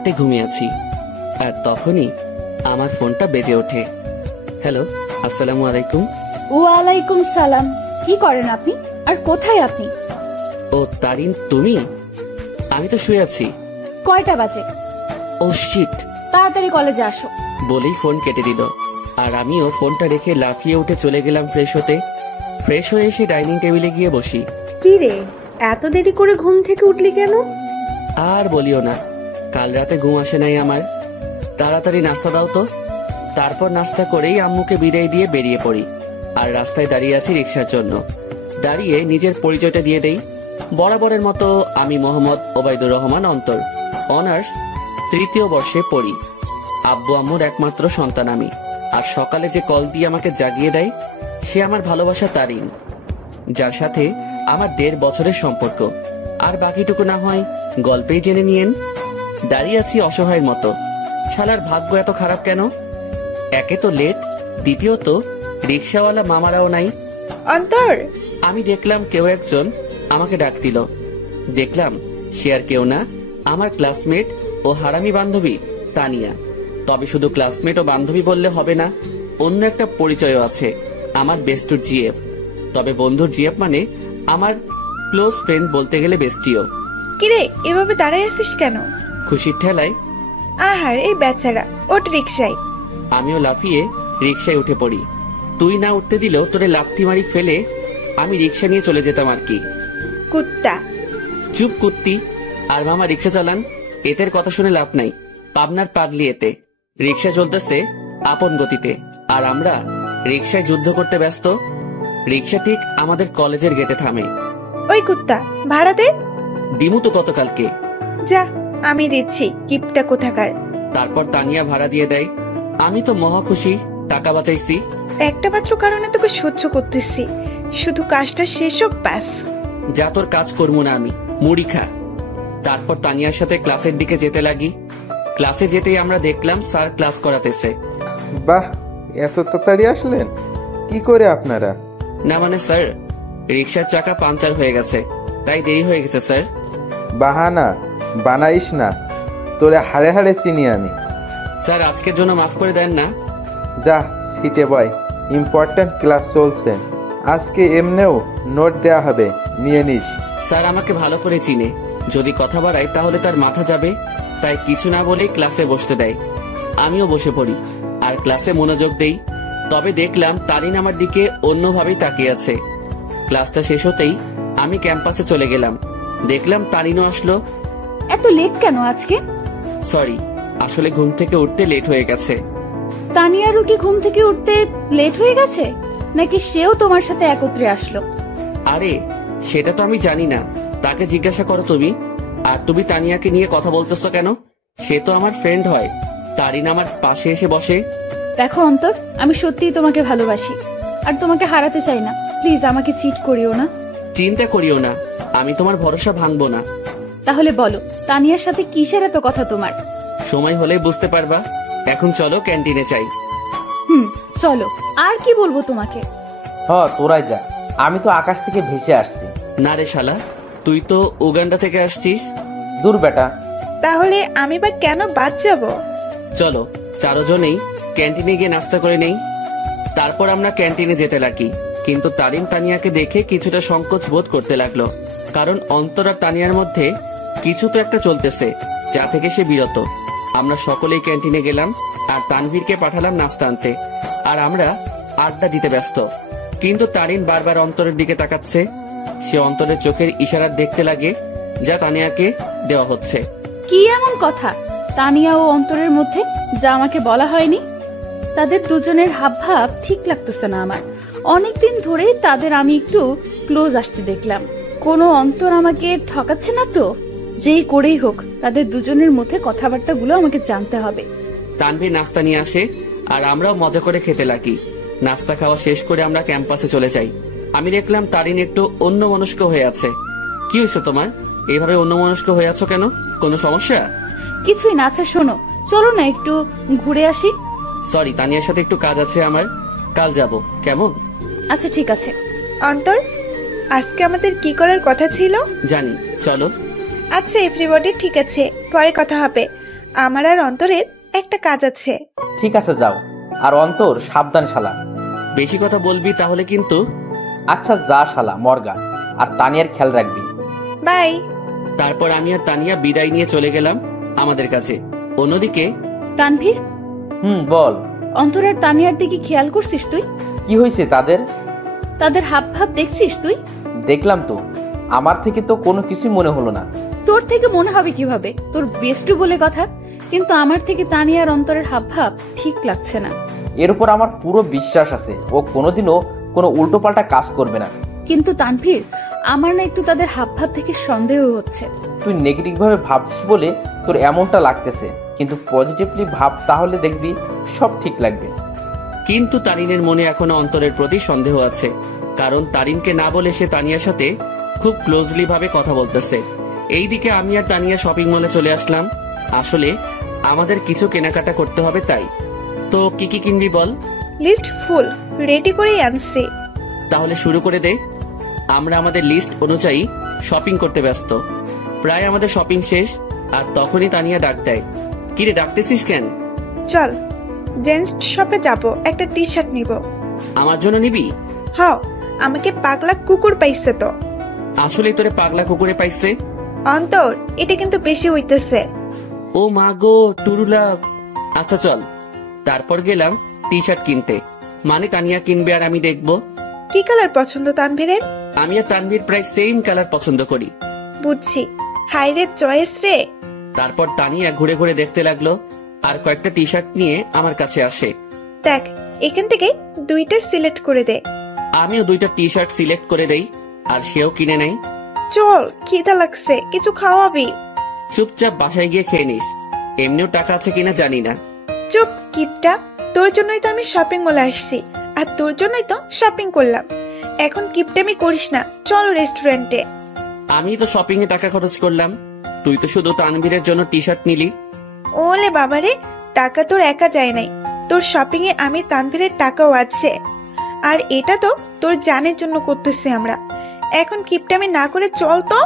খাটে ঘুমিয়ে আছি, আর তখনই আমার ফোনটা বেজে ওঠে। হ্যালো, আসসালামু আলাইকুম। ওয়ালাইকুম সালাম। কি করেন আপনি, আর কোথায় আপনি? ও তারিন, তুমি? আমি তো শুয়ে আছি। কয়টা বাজে? ও শিট। তাড়াতাড়ি কলেজে আসো। বলেই ফোন কেটে দিল, আর আমিও ফোনটা রেখে লাফিয়ে উঠে চলে গেলাম ফ্রেশ হতে। ফ্রেশ হয়ে এসে ডাইনিং টেবিলে গিয়ে বসি। কি রে, এত দেরি করে ঘুম থেকে উঠলি কেন? আর বলিও না, কাল রাতে ঘুম আসে নাই আমার। তাড়াতাড়ি নাস্তা দাও তো। তারপর নাস্তা করেই আম্মুকে বিদায় দিয়ে বেরিয়ে পড়ি, আর রাস্তায় দাঁড়িয়ে আছি রিক্সার জন্য। দাঁড়িয়ে নিজের পরিচয়টা দিয়ে দেই। বরাবরের মতো আমি মোহাম্মদ ওবায়দুর রহমান অন্তর, অনার্স 3য় বর্ষে পড়ি। আব্বু আম্মুর একমাত্র সন্তান আমি। আর সকালে যে কল দিয়ে আমাকে জাগিয়ে দেয় সে আমার ভালোবাসা তারিন, যার সাথে আমার 1.5 বছরের সম্পর্ক। আর বাকিটুকু না হয় গল্পেই জেনে নিয়েন। দাঁড়িয়ে আছি অসহায়ের মতো। শালার ভাগ্য এত খারাপ কেন? একে তো লেট, দ্বিতীয়ত রিক্সাওয়ালা মামারাও নাই। অন্তর, আমি দেখলাম কেউ একজন আমাকে ডাক দিল। দেখলাম সে আর কেউ না, আমার ক্লাসমেট ও হারামি বান্ধবী তানিয়া। তবে শুধু ক্লাসমেট ও বান্ধবী বললে হবে না, অন্য একটা পরিচয়ও আছে, আমার বেস্টুর জিএফ। তবে বন্ধুর জিএফ মানে আমার ক্লোজ ফ্রেন্ড, বলতে গেলে বেস্টিও। কিরে এভাবে দাঁড়ায় আছিস কেন? খুশির ঠেলায়। আহার, এই বেচারা, ওঠ রিক্সায়। আমিও লাফিয়ে রিক্সায় উঠে পড়ি। তুই না উঠতে দিলেও তোরে লাথি মারি ফেলে আমি রিক্সা নিয়ে চলে যেতাম আর কি। কুত্তা। চুপ কুত্তি। আর মামা রিক্সা চালান, এতের কথা শুনে লাভ নাই। পাবনার পাগলি এতে। রিক্সা চলতেছে আপন গতিতে, আর আমরা রিক্সায় যুদ্ধ করতে ব্যস্ত। রিক্সা ঠিক আমাদের কলেজের গেটে থামে। ওই কুত্তা, ভাড়া দে। দিমু তো গতকালকে। যা, আমি দিচ্ছি, কিপটা কোথাকার। তারপর তানিয়া ভাড়া দিয়ে দেয়। আমি তো মহা খুশি, টাকা বাঁচাইছি। একটা মাত্র কারণে তোকে সহ্য করতেছি, শুধু কাজটা শেষ হোক ব্যাস। যা, তোর কাজ করবো না আমি, মুড়ি খা। তারপর তানিয়ার সাথে ক্লাসের দিকে যেতে লাগি। ক্লাসে যেতেই আমরা দেখলাম স্যার ক্লাস করাতেছে। বাহ, এত তাড়াতাড়ি আসলেন? কি করে আপনারা? না মানে স্যার, রিক্সার চাকা পাংচার হয়ে গেছে, তাই দেরি হয়ে গেছে স্যার। বাহানা বানাইস না, তোরে হাড়ে হাড়ে চিনি আমি। স্যার আজকের জন্য মাফ করে দেন না। যা সিটে বয়, ইম্পর্ট্যান্ট ক্লাস চলছে। আজকে এমনিও নোট দেয়া হবে, নিয়ে নিস। স্যার আমাকে ভালো করে চিনে, যদি কথা বাড়াই তাহলে তার মাথা যাবে, তাই কিছু না বলেই ক্লাসে বসতে দেয়। আমিও বসে পড়ি আর ক্লাসে মনোযোগ দেই। তবে দেখলাম তারিন আমার দিকে অন্যভাবেই তাকিয়ে আছে। ক্লাসটা শেষ হতেই আমি ক্যাম্পাসে চলে গেলাম। দেখলাম তারিনও আসলো। এত লেট কেন আজকে? সরি, আসলে ঘুম থেকে উঠতে লেট হয়ে গেছে। তানিয়ারও কি ঘুম থেকে উঠতে লেট হয়ে গেছে, নাকি সেও তোমার সাথে একত্রে আসলো? আরে সেটা তো আমি জানি না, তাকে জিজ্ঞাসা করো তুমি। আর তুমি তানিয়াকে নিয়ে কথা বলতেছো কেন? সে তো আমার ফ্রেন্ড হয়। তারিন আমার পাশে এসে বসে। দেখো অন্তর, আমি সত্যিই তোমাকে ভালোবাসি, আর তোমাকে হারাতে চাই না। প্লিজ আমাকে চিট করিও না। চিন্তা করিও না, আমি তোমার ভরসা ভাঙবো না। তাহলে বলো, তানিয়ার সাথে কিসের এত কথা তোমার? সময় হলে বুঝতে পারবা। এখন চলো ক্যান্টিনে চাই। চলো। আর কি বলবো তোমাকে? তোরাই যা, আমি তো আকাশ থেকে ভেসে আসছি। না রে শালা, তুই তো উগান্ডা থেকে আসছিস। দূর বেটা। তাহলে আমি বা কেন বাদ যাব? চলো চারজনেই ক্যান্টিনে গিয়ে নাস্তা করে নেই। তারপর আমরা ক্যান্টিনে যেতে লাগি, কিন্তু তারিন তানিয়াকে দেখে কিছুটা সংকোচ বোধ করতে লাগলো, কারণ অন্তর আর তানিয়ার মধ্যে কিছু তো একটা চলতেছে, যা থেকে সে বিরত। আমরা সকলেই ক্যান্টিনে গেলাম, আর তানভীরকে পাঠালাম নাস্তা আনতে, আর আমরা আড্ডা দিতে ব্যস্ত। কিন্তু তারিন বারবার অন্তরের দিকে তাকাচ্ছে। সে অন্তরের চোখের ইশারা দেখতে লাগে, যা তানিয়াকে দেওয়া হচ্ছে। কি এমন কথা তানিয়া ও অন্তরের মধ্যে, যা আমাকে বলা হয়নি? তাদের দুজনের হাবভাব ঠিক লাগতেছে না আমার। অনেকদিন ধরেই তাদের আমি একটু ক্লোজ আসতে দেখলাম। কোনো অন্তর আমাকে ঠকাচ্ছে না তো? যেই করেই হোক, তাদের দুজনের মধ্যে কথাবার্তাগুলো আমাকে জানতে হবে। তানভীর নাস্তা নিয়ে আসে, আর আমরাও মজা করে খেতে লাগি। নাস্তা খাওয়া শেষ করে আমরা ক্যাম্পাসে চলে যাই। আমি দেখলাম তারিন একটু অন্যমনস্ক হয়ে আছে। কি হয়েছে তোমার? এইভাবে অন্যমনস্ক হয়ে আছো কেন? কোনো সমস্যা? কিছুই না। আচ্ছা শোনো, চলো না একটু ঘুরে আসি। সরি, তানিয়ার সাথে একটু কাজ আছে আমার, কাল যাব। কেমন? আচ্ছা ঠিক আছে। অন্তর, আজকে আমাদের কি করার কথা ছিল? জানি, চলো। আচ্ছা এভরিবডি, ঠিক আছে, পরে কথা হবে। আমার আর অন্তরের একটা কাজ আছে। ঠিক আছে যাও। আর অন্তর সাবধান শালা। বেশি কথা বলবি তাহলে কিন্তু। আচ্ছা যা শালা মর্গা। আর তানিয়ার খেয়াল রাখবি। বাই। তারপর আমি আর তানিয়া বিদায় নিয়ে চলে গেলাম আমাদের কাছে। অন্যদিকে তানভীর, বল। অন্তর আর তানিয়ার দিকে খেয়াল করছিস তুই? কি হয়েছে তাদের? তাদের হাব ভাব দেখছিস তুই? দেখলাম তো। আমার থেকে তো কোনো কিছুই মনে হলো না। তোর থেকে মনে হবে কিভাবে? তোর বেস্টু বলে কথা। কিন্তু আমার থেকে তানিয়ার অন্তরের হাব ভাব ঠিক লাগছে না। এর উপর আমার পুরো বিশ্বাস আছে ও কোনোদিনও কোনো উল্টোপাল্টা কাজ করবে না। কিন্তু তানভীর, আমার না একটু তাদের হাব ভাব থেকে সন্দেহ হচ্ছে। তুই নেগেটিভ ভাবে ভাবছিস বলে তোর এমনটা লাগতেছে, কিন্তু পজিটিভলি ভাব, তাহলে দেখবি সব ঠিক লাগবে। কিন্তু তারিনের মনে এখনো অন্তরের প্রতি সন্দেহ আছে, কারণ তারিনকে না বলে সে তানিয়ার সাথে খুব ক্লোজলি ভাবে কথা বলতেছে। এইদিকে আমি আর তানিয়া শপিং মলে চলে আসলাম। আসলে আমাদের কিছু কেনাকাটা করতে হবে, তাই। তো কি কি কিনবি বল? লিস্ট ফুল রেডি করেই আনছি। তাহলে শুরু করে দে। আমরা আমাদের লিস্ট অনুযায়ী শপিং করতে ব্যস্ত। প্রায় আমাদের শপিং শেষ, আর তখনই তানিয়া ডাক দেয়। কিরে, ডাকতেছিস কেন? চল জেন্টস শপে যাব, একটা টি শার্ট নিব। আমার জন্য নিবি? হ্যাঁ, আমাকে পাগলা কুকুর পাইছে তো। আসলেই তোরে পাগলা কুকুরে পাইছে? অন্তর, এটা কিন্তু বেশি হইতেছে। ও মা গো, টুরুলা। আচ্ছা চল। তারপর গেলাম টি শার্ট কিনতে। মানে তানিয়া কিনবে আর আমি দেখবো। কি কালার পছন্দ তানভীরের? আমি আর তানভীর প্রায় সেম কালার পছন্দ করি। বুঝছি, হাই রে চয়েস রে। তারপর তানিয়া ঘুরে ঘুরে দেখতে লাগলো আর কয়েকটা টি শার্ট নিয়ে আমার কাছে আসে। দেখ, এখান থেকে দুইটা সিলেক্ট করে দে। আমিও দুইটা টি শার্ট সিলেক্ট করে দেই, আর সেও কিনে নেই। চল, খিদা লাগছে, কিছু খাওয়াবি? চুপচাপ বাসায় গিয়ে খেয়ে নিস। এমনিও টাকা আছে কিনা জানি না। চুপ কিপটা, তোর জন্যই তো আমি শপিং মলে আসছি, আর তোর জন্যই তো শপিং করলাম। এখন কিপটামি করিস না, চল রেস্টুরেন্টে। আমি তো শপিং এ টাকা খরচ করলাম, তুই তো শুধু তানভীরের জন্য টি শার্ট নিলি। ওলে বাবারে, টাকা তোর একা যায় নাই, তোর শপিং এ আমি তানভীরের টাকাও আছে। আর এটা তো তোর জানের জন্য করতেছি আমরা। এখন কিপটামি না করে চল তো।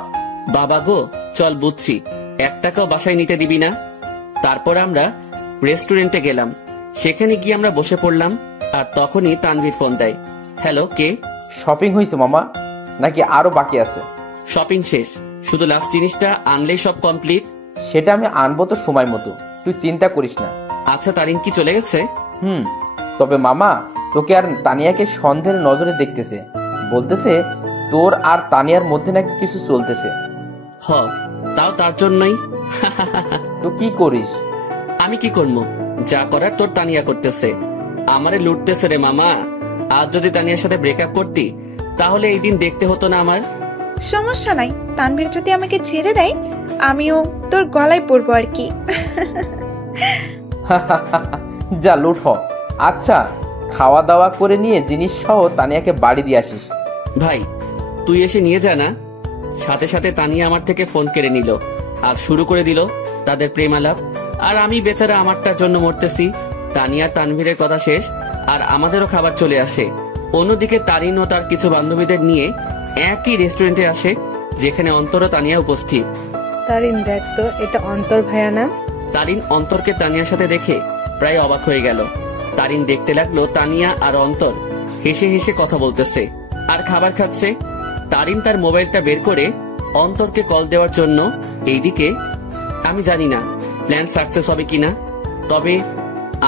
বাবা গো, চল বুঝছি, 1 টাকাও বাসায় নিতে দিবি না। তারপর আমরা রেস্টুরেন্টে গেলাম। সেখানে গিয়ে আমরা বসে পড়লাম, আর তখনই তানভীর ফোন দেয়। হ্যালো, কে? শপিং হয়েছে মামা, নাকি আরো বাকি আছে? শপিং শেষ, শুধু লাস্ট জিনিসটা আনলেই সব কমপ্লিট। সেটা আমি আনবো তো সময় মতো, তুই চিন্তা করিস না। আচ্ছা, তারিন কি চলে গেছে? তবে মামা, তোকে আর তানিয়াকে সন্দেহের নজরে দেখতেছে। বলতেছে তোর আর তানিয়ার মধ্যে নাকি কিছু চলতেছে। হ, তাও তার জন্যই। তো কি করিস? আমি কি করবো? যা করার তোর তানিয়া করতেছে। আমারে লুটতেছে রে মামা। আজ যদি তানিয়ার সাথে ব্রেকআপ করতি, তাহলে এই দিন দেখতে হতো না আমার। সমস্যা নাই, তানভীর যদি আমাকে ছেড়ে দেয়, আমিও তোর গলায় পড়বো আর কি। যা লুট হ। আচ্ছা, খাওয়া দাওয়া করে নিয়ে জিনিস সহ তানিয়াকে বাড়ি দিয়ে আসিস। ভাই, তুই এসে নিয়ে যা না। সাথে সাথে তানিয়া আমার থেকে ফোন কেড়ে নিল আর শুরু করে দিল তাদের প্রেমালাপ। আর আমি বেচারা আমারটার জন্য মরতেছি। তানিয়া তানভীরের কথা শেষ, আর আমাদেরও খাবার চলে আসে। অন্যদিকে তারিন ও তার কিছু বান্ধবীদের নিয়ে একই রেস্টুরেন্টে আসে, যেখানে অন্তর ও তানিয়া উপস্থিত। তারিন, দেখ তো, এটা অন্তর ভাইয়া না? তারিন অন্তরকে তানিয়ার সাথে দেখে প্রায় অবাক হয়ে গেল। তারিন দেখতে লাগলো তানিয়া আর অন্তর হেসে হেসে কথা বলতেছে আর খাবার খাচ্ছে। তারিন তার মোবাইলটা বের করে অন্তরকে কল দেওয়ার জন্য। এইদিকে আমি জানি না প্ল্যান সাকসেস হবে কিনা, তবে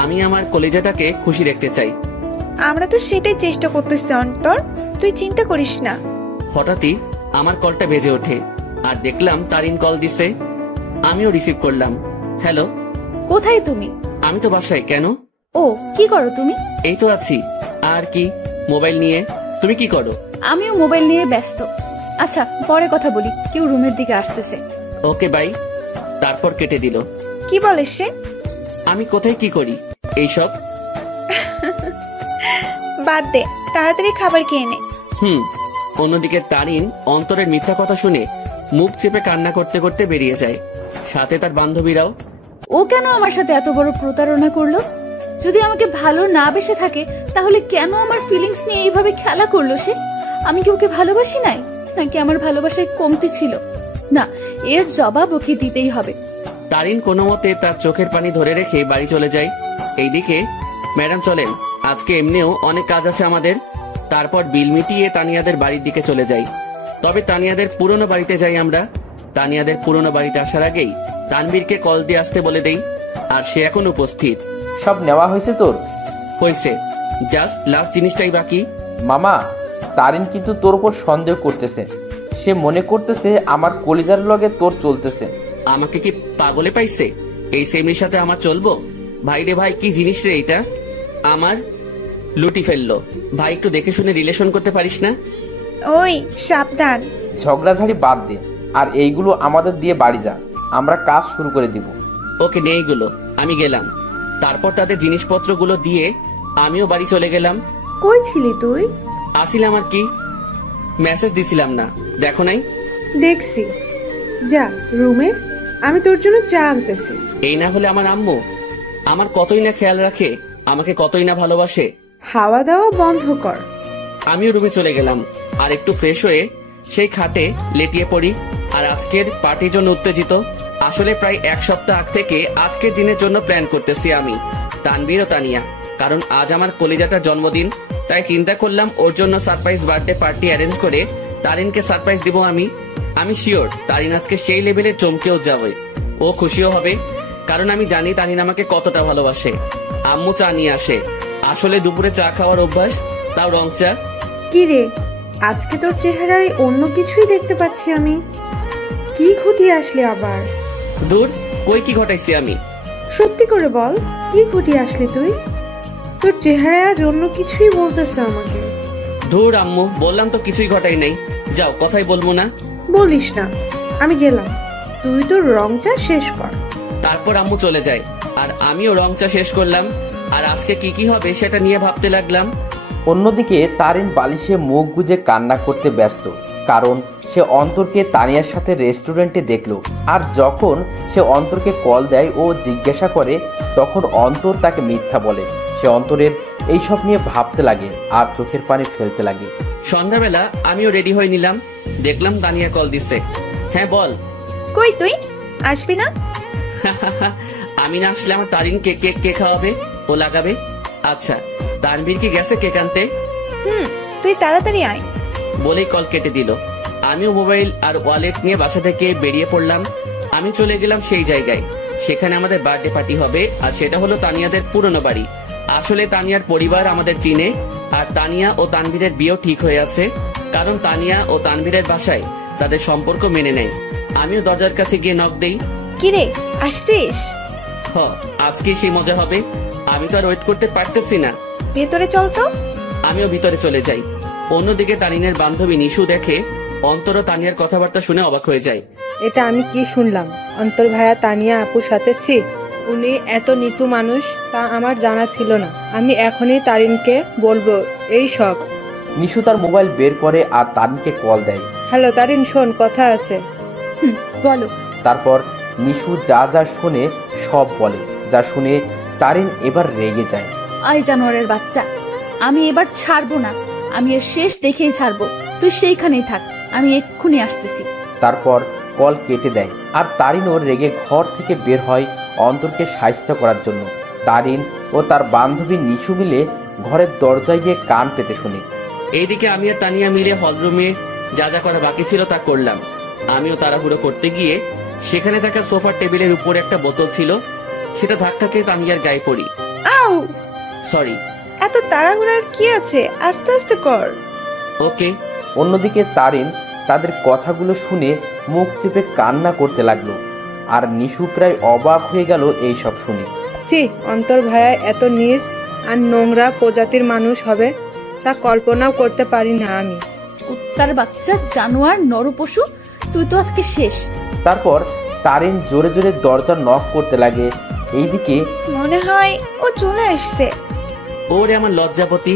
আমি আমার কলেজাটাকে খুশি রাখতে চাই। আমরা তো সেটাই চেষ্টা করতেছি অন্তর, তুই চিন্তা করিস না। হঠাৎই আমার কলটা বেজে ওঠে, আর দেখলাম তারিন কল দিছে। আমিও রিসিভ করলাম। হ্যালো। কোথায় তুমি? আমি তো বাসায়। কেন? ও, কি করো তুমি? এই তো আছি। আর কি, মোবাইল নিয়ে। তুমি কি করো? আমিও মোবাইল নিয়ে ব্যস্ত। আচ্ছা, পরে কথা বলি, কেউ রুমের দিকে আসতেছে। Okay bye. তারপর কেটে দিল। কি বলিস সে? আমি কোথায় কি করি এইসব? বাদ দে, তাড়াতাড়ি খাবার খেয়ে নে। অন্যদিকে তারিন অন্তরের মিথ্যা কথা শুনে মুখ চেপে কান্না করতে করতে বেরিয়ে যায়, সাথে তার বান্ধবীরাও। ও কেন আমার সাথে এত বড় প্রতারণা করলো? যদি আমাকে ভালো না বেসে থাকে, তাহলে কেন আমার ফিলিংস নিয়ে এইভাবে খেলা করলো সে? আমি কি ওকে ভালোবাসি নাই, নাকি আমার ভালোবাসায় কমতি ছিল? না, এর জবাব ওকে দিতেই হবে। তারিন কোনো মতে তার চোখের পানি ধরে রেখে বাড়ি চলে যায়। এইদিকে, ম্যাডাম চলেন, আজকে এমনিও অনেক কাজ আছে আমাদের। তারপর বিল মিটিয়ে তানিয়াদের বাড়ির দিকে চলে যাই। তবে তানিয়াদের পুরনো বাড়িতে যাই আমরা। তানিয়াদের পুরনো বাড়িতে আসার আগেই তানবীরকে কল দিয়ে আসতে বলে দেই, আর সে এখন উপস্থিত। সব নেওয়া হয়েছে তোর? হয়েছে, জাস্ট লাস্ট জিনিসটাই বাকি। মামা, তারিন কিন্তু তোর উপর সন্দেহ করতেছে। সে মনে করতেছে আমার কলিজার লগে তোর চলতেছে। আমাকে কি পাগলে পাইছে? এই সেমরির সাথে আমার চলবো? ভাই রে ভাই, কি জিনিস রে এটা! আমার লুটি ফেললো। ভাই, একটু দেখে শুনে রিলেশন করতে পারিস না? ওই সাবধান। ঝগড়াঝাড়ি বাদ দে, আর এইগুলো আমাদের দিয়ে বাড়ি যা, আমরা কাজ শুরু করে দিব। ওকে, নেই গুলো, আমি গেলাম। তারপর তাদের জিনিসপত্রগুলো দিয়ে আমিও বাড়ি চলে গেলাম। কই ছিলি তুই? আসিলাম আর কি, মেসেজ দিছিলাম না, দেখো নাই? দেখছি। যা রুমে, আমি তোর জন্য চা আনতেছি। এই না হলে আমার আম্মু আমার কতই না খেয়াল রাখে, আমাকে কতই না ভালোবাসে। হাওয়া দাওয়া বন্ধ কর। আমিও রুমে চলে গেলাম, আর একটু ফ্রেশ হয়ে সেই খাটে লেটিয়ে পড়ি। আর আজকের পার্টির জন্য উত্তেজিত। আসলে প্রায় এক সপ্তাহ আগ থেকে আজকের দিনের জন্য প্ল্যান করতেছি আমি, তানবীর ও তানিয়া। কারণ আজ আমার কলিজাটার জন্মদিন, তাই চিন্তা করলাম ওর জন্য সারপ্রাইজ বার্থডে পার্টি অ্যারেঞ্জ করে তারিনকে সারপ্রাইজ দিব আমি শিওর তারিন আজকে সেই লেভেলে চমকেও যাবে। ও খুশিও হবে, কারণ আমি জানি তারিন আমাকে কতটা ভালোবাসে। আম্মু চা নিয়ে আসে। আসলে দুপুরে চা খাওয়ার অভ্যাস, তাও রং চা। কি রে, আজকে তোর চেহারায় অন্য কিছুই দেখতে পাচ্ছি আমি। কি ঘটিয়ে আসলি আবার? দূর, কই কি ঘটাইছি আমি? সত্যি করে বল, কি ঘটিয়ে আসলি তুই? তোর চেহারায় আজ অন্য কিছুই বলতেছে আমাকে। ধুর আম্মু, বললাম তো কিছুই ঘটাই নাই। যাও, কথাই বলবো না। বলিস না, আমি গেলাম, তুই তোর রং চা শেষ কর। তারপর আম্মু চলে যায়, আর আমিও রং চা শেষ করলাম। আর আজকে কি কি হবে সেটা নিয়ে ভাবতে লাগলাম। অন্যদিকে তারিন বালিশে মুখ গুজে কান্না করতে ব্যস্ত, কারণ সে অন্তরকে তানিয়ার সাথে রেস্টুরেন্টে দেখলো। আর যখন সে অন্তরকে কল দেয় ও জিজ্ঞাসা করে, তখন অন্তর তাকে মিথ্যা বলে। সে অন্তরের এইসব নিয়ে ভাবতে লাগে আর চোখের পানি ফেলতে লাগে। সন্ধ্যাবেলা আমিও রেডি হয়ে নিলাম, দেখলাম তানিয়া কল দিচ্ছে। হ্যাঁ বল। কই তুই আসবি না? আমি না আসলে আমার তারিনকে কেক কে খাওয়াবে, ও লাগাবে। আচ্ছা, তানবীর কি গেছে কেক আনতে? তুই তাড়াতাড়ি আয়। বলেই কল কেটে দিল। আমিও মোবাইল আর ওয়ালেট নিয়ে বাসা থেকে বেরিয়ে পড়লাম। আমি চলে গেলাম সেই জায়গায়, সেখানে আমাদের বার্থডে পার্টি হবে। আর সেটা হলো তানিয়াদের পুরনো বাড়ি। আসলে তানিয়ার পরিবার আমাদের চিনে, আর তানিয়া ও তানভীরের বিয়েও ঠিক হয়ে আছে, কারণ তানিয়া ও তানভীরের বাসায় তাদের সম্পর্ক মেনে নেয়। আমিও দরজার কাছে গিয়ে নক দেই। কিরে, আসছিস? আজকে সেই মজা হবে, আমি তো আর ওয়েট করতে পারতেছি না। ভেতরে চল তো। আমিও ভিতরে চলে যাই। অন্যদিকে তারিনের বান্ধবী নিশু দেখে অন্তর ও তানিয়ার কথাবার্তা শুনে অবাক হয়ে যায়। এটা আমি কি শুনলাম? অন্তর ভাইয়া তানিয়া আপুর সাথে উনি এত নিচু মানুষ তা আমার জানা ছিল না। আমি এখনই তারিনকে বলবো এই সব। নিশু তার মোবাইল বের করে আর তারিনকে কল দেয়। হ্যালো তারিন, শোন, কথা আছে। বলো। তারপর নিশু যা যা শোনে সব বলে, যা শুনে তারিন এবার রেগে যায়। আই জানোয়ারের বাচ্চা, আমি এবার ছাড়বো না, আমি এর শেষ দেখেই ছাড়বো। তুই সেইখানেই থাক, আমি এক্ষুনি আসতেছি। তারপর কল কেটে দেয়, আর তারিনও রেগে ঘর থেকে বের হয় অন্তরকে সাহায্য করার জন্য। তারিন ও তার বান্ধবী নিশু মিলে ঘরের দরজায় গিয়ে কান পেতে শুনে। এইদিকে আমি আর তানিয়া মিলে হলরুমে যা যা করা বাকি ছিল তা করলাম। আমিও তাড়াহুড়ো করতে গিয়ে সেখানে থাকা সোফার টেবিলের উপরে একটা বোতল ছিল, সেটা ধাক্কা খেয়ে তানিয়ার গায়ে পড়ি। আউ! সরি। এত তাড়াহুড়ার কি আছে, আস্তে আস্তে কর। ওকে। অন্যদিকে তারিন তাদের কথাগুলো শুনে মুখ চেপে কান্না করতে লাগলো, আর নিশু প্রায় অবাক হয়ে গেল এই সব শুনে। অন্তর ভাইয়া এত নিজ আর নোংরা প্রজাতির মানুষ হবে তা কল্পনাও করতে পারি না আমি। কুত্তার বাচ্চা, জানোয়ার, নরপশু, তুই তো আজকে শেষ। তারপর তারিন জোরে জোরে দরজা নক করতে লাগে। এইদিকে মনে হয় ও চলে আসছে। ওরে আমার লজ্জাপতি,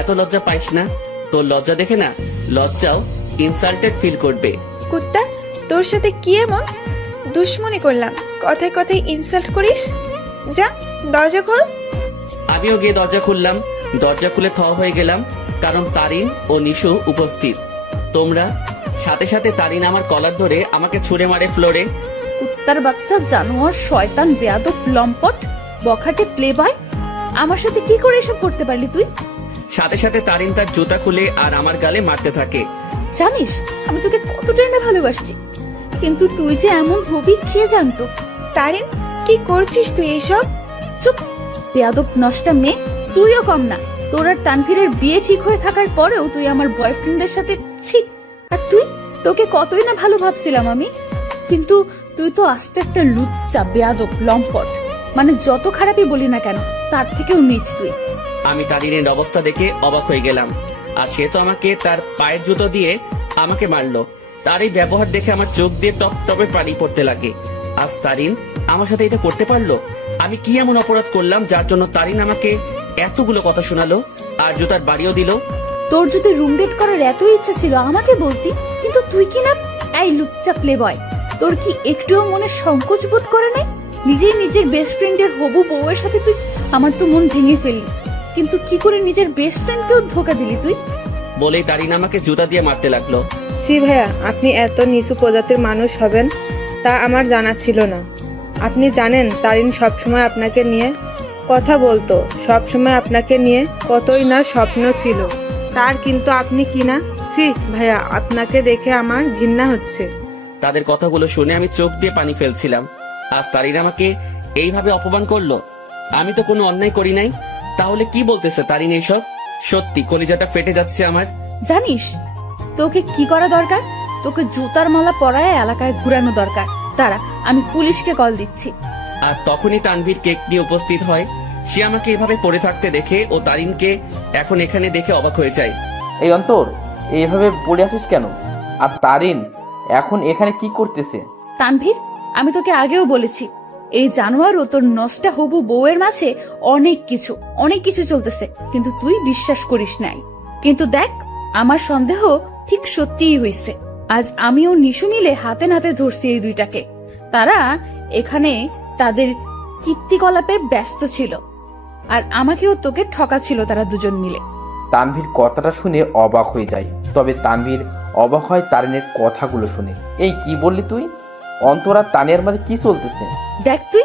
এত লজ্জা পাইস না। তোর লজ্জা দেখে না লজ্জাও ইনসাল্টেড ফিল করবে। কুত্তা, তোর সাথে কি এমন দুশ্মনী করলাম, কথায় কথায় ইনসাল্ট করিস? যা দরজা খোল। আমিও গিয়ে দরজা খুললাম। দরজা খুলে থ হয়ে গেলাম, কারণ তারিন ও নিশু উপস্থিত। তোমরা সাথে সাথে তারিন আমার কলার ধরে আমাকে ছুঁড়ে মারে ফ্লোরে। কুত্তার বাচ্চা, জানোয়ার, শয়তান, বেয়াদব, লম্পট, বখাটে, প্লে বয়। আমার সাথে কি করে এসব করতে পারলি তুই? সাথে সাথে তারিন তার জুতা খুলে আর আমার গালে মারতে থাকে। জানিস আমি তোকে কতটাই না ভালোবাসছি, কিন্তু তুই যে এমন হবি কে জানতো? তারিন, কি করছিস তুই এইসব? চুপ, বেয়াদব নষ্টা মেয়ে। তুইও কম না। তোর আর তানভীরের বিয়ে ঠিক হয়ে থাকার পরেও তুই আমার বয়ফ্রেন্ডের সাথে ছি। আর তুই, তোকে কতই না ভালো ভাবছিলাম আমি, কিন্তু তুই তো আস্তে একটা লুচ্চা, বেয়াদব, লম্পট। মানে যত খারাপই বলি না কেন, তার থেকেও নিচ তুই। আমি তারিনের অবস্থা দেখে অবাক হয়ে গেলাম। আর সে তো আমাকে তার পায়ের জুতো দিয়ে আমাকে মারলো। তার এই ব্যবহার দেখে আমার চোখ দিয়ে টপ টপে পানি পড়তে লাগে। আজ তারিন আমার সাথে এটা করতে পারলো? আমি কি এমন অপরাধ করলাম যার জন্য তারিন আমাকে এতগুলো কথা শোনালো আর জুতার বাড়িও দিল? তোর যদি রুম ডেট করার এত ইচ্ছা ছিল আমাকে বলতি, কিন্তু তুই কি না এই লুচ্চা প্লে বয়। তোর কি একটুও মনে সংকোচ বোধ করে নাই? নিজেই নিজের বেস্ট ফ্রেন্ডের হবু বউয়ের সাথে তুই আমার তো মন ভেঙে ফেললি, কিন্তু কি করে নিজের বেস্ট ফ্রেন্ডকেও ধোকা দিলি তুই? বলেই তারিন আমাকে জুতা দিয়ে মারতে লাগলো। সি ভাইয়া, আপনি এত নিচু প্রজাতির মানুষ হবেন তা আমার জানা ছিল না। আপনি জানেন তারিন সবসময় আপনাকে নিয়ে কথা বলতো, সবসময় আপনাকে নিয়ে কতই না স্বপ্ন ছিল তার, কিন্তু আপনি কি না। সি ভাইয়া, আপনাকে দেখে আমার ঘৃণা হচ্ছে। তাদের কথাগুলো শুনে আমি চোখ দিয়ে পানি ফেলছিলাম। আজ তারিন আমাকে এইভাবে অপমান করলো। আমি তো কোনো অন্যায় করি নাই, তাহলে কি বলতেছে তারিন এইসব? সত্যি কলিজাটা ফেটে যাচ্ছে আমার। জানিস তোকে কি করা দরকার? তোকে জুতার মালা পরায় এলাকায় ঘুরানো দরকার। দাঁড়া, আমি পুলিশকে কল দিচ্ছি। আর তখনই তানভীর কেক নিয়ে উপস্থিত হয়। সে আমাকে এভাবে পড়ে থাকতে দেখে ও তারিনকে এখন এখানে দেখে অবাক হয়ে যায়। এই অন্তর, এইভাবে পড়ে আছিস কেন? আর তারিন এখন এখানে কি করতেছে? তানভীর, আমি তোকে আগেও বলেছি এই জানোয়ার ও তোর নষ্টা হবু বউয়ের মাঝে অনেক কিছু চলতেছে, কিন্তু তুই বিশ্বাস করিস নাই। কিন্তু দেখ, আমার সন্দেহ ঠিক সত্যিই হয়েছে। আজ আমিও নিশু মিলে হাতে নাতে ধরছি এই দুইটাকে। তারা এখানে তাদের কীর্তিকলাপে ব্যস্ত ছিল, আর আমাকেও তোকে ঠকাছিল তারা দুজন মিলে। তানভীর কথাটা শুনে অবাক হয়ে যায়, তবে তানভীর অবাক হয় তারিনের কথাগুলো শুনে। এই কি বললি তুই? অন্তর আর তানিয়ার মাঝে কি চলতেছে? দেখ তুই,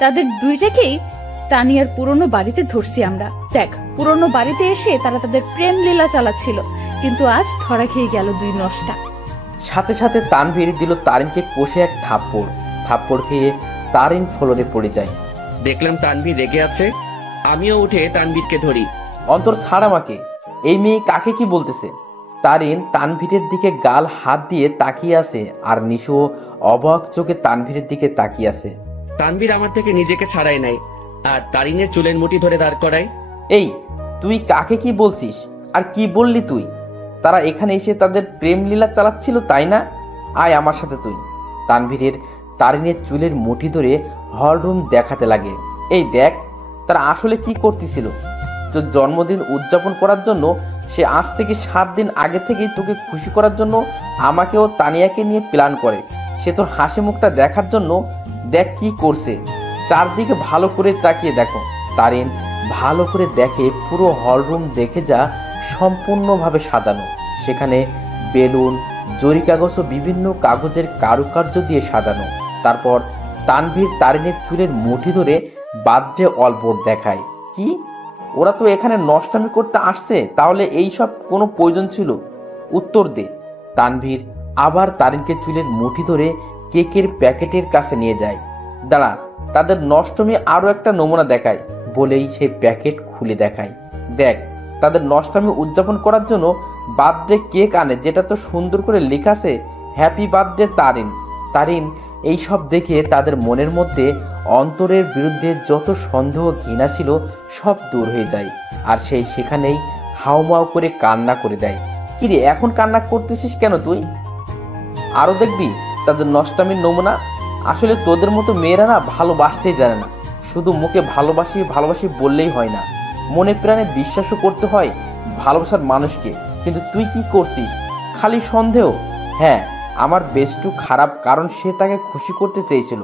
তাদের দুইটাকেই তানিয়ার পুরনো বাড়িতে ধরছি আমরা। দেখ, পুরনো বাড়িতে এসে তারা তাদের প্রেম লীলা চালাচ্ছিল, কিন্তু আজ ধরা খেয়ে গেল দুই নষ্টা। সাথে সাথে তানভীর দিল তারিনকে কষে এক থাপ্পড় খেয়ে তারিন ফ্লোরে পড়ে যায়। দেখলাম তানভীর রেগে আছে। আমিও উঠে তানভীরকে ধরি। অন্তর, ছাড় আমাকে। এই মেয়ে কাকে কি বলতেছে? তারিন তানভীরের দিকে গাল হাত দিয়ে তাকিয়ে আছে, আর নিশু অবাক চোখে তানভীরের দিকে তাকিয়ে আছে। তানভীর আমার থেকে নিজেকে ছাড়াই নাই আর তারিনের চুলের মুঠি ধরে দাঁড় করায়। এই, তুই কাকে কি বলছিস? আর কি বললি তুই? তারা এখানে এসে তাদের প্রেম লীলা চালাচ্ছিল, তাই না? আয় আমার সাথে তুই। তারিনের চুলের মুঠি ধরে হলরুম দেখাতে লাগে। এই দেখ, তারা আসলে কি করতেছিল। তোর জন্মদিন উদযাপন করার জন্য সে আজ থেকে 7 দিন আগে থেকেই তোকে খুশি করার জন্য আমাকেও তানিয়াকে নিয়ে প্ল্যান করে। সে তোর হাসি মুখটা দেখার জন্য দেখ কি করছে। চারদিকে ভালো করে তাকিয়ে দেখো। তারিন ভালো করে দেখে পুরো হলরুম দেখে যা সম্পূর্ণভাবে সাজানো। সেখানে বেলুন, জরি কাগজ ও বিভিন্ন কাগজের কারুকার্য দিয়ে সাজানো। তারপর তানভীর তারিনের চুলের মুঠি ধরে বার্থডে অলবোর্ড দেখায়। কি, ওরা তো এখানে নষ্টামি করতে আসছে, তাহলে এই সব কোনো প্রয়োজন ছিল? উত্তর দে। তানভীর আবার তারিনকে চুলের মুঠি ধরে কেকের প্যাকেটের কাছে নিয়ে যায়। দাঁড়া, তাদের নষ্টমী আরও একটা নমুনা দেখায় বলেই সেই প্যাকেট খুলে দেখায়। দেখ, তাদের নষ্টামি উদযাপন করার জন্য বার্থডে কেক আনে, যেটা তো সুন্দর করে লেখা আছে হ্যাপি বার্থডে তারিন। তারিন এই সব দেখে তাদের মনের মধ্যে অন্তরের বিরুদ্ধে যত সন্দেহ ঘৃণা ছিল সব দূর হয়ে যায়, আর সেই সেখানেই হাউমাউ করে কান্না করে দেয়। কিরে, এখন কান্না করতেছিস কেন তুই? আরও দেখবি তাদের নষ্টামির নমুনা। আসলে তোদের মতো মেয়েরা না ভালোবাসতেই জানে না, শুধু মুখে ভালোবাসি ভালোবাসি বললেই হয় না, মনে প্রাণে বিশ্বাসও করতে হয় ভালোবাসার মানুষকে। কিন্তু তুই কি করছিস? খালি সন্দেহ। হ্যাঁ, আমার বেস্টু খারাপ, কারণ সে তাকে খুশি করতে চেয়েছিল,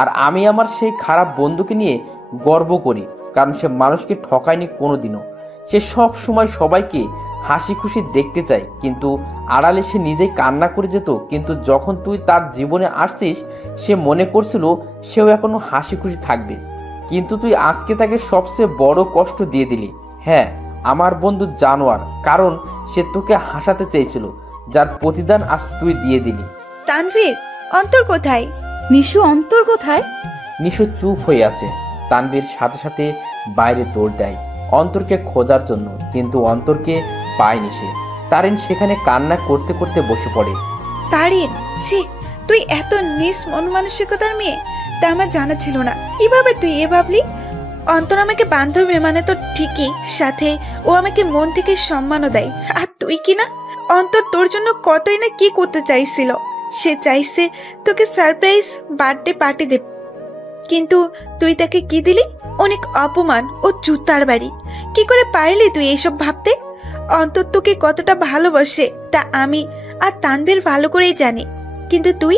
আর আমি আমার সেই খারাপ বন্ধুকে নিয়ে গর্ব করি, কারণ সে মানুষকে ঠকায়নি কোনোদিনও। সে সব সময় সবাইকে হাসি খুশি দেখতে চায়, কিন্তু আড়ালে সে নিজেই কান্না করে যেত। কিন্তু যখন তুই তার জীবনে আসছিস, সে মনে করছিল সেও এখনো হাসি খুশি থাকবে, কিন্তু তুই আজকে তাকে সবচেয়ে বড় কষ্ট দিয়ে দিলি। হ্যাঁ, আমার বন্ধু জানোয়ার, কারণ সে তোকে হাসাতে চেয়েছিল, যার প্রতিদান আজ তুই দিয়ে দিলি। তানভীর, অন্তর কোথায়? নিশু, অন্তর কোথায়? নিশু চুপ হয়ে আছে। তানভীর সাথে সাথে বাইরে দৌড় দেয় অন্তরকে খোঁজার জন্য, কিন্তু অন্তরকে পায়নি সে। তারিন সেখানে কান্না করতে করতে বসে পড়ে। তারিন, ছি, তুই এত নিস মন মানসিকতার মেয়ে, তা আমার জানা ছিল না। কিভাবে তুই এ ভাবলি? অন্তর আমাকে বান্ধবী মানে তো ঠিকই, সাথে ও আমাকে মন থেকে সম্মানও দেয়। আর তুই কি না, অন্তর তোর জন্য কতই না কি করতে চাইছিল। সে চাইছে তোকে সারপ্রাইজ বার্থডে পার্টি দেব, কিন্তু তুই তাকে কি দিলি? অনেক অপমান ও জুতার বাড়ি। কি করে পারলি তুই এইসব ভাবতে? অন্তর তোকে কতটা ভালোবাসে তা আমি আর তানভীর ভালো করেই জানি, কিন্তু তুই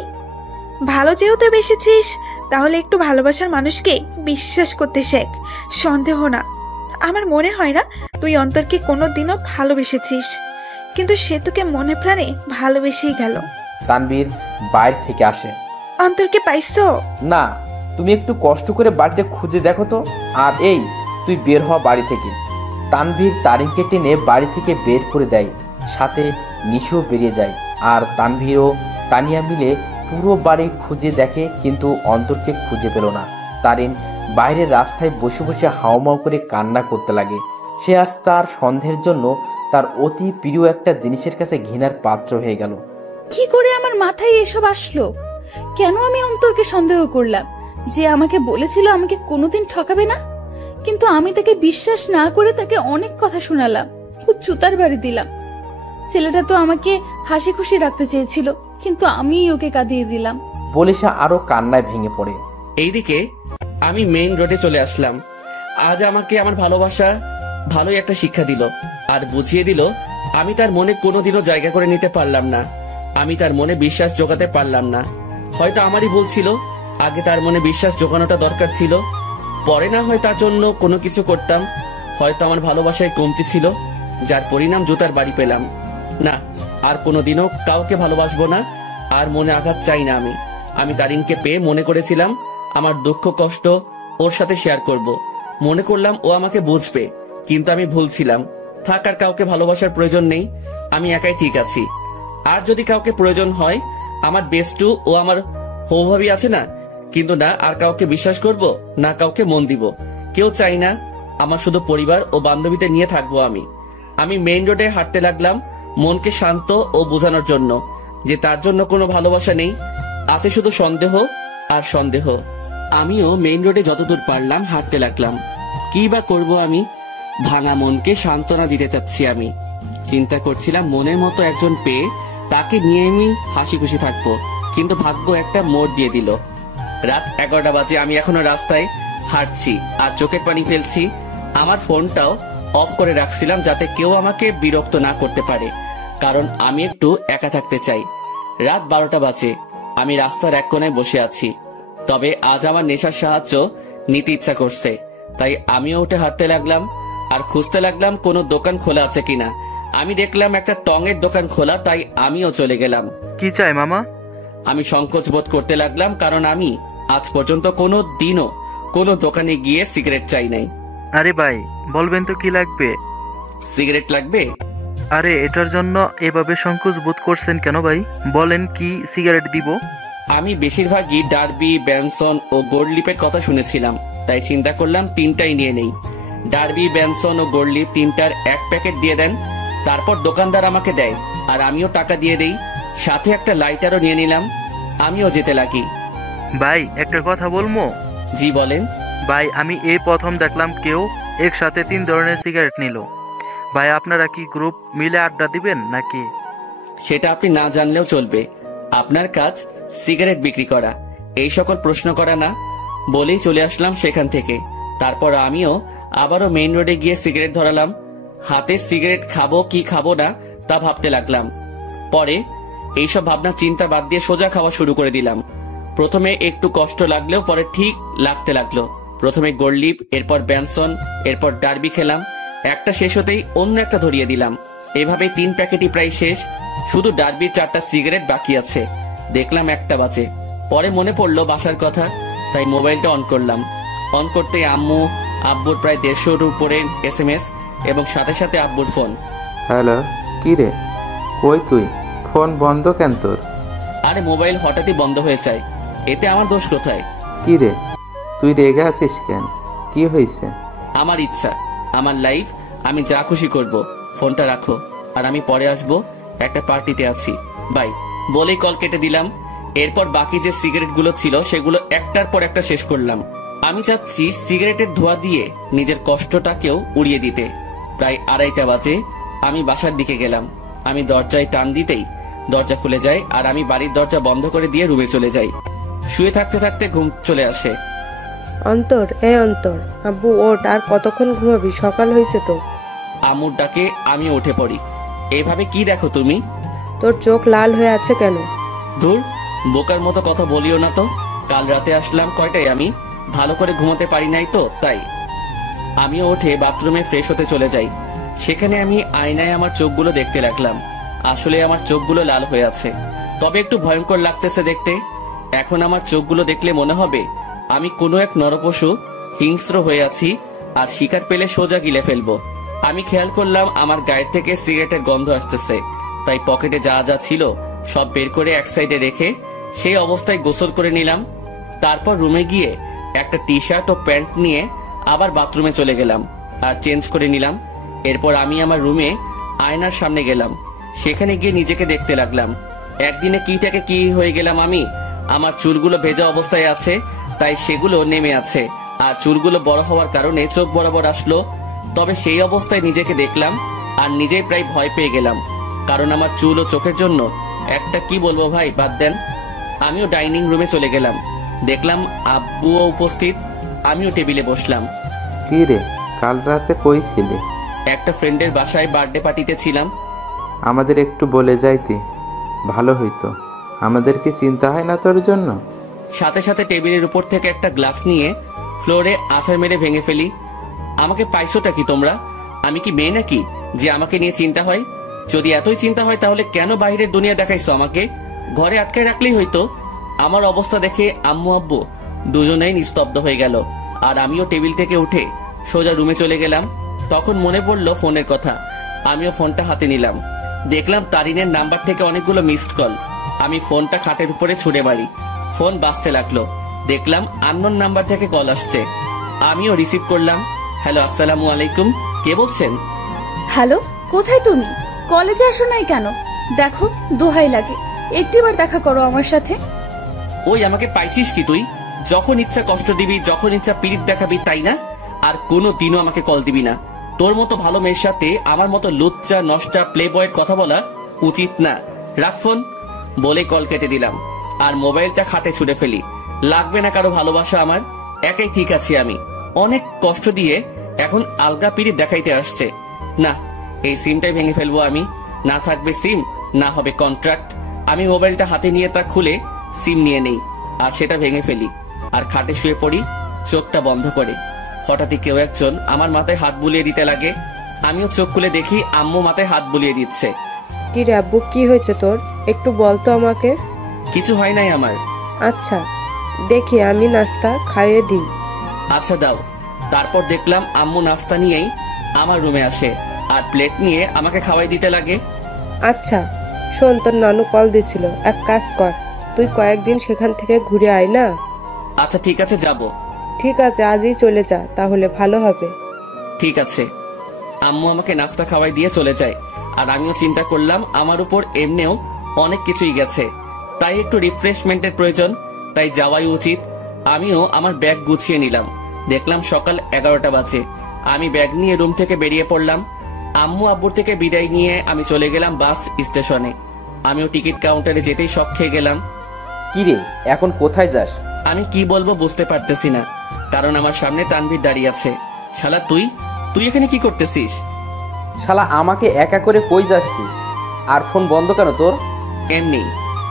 ভালো যেহেতু বেসেছিস, তাহলে একটু ভালোবাসার মানুষকে বিশ্বাস করতে শেখ, সন্দেহ না। আমার মনে হয় না তুই অন্তরকে কোনোদিনও ভালোবেসেছিস, কিন্তু সে তোকে মনে প্রাণে ভালোবেসেই গেল। তানভীর বাইরে থেকে আসে। অন্তরকে পাইছো? না, তুমি একটু কষ্ট করে বাড়িতে খুঁজে দেখো তো। আর এই, তুই বের হ বাড়ি থেকে। তানভীর তারিনকে টেনে বাড়ি থেকে বের করে দেয়, সাথে নিশিও বেরিয়ে যায়। আর তানভীর ও তানিয়া মিলে পুরো বাড়ি খুঁজে দেখে, কিন্তু অন্তরকে খুঁজে পেল না। তারিন বাইরের রাস্তায় বসে বসে হাওমাও করে কান্না করতে লাগে। সে আজ তার সন্দেহের জন্য তার অতি প্রিয় একটা জিনিসের কাছে ঘৃণার পাত্র হয়ে গেল। কি করে আমার মাথায় এসব আসলো? কেন আমি অন্তরকে সন্দেহ করলাম? যে আমাকে বলেছিল আমাকে কোনোদিন ঠকাবে না, কিন্তু আমি তাকে বিশ্বাস না করে তাকে অনেক কথা শোনালাম ও জুতার বাড়ি দিলাম। ছেলেটা তো আমাকে হাসি খুশি রাখতে চেয়েছিল, কিন্তু আমিই ওকে কাঁদিয়ে দিলাম। বলে সে আরো কান্নায় ভেঙে পড়ে। এইদিকে আমি মেইন রোডে চলে আসলাম। আজ আমাকে আমার ভালোবাসা ভালোই একটা শিক্ষা দিল, আর বুঝিয়ে দিল আমি তার মনে কোনোদিনও জায়গা করে নিতে পারলাম না। আমি তার মনে বিশ্বাস জোগাতে পারলাম না। হয়তো আমারই ভুল ছিল, আগে তার মনে বিশ্বাস জোগানোটা দরকার ছিল। পরে না হয় তার জন্য কোনো কিছু করতাম। হয়তো আমার ভালোবাসায় কমতি ছিল, যার পরিণাম জুতার বাড়ি পেলাম। না, আর কোনোদিনও কাউকে ভালোবাসবো না, আর মনে আঘাত চাই না। আমি তারিনকে পেয়ে মনে করেছিলাম আমার দুঃখ কষ্ট ওর সাথে শেয়ার করব। মনে করলাম ও আমাকে বুঝবে, কিন্তু আমি ভুল ছিলাম। থাক, আর কাউকে ভালোবাসার প্রয়োজন নেই, আমি একাই ঠিক আছি। আর যদি কাউকে প্রয়োজন হয়, আমার বেস্টু ও আমার হৌভাবি আছে না, কিন্তু না আর কাউকে বিশ্বাস করব, না কাউকে মন দিব। কেউ চাই না, আমার শুধু পরিবার ও বান্ধবীদের নিয়ে থাকবো আমি মেইন রোডে হাঁটতে লাগলাম, মনকে শান্ত ও বোঝানোর জন্য যে তার জন্য কোনো ভালোবাসা নেই, আছে শুধু সন্দেহ আর সন্দেহ। আমিও মেইন রোডে যতদূর পারলাম হাঁটতে লাগলাম। কি বা করবো আমি? ভাঙা মনকে সান্ত্বনা দিতে চাচ্ছি। আমি চিন্তা করছিলাম মনের মতো একজন পেয়ে তাকে নিয়ে আমি হাসি খুশি থাকবো, কিন্তু ভাগ্য একটা মোড় দিয়ে দিল। রাত 11টা বাজে, আমি এখনো রাস্তায় হাঁটছি আর চোখের পানি ফেলছি। আমার ফোনটাও অফ করে রাখছিলাম যাতে কেউ আমাকে বিরক্ত না করতে পারে, কারণ আমি একটু একা থাকতে চাই। রাত 12টা বাজে, আমি রাস্তার এক কোণায় বসে আছি। তবে আজ আমার নেশার সাহায্য নিতে ইচ্ছা করছে, তাই আমিও উঠে হাঁটতে লাগলাম আর খুঁজতে লাগলাম কোনো দোকান খোলা আছে কিনা। আমি দেখলাম একটা টঙের দোকান খোলা, তাই আমিও চলে গেলাম। কি চাই মামা? আমি সংকোচ বোধ করতে লাগলাম, কারণ আমি আজ পর্যন্ত কোনো দিনও কোনো দোকানে গিয়ে সিগারেট চাই নাই। আরে ভাই, বলবেন তো কি লাগবে? সিগারেট লাগবে? আরে এটার জন্য এভাবে সংকোচ বোধ করছেন কেন ভাই? বলেন, কি সিগারেট দিব? আমি বেশিরভাগই ডার্বি, ব্যানসন ও গোল্ডলিপের কথা শুনেছিলাম, তাই চিন্তা করলাম তিনটাই নিয়ে নেই। ডার্বি, ব্যানসন ও গোল্ডলিপ তিনটার এক প্যাকেট দিয়ে দেন। তারপর দোকানদার আমাকে দেয় আর আমিও টাকা দিয়ে দেই। সাথে একটা লাইটারও নিয়ে নিলাম। আমিও যেতে লাগি। ভাই, একটা কথা বলবো? জি বলেন। ভাই, আমি এই প্রথম দেখলাম কেউ একসাথে 3 ধরনের সিগারেট নিল। ভাই, আপনারা কি গ্রুপ মিলে আড্ডা দিবেন নাকি? সেটা আপনি না জানলেও চলবে। আপনার কাজ সিগারেট বিক্রি করা, এই সকল প্রশ্ন করা না। বলেই চলে আসলাম সেখান থেকে। তারপর আমিও আবারও মেইন রোডে গিয়ে সিগারেট ধরালাম। হাতে সিগারেট খাবো কি খাবো না তা ভাবতে লাগলাম। পরে এইসব ভাবনা চিন্তা বাদ দিয়ে সোজা খাওয়া শুরু করে দিলাম। প্রথমে একটু কষ্ট লাগলেও পরে ঠিক লাগতে লাগলো। প্রথমে গোল্ডলিপ, এরপর ব্যানসন, এরপর ডার্বি খেলাম। একটা শেষ হতেই অন্য একটা ধরিয়ে দিলাম। এভাবে 3 প্যাকেটই প্রায় শেষ, শুধু ডার্বির 4টা সিগারেট বাকি আছে। দেখলাম 1টা বাজে। পরে মনে পড়লো বাসার কথা, তাই মোবাইলটা অন করলাম। অন করতেই আম্মু আব্বুর প্রায় 150-র উপরে SMS এবং সাথে সাথে আব্বুর ফোন। হ্যালো, কি রে? কই তুই? ফোন বন্ধ কেন তোর? আরে মোবাইল হঠাৎই বন্ধ হয়ে যায়, এতে আমার দোষ কোথায়? কি রে, তুই রেগে আছিস কেন? কি হয়েছে? আমার ইচ্ছা, আমার লাইফ, আমি যা খুশি করব। ফোনটা রাখো, আর আমি পরে আসবো, একটা পার্টিতে আছি, বাই বলেই কল কেটে দিলাম। এরপর বাকি যে সিগারেট গুলো ছিল সেগুলো একটার পর একটা শেষ করলাম। আমি চাচ্ছি সিগারেটের ধোঁয়া দিয়ে নিজের কষ্টটাকেও উড়িয়ে দিতে। প্রায় 2:30 বাজে আমি বাসার দিকে গেলাম। আমি দরজায় টান দিতেই দরজা খুলে যায়, আর আমি বাড়ির দরজা বন্ধ করে দিয়ে রুমে চলে যাই। শুয়ে থাকতে থাকতে ঘুম চলে আসে। অন্তর, অন্তর, আব্বু ওঠ, আর কতক্ষণ ঘুমাবি? সকাল হয়েছে তো। আম্মুর ডাকে আমি উঠে পড়ি। এভাবে কি দেখো তুমি? তোর চোখ লাল হয়ে আছে কেন? ধুর, বোকার মতো কথা বলিও না তো। কাল রাতে আসলাম কয়টায়, আমি ভালো করে ঘুমাতে পারি নাই তো, তাই। আমিও উঠে বাথরুমে ফ্রেশ হতে চলে যাই। সেখানে আমি আয়নায় আমার চোখগুলো দেখতে লাগলাম। আসলে আমার চোখগুলো লাল হয়ে আছে, তবে একটু ভয়ঙ্কর লাগতেছে দেখতে। এখন আমার চোখগুলো দেখলে মনে হবে আমি কোনো এক নরপশু হিংস্র হয়ে আছি, আর শিকার পেলে সোজা গিলে ফেলবো। আমি খেয়াল করলাম আমার গায়ের থেকে সিগারেটের গন্ধ আসতেছে, তাই পকেটে যা যা ছিল সব বের করে এক সাইডে রেখে সেই অবস্থায় গোসল করে নিলাম। তারপর রুমে গিয়ে একটা টি-শার্ট ও প্যান্ট নিয়ে আবার বাথরুমে চলে গেলাম আর চেঞ্জ করে নিলাম। এরপর আমি আমার রুমে আয়নার সামনে গেলাম। সেখানে গিয়ে নিজেকে দেখতে লাগলাম। একদিনে কি থেকে কি হয়ে গেলাম আমি। আমার চুলগুলো ভেজা অবস্থায় আছে, তাই সেগুলো নেমে আছে, আর চুলগুলো বড় হওয়ার কারণে চোখ বরাবর আসলো। তবে সেই অবস্থায় নিজেকে দেখলাম আর নিজেই প্রায় ভয় পেয়ে গেলাম, কারণ আমার চুল ও চোখের জন্য একটা কি বলবো ভাই, বাদ দেন। আমিও ডাইনিং রুমে চলে গেলাম। দেখলাম আব্বুও উপস্থিত। আমিও টেবিলে বসলাম। কি রে, কাল রাতে কই ছিলি? একটা ফ্রেন্ডের বাসায় বার্থডে পার্টিতে ছিলাম। আমাদের একটু বলে যাইতি, ভালো হইতো। আমাদের কি চিন্তা হয় না তোর জন্য? সাথে সাথে টেবিলের উপর থেকে একটা গ্লাস নিয়ে ফ্লোরে আছাড় মেরে ভেঙে ফেলি। আমাকে পাইছোটা কি তোমরা? আমি কি মেয়ে নাকি যে আমাকে নিয়ে চিন্তা হয়? যদি এতই চিন্তা হয় তাহলে কেন বাইরের দুনিয়া দেখাইছো আমাকে? ঘরে আটকায় রাখলেই হইতো। আমার অবস্থা দেখে আম্মু আব্বু দুজনেই নিস্তব্ধ হয়ে গেল, আর আমিও টেবিল থেকে উঠে সোজা রুমে চলে গেলাম। তখন মনে পড়লো ফোনের কথা। আমিও ফোনটা হাতে নিলাম। দেখলাম তারিনের নাম্বার থেকে অনেকগুলো মিসড কল। আমি ফোনটা খাটের উপরে ছুড়ে মারি। ফোন বাজতে লাগলো। দেখলাম আননোন নাম্বার থেকে কল আসছে। আমিও রিসিভ করলাম। হ্যালো, আসসালামু আলাইকুম, কে বলছেন? হ্যালো, কোথায় তুমি? কলেজে আসো নাই কেন? দেখো, দোহাই লাগে, একটিবার দেখা করো আমার সাথে। ওই আমাকে পাইছিস কি তুই? যখন ইচ্ছা কষ্ট দিবি, যখন ইচ্ছা পিরিত দেখাবি, তাই না? আর কোনো দিনও আমাকে কল দিবি না। তোর মতো ভালো মেয়ের সাথে আমার মতো লুচ্চা নষ্টা প্লে বয়ের কথা বলা উচিত না। রাখ ফোন বলে কল কেটে দিলাম আর মোবাইলটা খাটে ছুড়ে ফেলি। লাগবে না কারো ভালোবাসা আমার, একাই ঠিক আছি আমি। অনেক কষ্ট দিয়ে এখন আলগা পিরিত দেখাইতে আসছে। না, এই সিমটাই ভেঙে ফেলবো আমি। না থাকবে সিম, না হবে কন্ট্রাক্ট। আমি মোবাইলটা হাতে নিয়ে তা খুলে সিম নিয়ে নেই আর সেটা ভেঙে ফেলি, আর খাটে শুয়ে পড়ি চোখটা বন্ধ করে। হঠাৎই কেউ একজন আমার মাথায় হাত বুলিয়ে দিতে লাগে। আমিও চোখ খুলে দেখি আম্মু মাথায় হাত বুলিয়ে দিচ্ছে। কি রে আব্বু, কি হয়েছে তোর? একটু বলতো আমাকে। কিছু হয় নাই আমার। আচ্ছা, দেখি আমি নাস্তা খাইয়ে দিই। আচ্ছা দাও। তারপর দেখলাম আম্মু নাস্তা নিয়েই আমার রুমে আসে আর প্লেট নিয়ে আমাকে খাওয়াই দিতে লাগে। আচ্ছা শোন, তোর নানু কল দিছিল, এক কাজ কর, তুই কয়েকদিন সেখান থেকে ঘুরে আয় না। আচ্ছা ঠিক আছে, যাব। ঠিক আছে, আজই চলে যা, তাহলে ভালো হবে। ঠিক আছে। আম্মু আমাকে নাস্তা খাওয়াই দিয়ে চলে যায়, আর আমিও চিন্তা করলাম আমার উপর এমনিও অনেক কিছুই গেছে, তাই একটু রিফ্রেশমেন্টের প্রয়োজন, তাই যাওয়াই উচিত। আমিও আমার ব্যাগ গুছিয়ে নিলাম। দেখলাম সকাল 11টা বাজে। আমি ব্যাগ নিয়ে রুম থেকে বেরিয়ে পড়লাম। আম্মু আব্বুর থেকে বিদায় নিয়ে আমি চলে গেলাম বাস স্টেশনে। আমিও টিকিট কাউন্টারে যেতেই শক খেয়ে গেলাম। কিরে, এখন কোথায় যাস? আমি কি বলবো বুঝতে পারতেছি না, কারণ আমার সামনে তানভীর দাঁড়িয়ে আছে। শালা তুই তুই এখানে কি করতেছিস? শালা আমাকে একা করে কই যাচ্ছিস? আর ফোন বন্ধ কেন তোর? এমনি।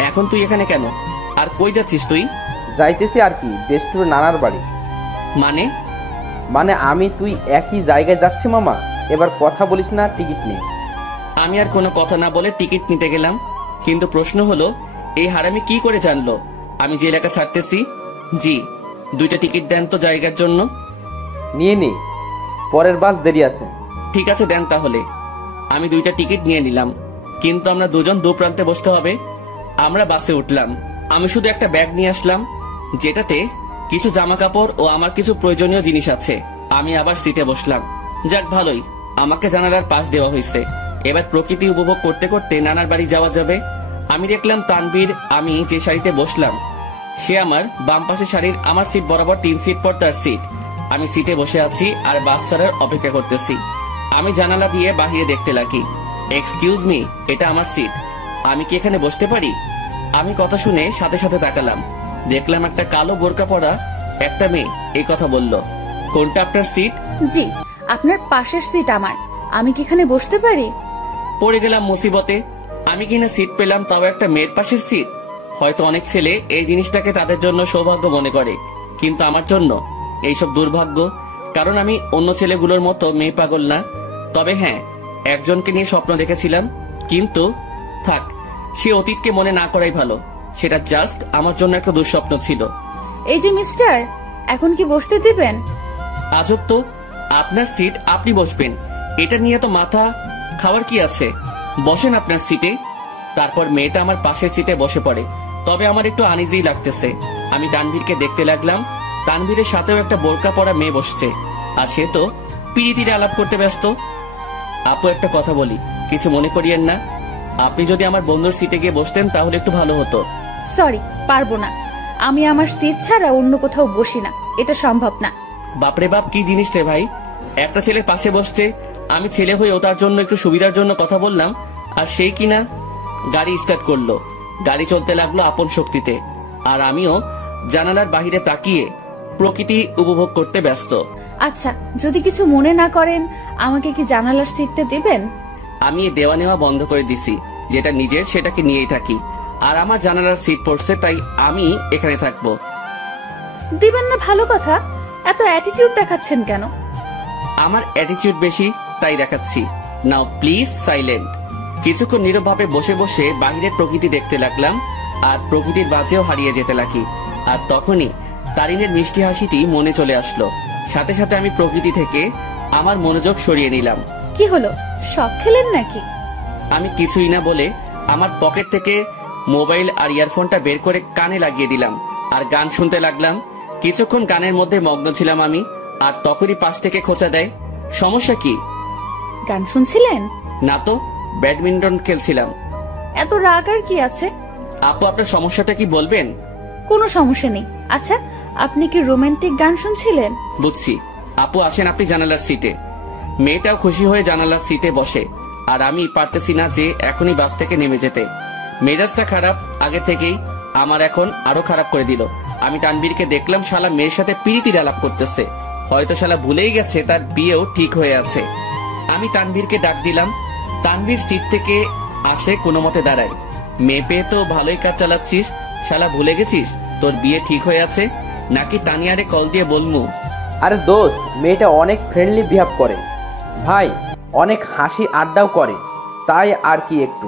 এখন তুই এখানে কেন? আর কই যাচ্ছিস তুই? যাইতেছি আর কি, বেস্টুর নানার বাড়ি। মানে? মানে আমি তুই একই জায়গায় যাচ্ছি মামা। এবার কথা বলিস না, টিকিট নে। আমি আর কোনো কথা না বলে টিকিট নিতে গেলাম, কিন্তু প্রশ্ন হলো এই হারামি কি করে জানলো আমি যে এলাকা ছাড়তেছি? জি, 2টা টিকিট দেন তো জায়গার জন্য। নিয়ে নে, পরের বাস দেরি আছে। ঠিক আছে দেন তাহলে। আমি 2টা টিকিট নিয়ে নিলাম, কিন্তু আমরা দুজন দু প্রান্তে বসতে হবে। আমরা বাসে উঠলাম। আমি শুধু একটা ব্যাগ নিয়ে আসলাম, যেটাতে কিছু জামা কাপড় ও আমার কিছু প্রয়োজনীয় জিনিস আছে। আমি আবার সিটে বসলাম। যাক ভালোই, আমাকে জানালার পাশ দেওয়া হয়েছে। এবার প্রকৃতি উপভোগ করতে করতে নানার বাড়ি যাওয়া যাবে। আমি দেখলাম তানভীর, আমি যে শাড়িতে বসলাম সে আমার বাম পাশে শাড়ির আমার সিট বরাবর 3 সিট পর তার সিট। আমি সিটে বসে আছি আর বাস ছাড়ার অপেক্ষা করতেছি। আমি জানালা দিয়ে বাহিরে দেখতে লাগি। এক্সকিউজ মি, এটা আমার সিট, আমি কি এখানে বসতে পারি? আমি কথা শুনে সাথে সাথে তাকালাম। দেখলাম একটা কালো বোরকা পরা একটা মেয়ে এই কথা বলল। কোনটা আপনার সিট? জি, আপনার পাশের সিট আমার, আমি কি এখানে বসতে পারি? পড়ে গেলাম মুসিবতে। আমি কিনা সিট পেলাম, তাও একটা মেয়ের পাশের সিট। হয়তো অনেক ছেলে এই জিনিসটাকে তাদের জন্য সৌভাগ্য মনে করে, কিন্তু আমার জন্য এইসব দুর্ভাগ্য। কারণ আমি অন্য ছেলেগুলোর মতো মেয়ে পাগল না। তবে হ্যাঁ, একজনকে নিয়ে স্বপ্ন দেখেছিলাম, কিন্তু থাক, সে অতীতকে মনে না করাই ভালো। সেটা জাস্ট আমার জন্য একটা দুঃস্বপ্ন ছিল। এই যে মিস্টার, এখন কি বসতে দিবেন? আজব তো, আপনার সিট আপনি বসবেন, এটা নিয়ে তো মাথা খাওয়ার কি আছে? বসেন আপনার সিটে। তারপর মেয়েটা আমার পাশের সিটে বসে পড়ে। তবে আমার একটু আনইজি লাগতেছে। আমি তানভীরকে দেখতে লাগলাম। তানভীরের সাথেও একটা বোরকা পরা মেয়ে বসছে, আর সে তো পিড়িতিরে আলাপ করতে ব্যস্ত। আপু, একটা কথা বলি, কিছু মনে করিয়েন না। আপনি যদি আমার বন্ধুর সিটে গিয়ে বসতেন তাহলে একটু ভালো হতো। সরি, পারবো না। আমি আমার সিট ছাড়া অন্য কোথাও বসি না, এটা সম্ভব না। বাপরে বাপ, কি জিনিস রে ভাই! একটা ছেলে পাশে বসছে, আমি ছেলে হয়েও তার জন্য একটু সুবিধার জন্য কথা বললাম, আর সেই কিনা গাড়ি স্টার্ট করলো। গাড়ি চলতে লাগলো আপন শক্তিতে, আর আমিও জানালার বাহিরে তাকিয়ে প্রকৃতি উপভোগ করতে ব্যস্ত। আচ্ছা, যদি কিছু মনে না করেন, আমাকে কি জানালার সিটটা দিবেন? আমি দেওয়া নেওয়া বন্ধ করে দিছি, যেটা নিজের সেটাকে নিয়েই থাকি। আর আমার জানালার সিট পড়ছে, তাই আমি এখানে থাকবো। দিবেন না ভালো কথা, এত অ্যাটিটিউড দেখাচ্ছেন কেন? আমার অ্যাটিটিউড বেশি, তাই দেখাচ্ছি। নাও প্লিজ সাইলেন্ট। কিছুক্ষণ নীরবভাবে বসে বসে বাহিরের প্রকৃতি দেখতে লাগলাম, আর প্রকৃতির বাজেও হারিয়ে যেতে লাগি। আর তখনই তারিনের মিষ্টি হাসিটি মনে চলে আসলো। সাথে সাথে আমি প্রকৃতি থেকে আমার মনোযোগ সরিয়ে নিলাম। কি হলো, শখ খেলেন নাকি? আমি কিছুই না বলে আমার পকেট থেকে মোবাইল আর ইয়ারফোনটা বের করে কানে লাগিয়ে দিলাম, আর গান শুনতে লাগলাম। কিছুক্ষণ গানের মধ্যে মগ্ন ছিলাম আমি, আর তখনই পাশ থেকে খোঁচা দেয়। সমস্যা কি? গান শুনছিলেন? না তো, ব্যাডমিন্টন খেলছিলাম। এত রাগ আর কি আছে? আপু, আপনার সমস্যাটা কি বলবেন? কোনো সমস্যা নেই। আচ্ছা, আপনি কি রোমান্টিক গান শুনছিলেন? বুঝছি। আপু আসেন আপনি জানালার সিটে। মেয়েটাও খুশি হয়ে জানালার সিটে বসে, আর আমি পারতেছি না যে এখনই বাস থেকে নেমে যেতে। মেজাজটা খারাপ আগে থেকেই, আমার এখন আরো খারাপ করে দিল। আমি তানভীরকে দেখলাম শালা মেয়ের সাথে পিড়িতির আলাপ করতেছে। হয়তো শালা ভুলেই গেছে তার বিয়েও ঠিক হয়ে আছে। আমি তানভীরকে ডাক দিলাম। তানভীর সিট থেকে আসে, কোনো মতে দাঁড়ায়। মেয়ে পেয়ে তো ভালোই কাজ চালাচ্ছিস, শালা ভুলে গেছিস তোর বিয়ে ঠিক হয়ে আছে? নাকি তানিয়ারে কল দিয়ে বলমু? আরে দোস্ত, মেয়েটা অনেক ফ্রেন্ডলি বিহেভ করে ভাই, অনেক হাসি আড্ডাও করে, তাই আর কি একটু।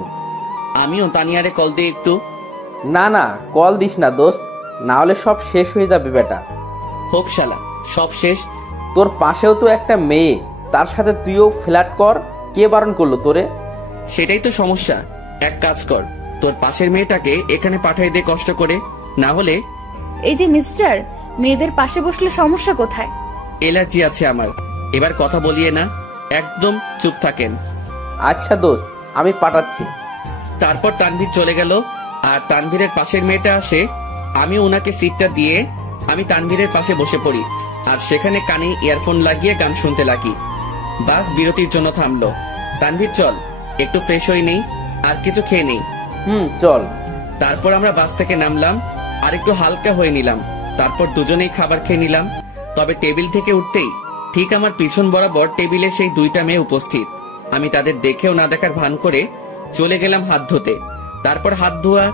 আমিও তানিয়ারে কল দিয়ে একটু। না না, কল দিস না দোস্ত, না হলে সব শেষ হয়ে যাবে বেটা। হোক শালা, সব শেষ। তোর পাশেও তো একটা মেয়ে, তার সাথে তুইও ফ্ল্যাট কর, কে বারণ করলো তোরে? সেটাই তো সমস্যা। এক কাজ কর, তোর পাশের মেয়েটাকে এখানে পাঠাই দে কষ্ট করে, না হলে। এই যে মিস্টার, মেয়েদের পাশে বসলে সমস্যা কোথায়? এলার্জি আছে আমার। এবার কথা বলিয়ে না, একদম চুপ থাকেন। আচ্ছা দোস্ত, আমি পাঠাচ্ছি। তারপর তানভীর চলে গেল, আর তানভীরের পাশের মেয়েটা আসে। আমি ওনাকে সিটটা দিয়ে আমি তানভীরের পাশে বসে পড়ি, আর সেখানে কানে ইয়ারফোন লাগিয়ে গান শুনতে লাগি। বাস বিরতির জন্য থামলো। তানভীর চল একটু ফ্রেশ হয়ে নেই, আর কিছু খেয়ে নেই। চল। তারপর আমরা বাস থেকে নামলাম, আর একটু হালকা হয়ে নিলাম। তারপর দুজনেই খাবার খেয়ে নিলাম। তবে টেবিল থেকে উঠতেই ঠিক আমার পিছন বরাবর টেবিলে সেই 2টা মেয়ে উপস্থিত। আমি তাদের দেখেও না দেখার ভান করে চলে গেলাম হাত ধুতে। তারপর হাত ধোয়া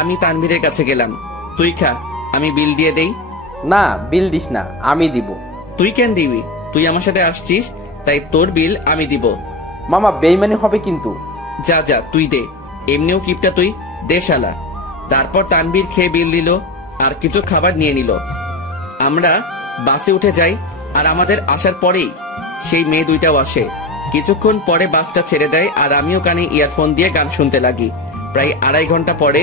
আমি তানভীরের কাছে গেলাম। তুই খা, আমি বিল দিয়ে দেই। না, বিল দিস না, আমি দিব। তুই কেন দিবি? তুই আমার সাথে আসছিস, তাই তোর বিল আমি দিব। মামা বেইমানি হবে কিন্তু। যা যা তুই দে, এমনিও কিপটা তুই, দে শালা। তারপর তানভীর খেয়ে বিল দিল আর কিছু খাবার নিয়ে নিল। আমরা বাসে উঠে যাই আর আমাদের আসার পরেই সেই মেয়ে দুইটাও আসে। কিছুক্ষণ পরে বাসটা ছেড়ে দেয় আর আমিও কানে ইয়ারফোন দিয়ে গান শুনতে লাগি। প্রায় 2.5 ঘন্টা পরে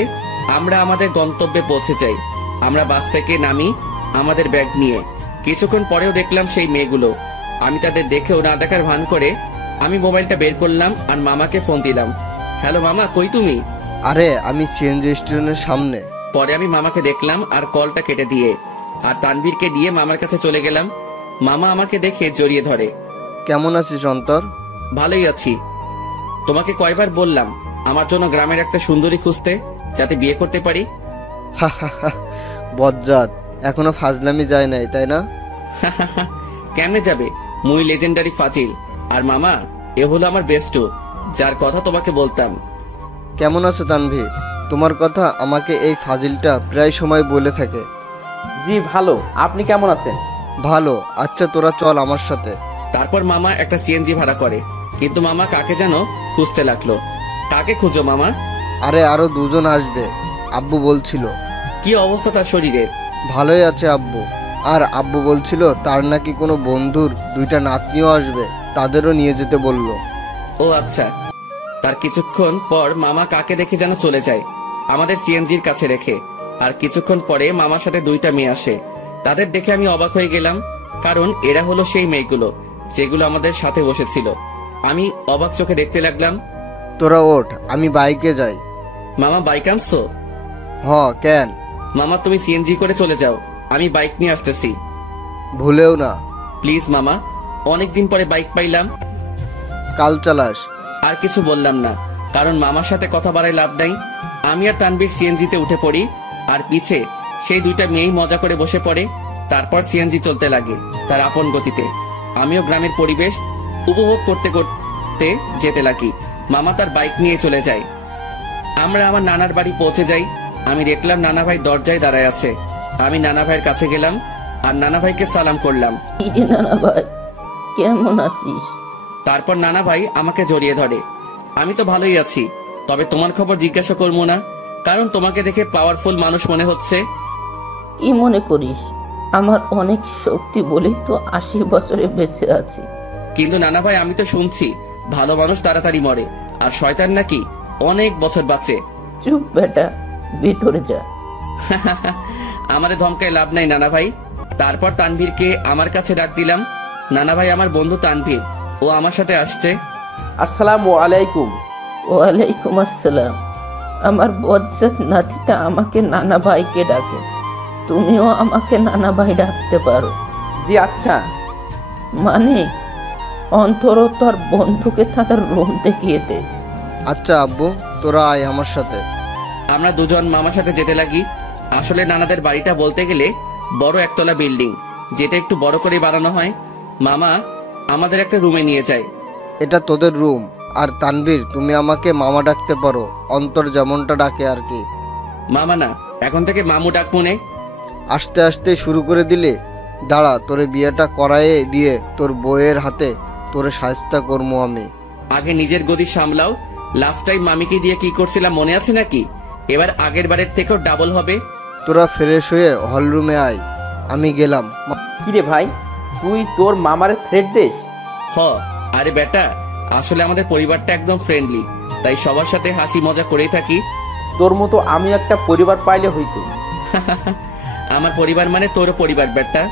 আমরা আমাদের গন্তব্যে পৌঁছে যাই। আমরা বাস থেকে নামি আমাদের ব্যাগ নিয়ে। কিছুক্ষণ পরেও দেখলাম সেই মেয়েগুলো। আমি তাদের দেখেও না দেখার ভান করে আমি মোবাইলটা বের করলাম আর মামাকে ফোন দিলাম। হ্যালো মামা, কই তুমি? আরে আমি সিএনজি স্টেশনের সামনে। পরে আমি মামাকে দেখলাম আর কলটা কেটে দিয়ে আর তানভীরকে দিয়ে মামার কাছে চলে গেলাম। মামা আমাকে দেখে জড়িয়ে ধরে। কেমন আছিস অন্তর? ভালোই আছি। তোমাকে কয়বার বললাম আমার জন্য গ্রামের একটা সুন্দরী খুঁজতে, যাতে বিয়ে করতে পারি। বজ্জাত, এখনো ফাজলামি যায় নাই তাই না? কেমনে যাবে, মুই লেজেন্ডারি ফাজিল। আর মামা, এ হলো আমার বেস্টু, যার কথা তোমাকে বলতাম। কেমন আছো তানভীর? তোমার কথা আমাকে এই ফাজিলটা প্রায় সময় বলে থাকে। জি ভালো, আপনি কেমন আছেন? ভালো। আচ্ছা তোরা চল আমার সাথে। তারপর মামা একটা সিএনজি ভাড়া করে, কিন্তু মামা কাকে যেন খুঁজতে লাগলো। কাকে খুঁজো মামা? আরে আরো 2 জন আসবে, আব্বু বলছিল। কি অবস্থা তার শরীরের? ভালোই আছে আব্বু। আর আব্বু বলছিল তার নাকি কোনো বন্ধুর 2টা নাতনিও আসবে, তাদেরও নিয়ে যেতে বলল। ও আচ্ছা। তার কিছুক্ষণ পর মামা কাকে দেখে যেন চলে যায় আমাদের সিএনজির কাছে রেখে। আর কিছুক্ষণ পরে মামার সাথে 2টা মেয়ে আসে। তাদের দেখে আমি অবাক হয়ে গেলাম, কারণ এরা হলো সেই মেয়েগুলো যেগুলো আমাদের সাথে বসেছিল। আমি অবাক চোখে দেখতে লাগলাম। তোরা ওঠ, আমি বাইকে যাই। মামা বাইক আনছো? কেন? মামা তুমি সিএনজি করে চলে যাও, আমি বাইক নিয়ে আসতেছি। ভুলেও না প্লিজ মামা, অনেকদিন পরে বাইক পাইলাম। কাল চালাস। আর কিছু বললাম না, কারণ মামার সাথে কথা বাড়ায় লাভ নাই। আমি আর তানভীর সিএনজিতে উঠে পড়ি আর পিছে সেই 2টা মেয়েই মজা করে বসে পড়ে। তারপর সিএনজি চলতে লাগে তার আপন গতিতে। আমিও গ্রামের পরিবেশ উপভোগ করতে করতে যেতে লাগি। মামা তার বাইক নিয়ে চলে যায়। আমরা আমার নানার বাড়ি পৌঁছে যাই। আমি দেখলাম নানা ভাই দরজায় দাঁড়ায় আছে। আমি নানা ভাইয়ের কাছে গেলাম আর নানা ভাইকে সালাম করলাম। নানা ভাই কেমন আছিস? তারপর নানা ভাই আমাকে জড়িয়ে ধরে। আমি তো ভালোই আছি, তবে তোমার খবর জিজ্ঞাসা করবো না, কারণ তোমাকে দেখে পাওয়ারফুল মানুষ মনে হচ্ছে। কি মনে করিস? আমার অনেক শক্তি বলে তো 80 বছরে বেঁচে আছি। কিন্তু নানা ভাই, আমি তো শুনছি ভালো মানুষ তাড়াতাড়ি মরে আর শয়তান নাকি অনেক বছর বাঁচে। চুপ বেটা, ভিতরে যা। আমারে ধমকায় লাভ নাই নানা ভাই। তারপর তানভীরকে আমার কাছে ডাক দিলাম। নানা ভাই, আমার বন্ধু তানভীর, ও আমার সাথে আসছে। আসসালামু আলাইকুম। ওয়ালাইকুম আসসালাম। আমার বজ্জাত নাতিটা আমাকে নানা ভাইকে ডাকে, তুমিও আমাকে নানা ভাই ডাকতে পারো। জি আচ্ছা। মানে অন্তর তোর বন্ধুকে তাদের রুম দেখিয়ে দে। আচ্ছা আব্বু, তোরা আয় আমার সাথে। আমরা 2 জন মামার সাথে যেতে লাগি। আসলে নানাদের বাড়িটা বলতে গেলে বড় একতলা বিল্ডিং, যেটা একটু বড় করে বানানো হয়। মামা আমাদের একটা রুমে নিয়ে যায়। এটা তোদের রুম। আর তানভীর, তুমি আমাকে মামা ডাকতে পারো, অন্তর যেমনটা ডাকে আর কি। মামা না, এখন থেকে মামু ডাক মনে। আস্তে আস্তে শুরু করে দিলে। দাঁড়া, তোরে বিয়েটা করায়ে দিয়ে তোর বউয়ের হাতে তোরে শায়েস্তা করবো আমি। আগে নিজের গদি সামলাও। লাস্ট টাইম মামিকে দিয়ে কি করছিলাম মনে আছে নাকি? এবার আগের বারের থেকেও ডাবল হবে। তোরা ফ্রেশ হয়ে হলরুমে আয়, আমি গেলাম। কিরে ভাই, তুই তোর মামারে থ্রেট দিস? আরে বেটা, আসলে আমাদের পরিবারটা একদম ফ্রেন্ডলি, তাই সবার সাথে হাসি মজা করেই থাকি। তোর মতো আমি একটা পরিবার পাইলে হইতো। আমার পরিবার মানে তোর পরিবার বেটা।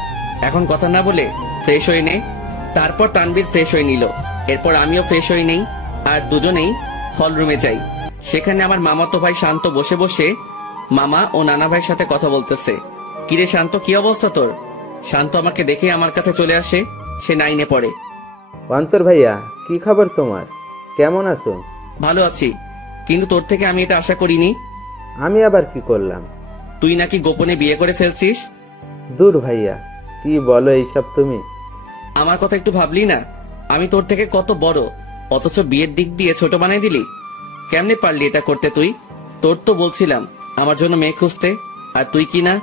এখন কথা না বলে ফ্রেশ হয়ে নে। তারপর তানভীর ফ্রেশ হয়ে নিল। এরপর আমিও ফ্রেশ হয়ে নেই আর দুজনেই হল রুমে যাই। সেখানে আমার মামাতো ভাই শান্ত বসে বসে মামা ও নানা ভাইয়ের সাথে কথা বলতেছে। কিরে শান্ত, কি অবস্থা তোর? শান্ত আমাকে দেখে আমার কাছে চলে আসে। সে 9-এ পড়ে। অন্তর ভাইয়া, কি খবর তোমার? কেমন আছো? ভালো আছি, কিন্তু তোর থেকে আমি এটা আশা করিনি। আমি আবার কি করলাম? তুই নাকি গোপনে বিয়ে করে ফেলছিস। দূর ভাইয়া, কি বলো এইসব তুমি? আমার কথা একটু ভাবলি না? আমি তোর থেকে কত বড়, অথচ বিয়ের দিক দিয়ে ছোট বানাই দিলি। কেমনে পারলি এটা করতে তুই? তোর তো বলছিলাম আমার জন্য মেয়ে খুঁজতে, আর তুই কি না,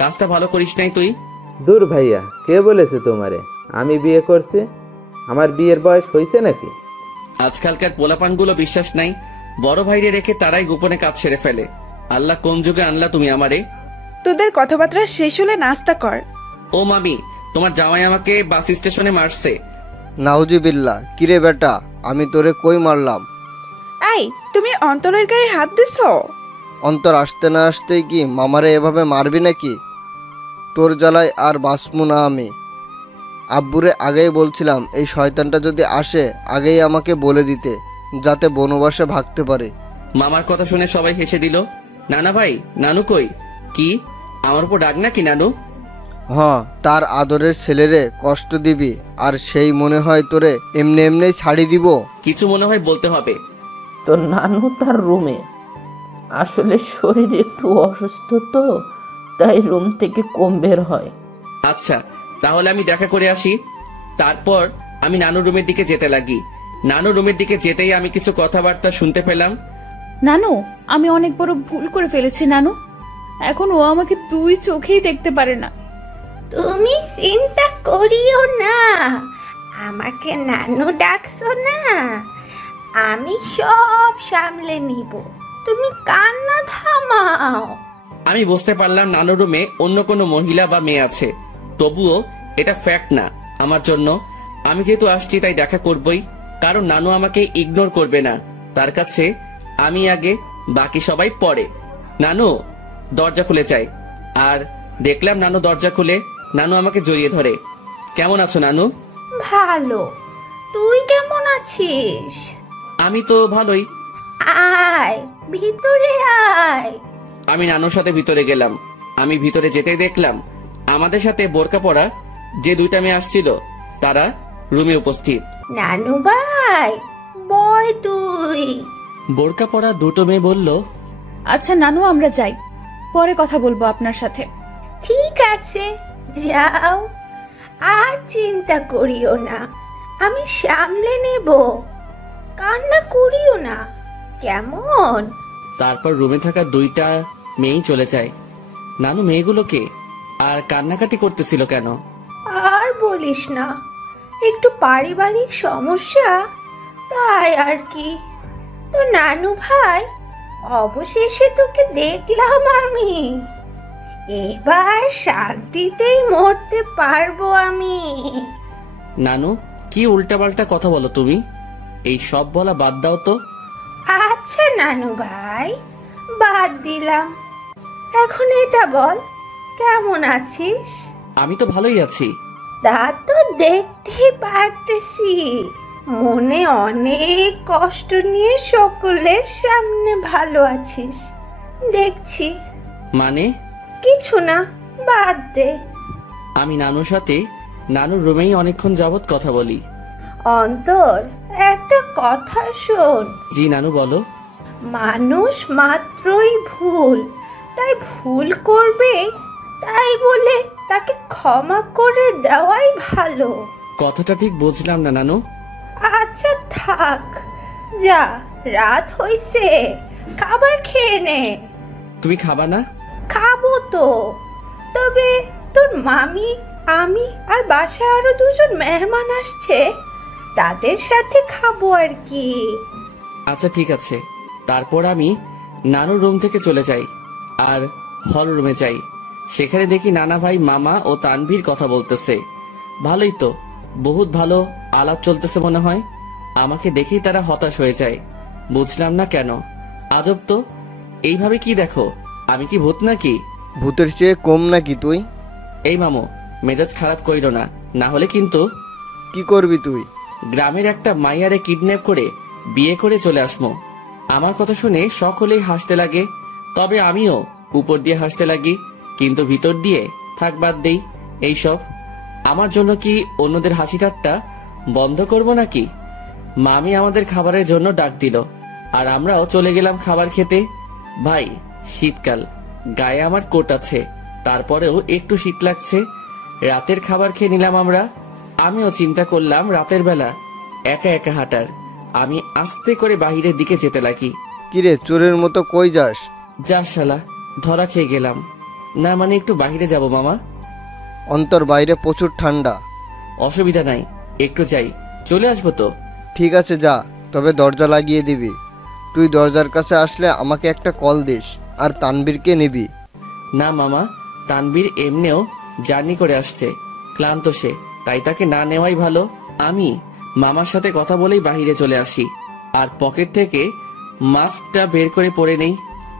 কাজটা ভালো করিস নাই তুই। দূর ভাইয়া, কে বলেছে তোমারে আমি বিয়ে করছি? আমার বিয়ের বয়স হয়েছে নাকি? আজকালকার পোলাপানগুলো বিশ্বাস নাই, বড় ভাইরে রেখে তারাই গোপনে কাজ সেরে ফেলে। আল্লাহ কোন যুগে আনলা তুমি আমারে? তোদের কথাবার্তা শেষ হলে নাস্তা কর। ও মামি, তোমার জামাই আমাকে বাস স্টেশনে মারছে। নাউজুবিল্লাহ, কিরে বেটা, আমি তোরে কই মারলাম? এই, তুমি অন্তরের গায়ে হাত দিছো? অন্তর আসতে না আসতেই কি মামারে এভাবে মারবি নাকি? তোর জ্বালায় আর বাঁচমু না আমি। আব্বুরে আগেই বলছিলাম এই শয়তানটা যদি আসে আগেই আমাকে বলে দিতে, যাতে বনবাসে ভাগতে পারে। মামার কথা শুনে সবাই হেসে দিল। নানা ভাই, নানু কই? কি আমার উপর রাগ নাকি নানু? হ্যাঁ, তার আদরের ছেলেরে কষ্ট দিবি আর সেই মনে হয় তোরে এমনি এমনি ছাড়ি দিব? কিছু মনে হয় বলতে হবে। তো নানু তার রুমে, আসলে শরীর একটু অসুস্থ তো, তাই রুম থেকে কম বের হয়। আচ্ছা, তাহলে আমি দেখা করে আসি। তারপর আমি নানু রুমের দিকে যেতে লাগি। নানু রুমের দিকে যেতেই আমি কিছু কথাবার্তা শুনতে পেলাম। নানু, আমি অনেক বড় ভুল করে ফেলেছি নানু। এখন ও আমাকে দুই চোখেই দেখতে পারে না। তুমি চিন্তা করিও না, আমাকে নানু ডাকছো না, আমি সব সামলে নিব, তুমি কান্না থামাও। আমি বুঝতে পারলাম নানু রুমে অন্য কোনো মহিলা বা মেয়ে আছে, তবুও এটা ফ্যাক্ট না আমার জন্য। আমি যেহেতু আসছি তাই দেখা করবই, কারণ নানু আমাকে ইগনোর করবে না। তার কাছে আমি আগে, বাকি সবাই পরে। নানু, দরজা খুলে যায়। আর দেখলাম নানু দরজা খুলে নানু আমাকে জড়িয়ে ধরে। কেমন আছো নানু? ভালো, তুই কেমন আছিস? আমি তো ভালোই। আয় ভিতরে আয়। আমি নানুর সাথে ভিতরে গেলাম। আমি ভিতরে যেতেই দেখলাম আমাদের সাথে বোরকা পরা যে দুইটা মেয়ে আসছিল তারা রুমে উপস্থিত। নানু ভাই, বয় তুই। বোরকা পরা দুটো মেয়ে বলল, আচ্ছা নানু, আমরা যাই, পরে কথা বলবো আপনার সাথে। ঠিক আছে, যাও, আর চিন্তা করিও না, আমি সামলে নেব, কান্না করিও না, কেমন? তারপর রুমে থাকা দুইটা মেয়েই চলে যায়। নানু মেয়েগুলোকে আর কান্নাকাটি করতেছিল কেন? আর বলিস না, একটু পারিবারিক সমস্যা, তাই আর কি। তো নানু ভাই, অবশেষে তোকে দেখলাম আমি, এবার শান্তিতেই মরতে পারবো আমি। নানু, কি উল্টাপাল্টা কথা বলো তুমি? এই সব বলা বাদ দাও তো। আচ্ছা নানু ভাই, বাদ দিলাম, এখন এটা বল, কেমন আছিস? আমি তো ভালোই আছি। তা তো দেখতেই পারতেছি, মনে অনেক কষ্ট নিয়ে সকলের সামনে ভালো আছিস দেখছি। মানে? কিছু না, বাদ দে। আমি নানুর সাথে নানুর রুমেই অনেকক্ষণ যাবত কথা বলি। অন্তর, একটা কথা শোন। জি নানু, বলো। মানুষ মাত্রই ভুল, তাই ভুল করবে, তাই বলে তাকে ক্ষমা করে দেওয়াই ভালো। কথাটা ঠিক বুঝলাম না নানু। আচ্ছা থাক, যা, রাত হইছে, খাবার খেয়ে নে। তুমি খাবা না? খাবো তো, তবে তোর মামি, আমি আর বাসায় আরো দুজন মেহমান আসছে, তাদের সাথে খাবো আর কি। আচ্ছা ঠিক আছে। তারপর আমি নানুর রুম থেকে চলে যাই আর হল রুমে যাই। সেখানে দেখি নানা ভাই, মামা ও তানভীর কথা বলতেছে। ভালোই তো, বহুত ভালো আলাপ চলতেছে মনে হয়। আমাকে দেখেই তারা হতাশ হয়ে যায়। বুঝলাম না কেন, আজব তো। এইভাবে কি দেখো, আমি কি ভূত নাকি? ভূতের চেয়ে কম নাকি তুই? এই মামু, মেজাজ খারাপ কইরো না, না হলে কিন্তু। কি করবি তুই? গ্রামের একটা মাইয়ারে কিডন্যাপ করে বিয়ে করে চলে আসমো। আমার কথা শুনে সকলেই হাসতে লাগে, তবে আমিও উপর দিয়ে হাসতে লাগি, কিন্তু ভিতর দিয়ে থাক বাদ দেই এইসব। আমার জন্য কি অন্যদের হাসি ঠাট্টা বন্ধ করব নাকি? মামি আমাদের খাবারের জন্য ডাক দিল আর আমরাও চলে গেলাম খাবার খেতে। ভাই, শীতকাল, গায়ে আমার কোট আছে, তারপরেও একটু শীত লাগছে। রাতের খাবার খেয়ে নিলাম আমরা। আমিও চিন্তা করলাম রাতের বেলা একা একা হাঁটার। আমি আস্তে করে বাহিরের দিকে যেতে লাগি। কিরে, চোরের মতো কই যাস? যা শালা, ধরা খেয়ে গেলাম। না মানে একটু বাহিরে যাব মামা। অন্তর, বাইরে প্রচুর ঠান্ডা। অসুবিধা নাই, একটু যাই, চলে আসবো তো। ঠিক আছে যা, তবে দরজা লাগিয়ে দিবি। তুই দরজার কাছে আসলে আমাকে একটা কল দিস, আর তানবীরকে নিবি। না মামা, তানবীর এমনিও জার্নি করে আসছে, ক্লান্ত সে, তাই তাকে না নেওয়াই ভালো। আমি মামার সাথে কথা বলেই বাহিরে চলে আসি, আর পকেট থেকে মাস্কটা বের করে পরে নেই,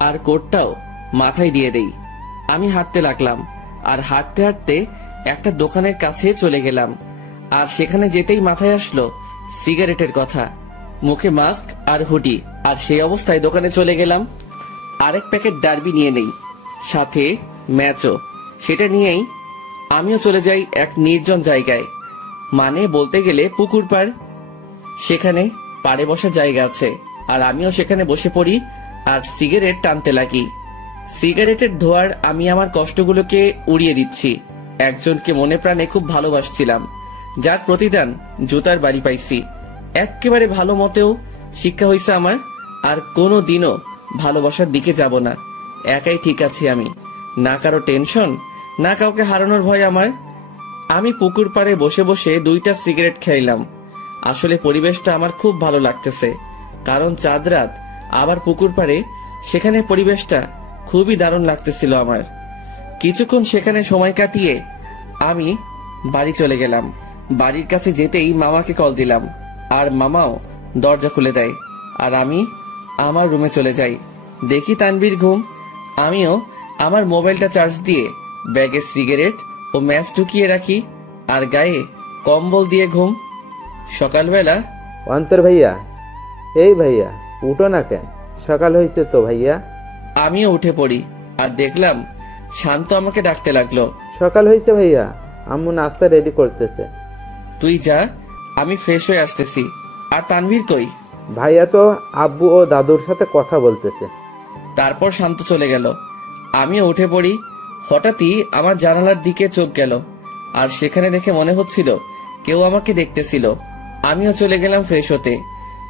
আর কোটটাও মাথায় দিয়ে দেই। আমি হাঁটতে লাগলাম, আর হাঁটতে হাঁটতে একটা দোকানের কাছে চলে গেলাম। আর সেখানে যেতেই মাথায় আসলো সিগারেটের কথা। মুখে মাস্ক আর হুডি, আর সেই অবস্থায় দোকানে চলে গেলাম। আরেক প্যাকেট ডার্বি নিয়ে নেই, সাথে ম্যাচও। সেটা নিয়েই আমিও চলে যাই এক নির্জন জায়গায়, মানে বলতে গেলে পুকুর পাড়। সেখানে পাড়ে বসার জায়গা আছে, আর আমিও সেখানে বসে পড়ি আর সিগারেট টানতে লাগি। সিগারেটের ধোঁয়ার আমি আমার কষ্টগুলোকে উড়িয়ে দিচ্ছি। একজনকে মনে প্রাণে খুব ভালোবাসছিলাম, যার প্রতিদান জুতার বাড়ি পাইছি। একেবারে ভালো মতেও শিক্ষা হয়েছে আমার, আর কোনো দিনও ভালোবাসার দিকে যাব না। একাই ঠিক আছি আমি, না কারো টেনশন, না কাউকে হারানোর ভয় আমার। আমি পুকুর পাড়ে বসে বসে 2টা সিগারেট খাইলাম। আসলে পরিবেশটা আমার খুব ভালো লাগতেছে, কারণ চাঁদ রাত, আবার পুকুর পাড়ে, সেখানে পরিবেশটা খুবই দারুণ লাগতেছিল আমার। কিছুক্ষণ সেখানে সময় কাটিয়ে আমি বাড়ি চলে গেলাম। বাড়ির কাছে যেতেই মামাকে কল দিলাম, আর মামাও দরজা খুলে দেয়, আর আমি আমার রুমে চলে যাই। দেখি তানবীর ঘুম। আমিও আমার মোবাইলটা চার্জ দিয়ে ব্যাগে সিগারেট ও ম্যাচ ঢুকিয়ে রাখি, আর গায়ে কম্বল দিয়ে ঘুম। সকালবেলা অন্তর ভাইয়া, এই ভাইয়া উঠো না কেন, সকাল হয়েছে তো ভাইয়া। আমিও উঠে পড়ি, আর দেখলাম শান্ত আমাকে ডাকতে লাগলো। সকাল হয়েছে ভাইয়া, আম্মু নাস্তা রেডি করতেছে। তুই যা, আমি ফ্রেশ হয়ে আসতেছি। আর তানভীর কই? ভাইয়া তো আব্বু ও দাদুর সাথে কথা বলতেছে। তারপর শান্ত চলে গেল। আমিও উঠে পড়ি। হঠাৎই আমার জানালার দিকে চোখ গেল, আর সেখানে দেখে মনে হচ্ছিল কেউ আমাকে দেখতেছিল। আমিও চলে গেলাম ফ্রেশ হতে।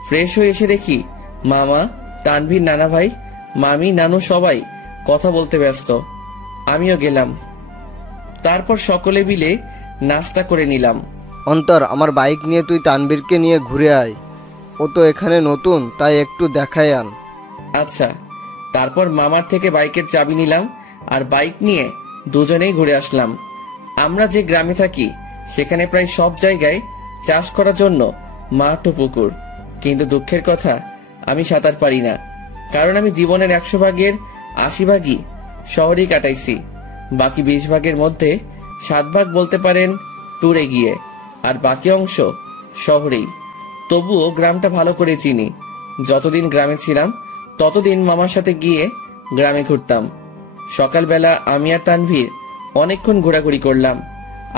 ফ্রেশ হয়ে এসে দেখি মামা, তানভীর, নানা ভাই, মামি, নানু সবাই কথা বলতে ব্যস্ত। আমিও গেলাম। তারপর সকলে মিলে নাস্তা করে নিলাম। অন্তর, আমার বাইক নিয়ে তুই তানবীরকে নিয়ে ঘুরে আয়। ও তো এখানে নতুন, তাই একটু দেখায় আন। আচ্ছা। তারপর মামার থেকে বাইকের চাবি নিলাম, আর বাইক নিয়ে দুজনেই ঘুরে আসলাম। আমরা যে গ্রামে থাকি সেখানে প্রায় সব জায়গায় চাষ করার জন্য মাঠ ও পুকুর, কিন্তু দুঃখের কথা আমি সাঁতার পারি না, কারণ আমি জীবনের 100 ভাগের 80 ভাগই শহরেই কাটাইছি। বাকি 20 ভাগের মধ্যে 7 ভাগ বলতে পারেন ট্যুরে গিয়ে, আর বাকি অংশ শহরেই। তবুও গ্রামটা ভালো করে চিনি। যতদিন গ্রামে ছিলাম ততদিন মামার সাথে গিয়ে গ্রামে ঘুরতাম। সকালবেলা আমি আর তানভীর অনেকক্ষণ ঘোরাঘুরি করলাম,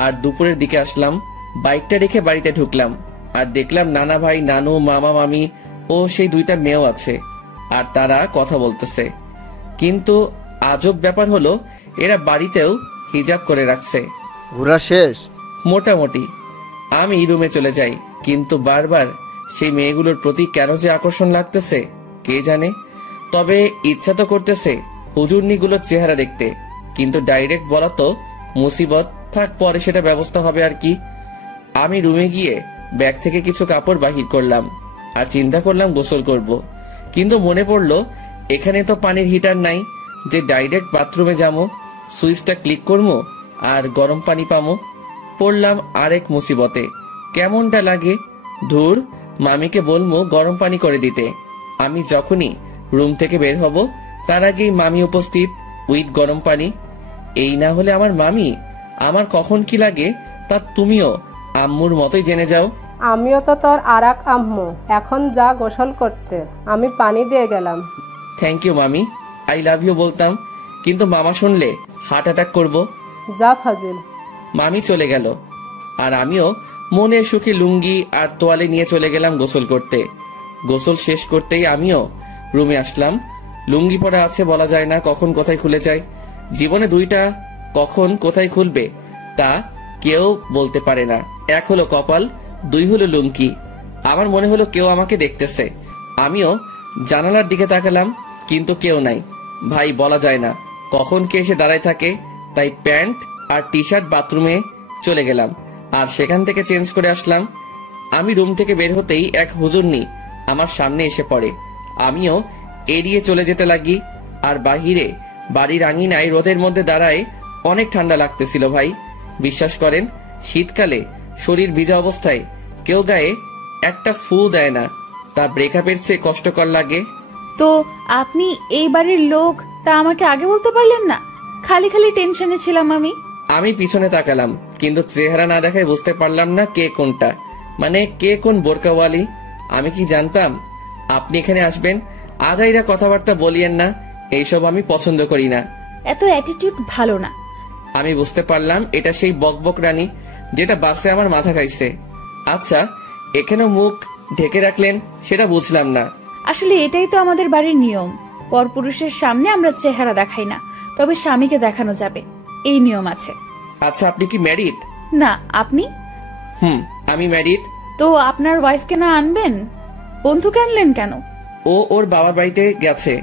আর দুপুরের দিকে আসলাম। বাইকটা রেখে বাড়িতে ঢুকলাম, আর দেখলাম নানা ভাই, নানু, মামা, মামি ও সেই 2টা মেয়েও আছে, আর তারা কথা বলতেছে। কিন্তু আজব ব্যাপার হলো, এরা বাড়িতেও হিজাব করে রাখছে। ঘোরা শেষ? মোটামুটি। আমি রুমে চলে যাই, কিন্তু বারবার সেই মেয়েগুলোর প্রতি কেন যে আকর্ষণ লাগতেছে কে জানে। তবে ইচ্ছা তো করতেছে হুজুরনিগুলোর চেহারা দেখতে, কিন্তু ডাইরেক্ট বলা তো মুসিবত, থাক পরে সেটা ব্যবস্থা হবে আর কি। আমি রুমে গিয়ে ব্যাগ থেকে কিছু কাপড় বাহির করলাম, আর চিন্তা করলাম গোসল করব। কিন্তু মনে পড়লো এখানে তো পানির হিটার নাই যে ডাইরেক্ট বাথরুমে যাবো, সুইচটা ক্লিক করবো আর গরম পানি পামো। পড়লাম আরেক মুসিবতে। কেমনটা লাগে, ধুর, মামিকে বলবো গরম পানি করে দিতে। আমি যখনই রুম থেকে বের হব তার আগেই মামি উপস্থিত উইথ গরম পানি। এই না হলে আমার মামি আমার কখন কি লাগে তা তুমিও আম্মুর মতোই জেনে যাও। আমিও তো তোর আরাক আম্মু, এখন যা গোসল করতে, আমি পানি দিয়ে গেলাম। থ্যাংক ইউ মামি, আই লাভ ইউ বলতাম, কিন্তু মামা শুনলে হার্ট অ্যাটাক করবো। যা ফাজিল। মামি চলে গেল, আর আমিও মনের সুখে লুঙ্গি আর তোয়ালে নিয়ে চলে গেলাম গোসল করতে। গোসল শেষ করতেই আমিও রুমে আসলাম। লুঙ্গি পরা আছে, বলা যায় না কখন কোথায় খুলে যায়। জীবনে 2টা কখন কোথায় খুলবে তা কেউ বলতে পারে না। 1 হলো কপাল, 2 হলো লুঙ্গি। আমার মনে হলো কেউ আমাকে দেখতেছে। আমিও জানালার দিকে তাকালাম, কিন্তু কেউ নাই। ভাই, বলা যায় না কখন কে এসে দাঁড়ায় থাকে, তাই প্যান্ট আর টি শার্ট বাথরুমে চলে গেলাম, আর সেখান থেকে চেঞ্জ করে আসলাম। আমি রুম থেকে বের হতেই এক হুজুরনি আমার সামনে এসে পড়ে। আমিও এড়িয়ে চলে যেতে লাগি। আর বাহিরে বাড়ির আঙিনায় রোদের মধ্যে দাঁড়ায় অনেক ঠান্ডা লাগতেছিল ভাই। বিশ্বাস করেন, শীতকালে শরীর ভিজা অবস্থায় কেউ গায়ে একটা ফু দেয় না, তা ব্রেকআপের চেয়ে কষ্টকর লাগে। তো আপনি এই বাড়ির লোক, তা আমাকে আগে বলতে পারলেন না? খালি খালি টেনশনে ছিলাম আমি। আমি পিছনে তাকালাম, কিন্তু চেহারা না দেখায় বুঝতে পারলাম না কে কোনটা, মানে কে কোন বোরকাওয়ালি। আমি কি জানতাম আপনি এখানে আসবেন? আজাইরা কথাবার্তা বলিয়েন না, এইসব আমি পছন্দ করি না। এত অ্যাটিটিউড ভালো না। আমি বুঝতে পারলাম এটা সেই বকবক রানী যেটা বাসে আমার মাথা খাইছে। আচ্ছা, এখানেও মুখ ঢেকে রাখলেন সেটা বুঝলাম না। আসলে এটাই তো আমাদের বাড়ির নিয়ম। পরপুরুষের সামনে আমরা চেহারা দেখাই না, তবে স্বামীকে দেখানো যাবে, এই নিয়ম আছে। আচ্ছা, আপনি কি ম্যারিড? না, আপনি? আমি ম্যারিড। তো আপনার ওয়াইফকে না আনবেন? বন্ধুকে আনলেন কেন? ও ওর বাবার বাড়িতে গেছে।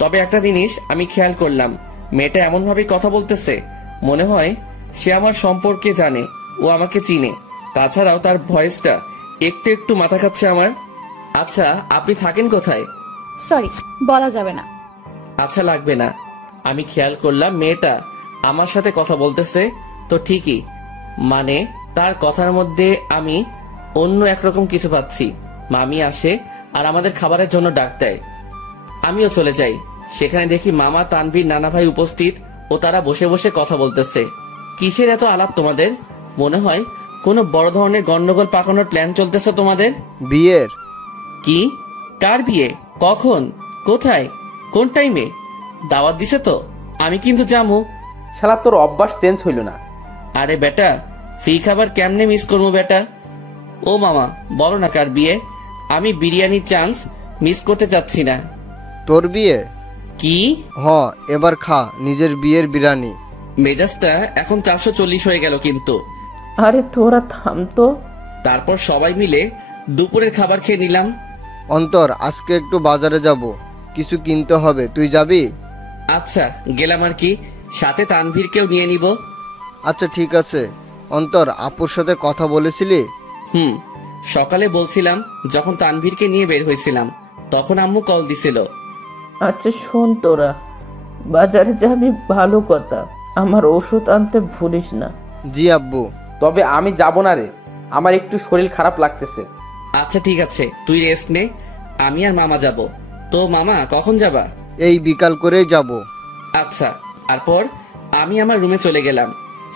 তবে একটা জিনিস আমি খেয়াল করলাম, মেয়েটা এমন ভাবে কথা বলতেছে মনে হয় সে আমার সম্পর্কে জানে, ও আমাকে চিনে। তাছাড়াও তার ভয়েসটা একটু একটু মাথা খাচ্ছে আমার। আচ্ছা, আপনি থাকেন কোথায়? সরি, বলা যাবে না। আচ্ছা, লাগবে না। আমি খেয়াল করলাম মেয়েটা আমার সাথে কথা বলতেছে তো ঠিকই, মানে তার কথার মধ্যে আমি অন্য একরকম কিছু পাচ্ছি। মামি আসে আর আমাদের খাবারের জন্য ডাক দেয়। আমিও চলে যাই। সেখানে দেখি মামা, তানভীর, নানা ভাই উপস্থিত ও তারা বসে বসে কথা বলতেছে। কিসের এত আলাপ তোমাদের? মনে হয় কোনো বড় ধরনের গন্ডগোল পাকানোর প্ল্যান চলতেছে তোমাদের। বিয়ের? কি? কার বিয়ে? কখন? কোথায়? কোন টাইমে? দাওয়াত দিছে তো? আমি কিন্তু যাবো। শালা তোর অভ্যাস চেঞ্জ হইল না। আরে বেটা, ফ্রি খাবার কেমনে মিস করবো বেটা? ও মামা, বলো না কার বিয়ে? আমি বিরিয়ানির চান্স মিস করতে চাচ্ছি না। তোর বিয়ে? কি? এবার খা নিজের বিয়ের বিরিয়ানি। মেজাজটা এখন 440 হয়ে গেল কিন্তু। আরে তোরা থাম তো। তারপর সবাই মিলে দুপুরের খাবার খেয়ে নিলাম। অন্তর, আজকে একটু বাজারে যাব, কিছু কিনতে হবে, তুই যাবি? আচ্ছা, গেলাম আর কি, সাথে তানভীরকেও নিয়ে নিব। আচ্ছা ঠিক আছে। অন্তর, আপুর সাথে কথা বলেছিলি? সকালে বলছিলাম, যখন তানভীরকে নিয়ে বের হয়েছিলাম তখন আম্মু কল দিছিল। আচ্ছা শোন, তোরা বাজারে যাবি ভালো কথা, আমার ওষুধ আনতে ভুলিস না। জি আব্বু। তবে আমি যাব না রে, আমার একটু শরীর খারাপ লাগতেছে। আচ্ছা ঠিক আছে, তুই রেস্ট নে, আমি আর মামা যাব। তো মামা কখন যাবা? এই বিকাল করেই যাব। আচ্ছা। তারপর আমি আমার রুমে চলে গেলাম।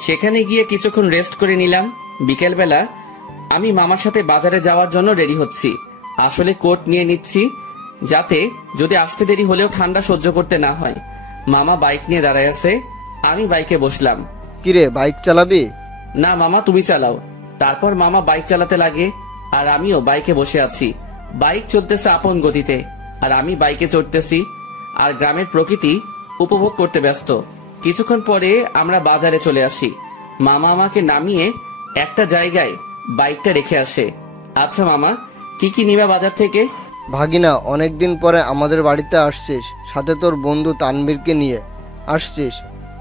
সেখানে গিয়ে কিছুক্ষণ রেস্ট করে নিলাম। বিকেলবেলা আমি মামার সাথে বাজারে যাওয়ার জন্য রেডি হচ্ছি। আসলে কোট নিয়ে নিচ্ছি, যাতে যদি আসতে দেরি হলেও ঠান্ডা সহ্য করতে না হয়। মামা বাইক নিয়ে দাঁড়ায় আছে, আমি বাইকে বসলাম। কিরে, বাইক চালাবি? না মামা, তুমি চালাও। তারপর মামা বাইক চালাতে লাগে আর আমিও বাইকে বসে আছি। বাইক চলতেছে আপন গতিতে আর আমি বাইকে চড়তেছি আর গ্রামের প্রকৃতি উপভোগ করতে ব্যস্ত। কিছুক্ষণ পরে আমরা বাজারে চলে আসি। মামা আমাকে নামিয়ে একটা জায়গায় বাইকটা রেখে আসে। আচ্ছা মামা, কি কি নিবা বাজার থেকে? ভাগিনা, অনেকদিন পরে আমাদের বাড়িতে আসছিস, সাথে তোর বন্ধু তানভীরকে নিয়ে আসছিস,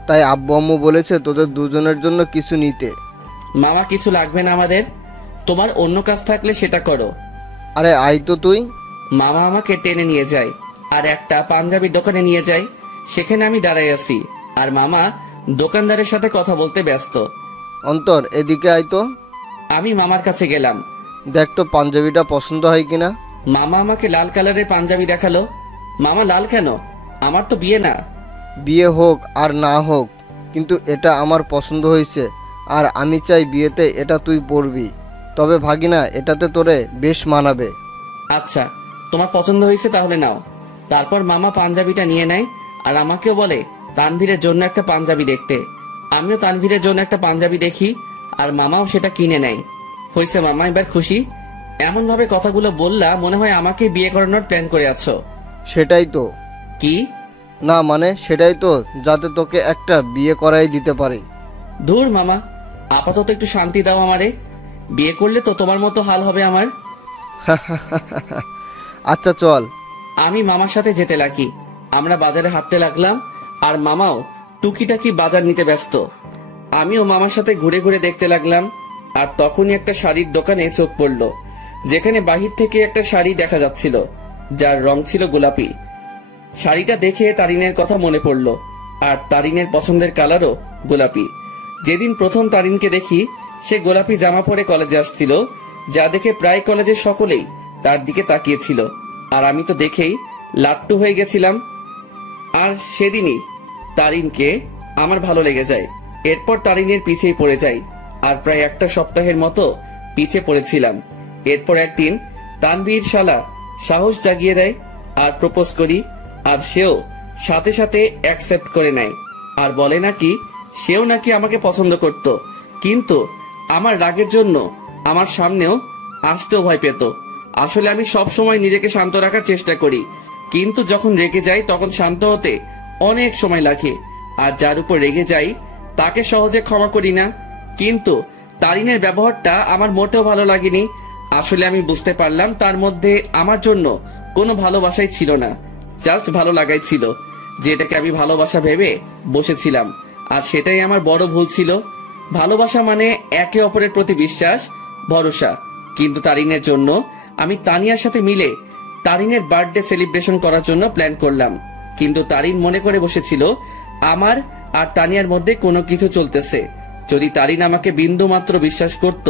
তাই আব্বু আম্মু বলেছে তোদের দুজনের জন্য কিছু নিতে। মামা, কিছু লাগবে না আমাদের, তোমার অন্য কাজ থাকলে সেটা করো। আরে আয় তো তুই। মামা আমাকে টেনে নিয়ে যায় আর একটা পাঞ্জাবির দোকানে নিয়ে যায়। সেখানে আমি দাঁড়াই আছি আর মামা দোকানদারের সাথে কথা বলতে ব্যস্ত। অন্তর, এদিকে আয় তো। আমি মামার কাছে গেলাম। দেখ তো পাঞ্জাবিটা পছন্দ হয় কিনা। মামা আমাকে লাল কালারের পাঞ্জাবি দেখালো। মামা, লাল কেন? আমার তো বিয়ে না। বিয়ে হোক আর না হোক, কিন্তু এটা আমার পছন্দ হয়েছে আর আমি চাই বিয়েতে এটা তুই পরবি। তবে ভাগিনা, এটাতে তোরে বেশ মানাবে। আচ্ছা, তোমার পছন্দ হয়েছে তাহলে নাও। তারপর মামা পাঞ্জাবিটা নিয়ে নেয় আর আমাকেও বলে তানভীরের জন্য একটা পাঞ্জাবি দেখতে। আমিও তানভীরের জন্য একটা পাঞ্জাবি দেখি আর মামাও সেটা কিনে নেয়। হয়েছে মামা, এবার খুশি? এমন ভাবে কথাগুলো বললা মনে হয় আমাকে বিয়ে করানোর প্ল্যান করে আছো। সেটাই তো। কি? না মানে সেটাই তো, যাতে তোকে একটা বিয়ে করাই দিতে পারি। ধুর মামা, আপাতত একটু শান্তি দাও আমারে। বিয়ে করলে তো তোমার মতো হাল হবে আমার। আচ্ছা চল। আমি মামার সাথে যেতে লাগি। আমরা বাজারে হাঁটতে লাগলাম আর মামাও টুকিটাকি বাজার নিতে ব্যস্ত। আমিও মামার সাথে ঘুরে ঘুরে দেখতে লাগলাম আর তখনই একটা শাড়ির দোকানে চোখ পড়ল, যেখানে বাহির থেকে একটা শাড়ি দেখা যাচ্ছিল, যার রং ছিল গোলাপি। শাড়িটা দেখে তারিনের কথা মনে পড়ল, আর তারিনের পছন্দের কালারও গোলাপি। যেদিন প্রথম তারিনকে দেখি, সে গোলাপি জামা পরে কলেজে আসছিল, যা দেখে প্রায় কলেজের সকলেই তার দিকে তাকিয়েছিল। আর আমি তো দেখেই লাট্টু হয়ে গেছিলাম। আর সেদিনই তারিনকে আমার ভালো লেগে যায়। এরপর তারিনের পিছেই পড়ে যাই, আর প্রায় একটা সপ্তাহের মতো পিছে পড়েছিলাম। এরপর একদিন তানভীর শালা সাহস জাগিয়ে দেয় আর প্রপোজ করি, আর সেও সাথে সাথে অ্যাকসেপ্ট করে নেয় আর বলে নাকি সেও নাকি আমাকে পছন্দ করত, কিন্তু আমার রাগের জন্য আমার সামনেও আসতেও ভয় পেত। আসলে আমি সব সময় নিজেকে শান্ত রাখার চেষ্টা করি, কিন্তু যখন রেগে যাই তখন শান্ত হতে অনেক সময় লাগে। আর যার উপর রেগে যাই তাকে সহজে ক্ষমা করি না। কিন্তু তারিনের ব্যবহারটা আমার মোটেও ভালো লাগেনি। আসলে আমি বুঝতে পারলাম তার মধ্যে আমার জন্য কোনো ভালোবাসাই ছিল না, জাস্ট ভালো লাগাই ছিল, যেটাকে আমি ভালোবাসা ভেবে বসেছিলাম। আর সেটাই আমার বড় ভুল ছিল। ভালোবাসা মানে একে অপরের প্রতি বিশ্বাস, ভরসা। কিন্তু তারিনের জন্য আমি তানিয়ার সাথে মিলে তারিনের বার্থডে সেলিব্রেশন করার জন্য প্ল্যান করলাম, কিন্তু তারিন মনে করে বসেছিল আমার আর তানিয়ার মধ্যে কোনো কিছু চলতেছে। যদি তারিন আমাকে বিন্দু মাত্র বিশ্বাস করত,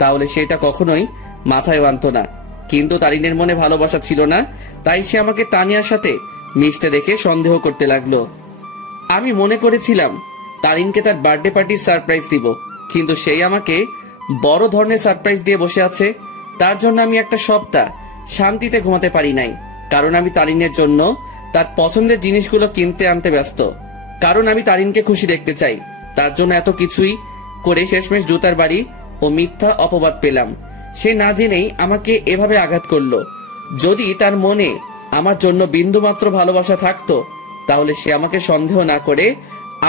তাহলে সেটা কখনোই মাথায় আনত না। কিন্তু তারিনের মনে ভালোবাসা ছিল না, তাই সে আমাকে তানিয়ার সাথে মিশতে দেখে সন্দেহ করতে লাগলো। আমি মনে করেছিলাম তারিনকে তার বার্থডে পার্টির সারপ্রাইজ দিব, কিন্তু সেই আমাকে বড় ধরনের সারপ্রাইজ দিয়ে বসে আছে। তার জন্য আমি একটা সপ্তাহ শান্তিতে ঘুমাতে পারি নাই, কারণ আমি তারিনের জন্য তার পছন্দের জিনিসগুলো কিনতে আনতে ব্যস্ত। কারণ আমি তারিনকে খুশি দেখতে চাই। তার জন্য এত কিছুই করে শেষমেশ জুতার বাড়ি ও মিথ্যা অপবাদ পেলাম। সে না জেনেই আমাকে এভাবে আঘাত করলো। যদি তার মনে আমার জন্য বিন্দুমাত্র ভালোবাসা থাকতো, তাহলে সে আমাকে সন্দেহ না করে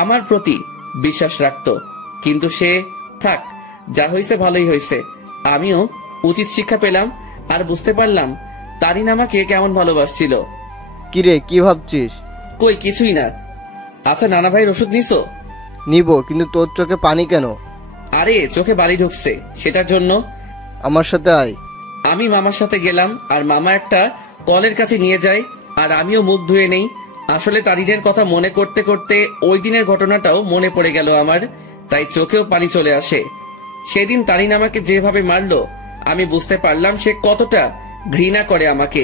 আমার প্রতি বিশ্বাস রাখতো। কিন্তু সে থাক, যা হয়েছে ভালোই হয়েছে। আমিও উচিত শিক্ষা পেলাম আর বুঝতে পারলাম তারিন আমাকে কেমন ভালোবাসছিল। কিরে, কি ভাবছিস? কই কিছুই না। আচ্ছা নানা ভাইয়ের ওষুধ নিছো? নিব, কিন্তু তোর চোখে পানি কেন? আরে চোখে বালি ঢুকছে, সেটার জন্য। আমার সাথে আয়। আমি মামার সাথে গেলাম, আর মামা একটা কলের কাছে নিয়ে যায়, আর আমিও মুখ ধুয়ে নেই। আসলে তারিনের কথা মনে করতে করতে ওই দিনের ঘটনাটাও মনে পড়ে গেল আমার, তাই চোখেও পানি চলে আসে। সেদিন তারিন আমাকে যেভাবে মারলো, আমি বুঝতে পারলাম সে কতটা ঘৃণা করে আমাকে।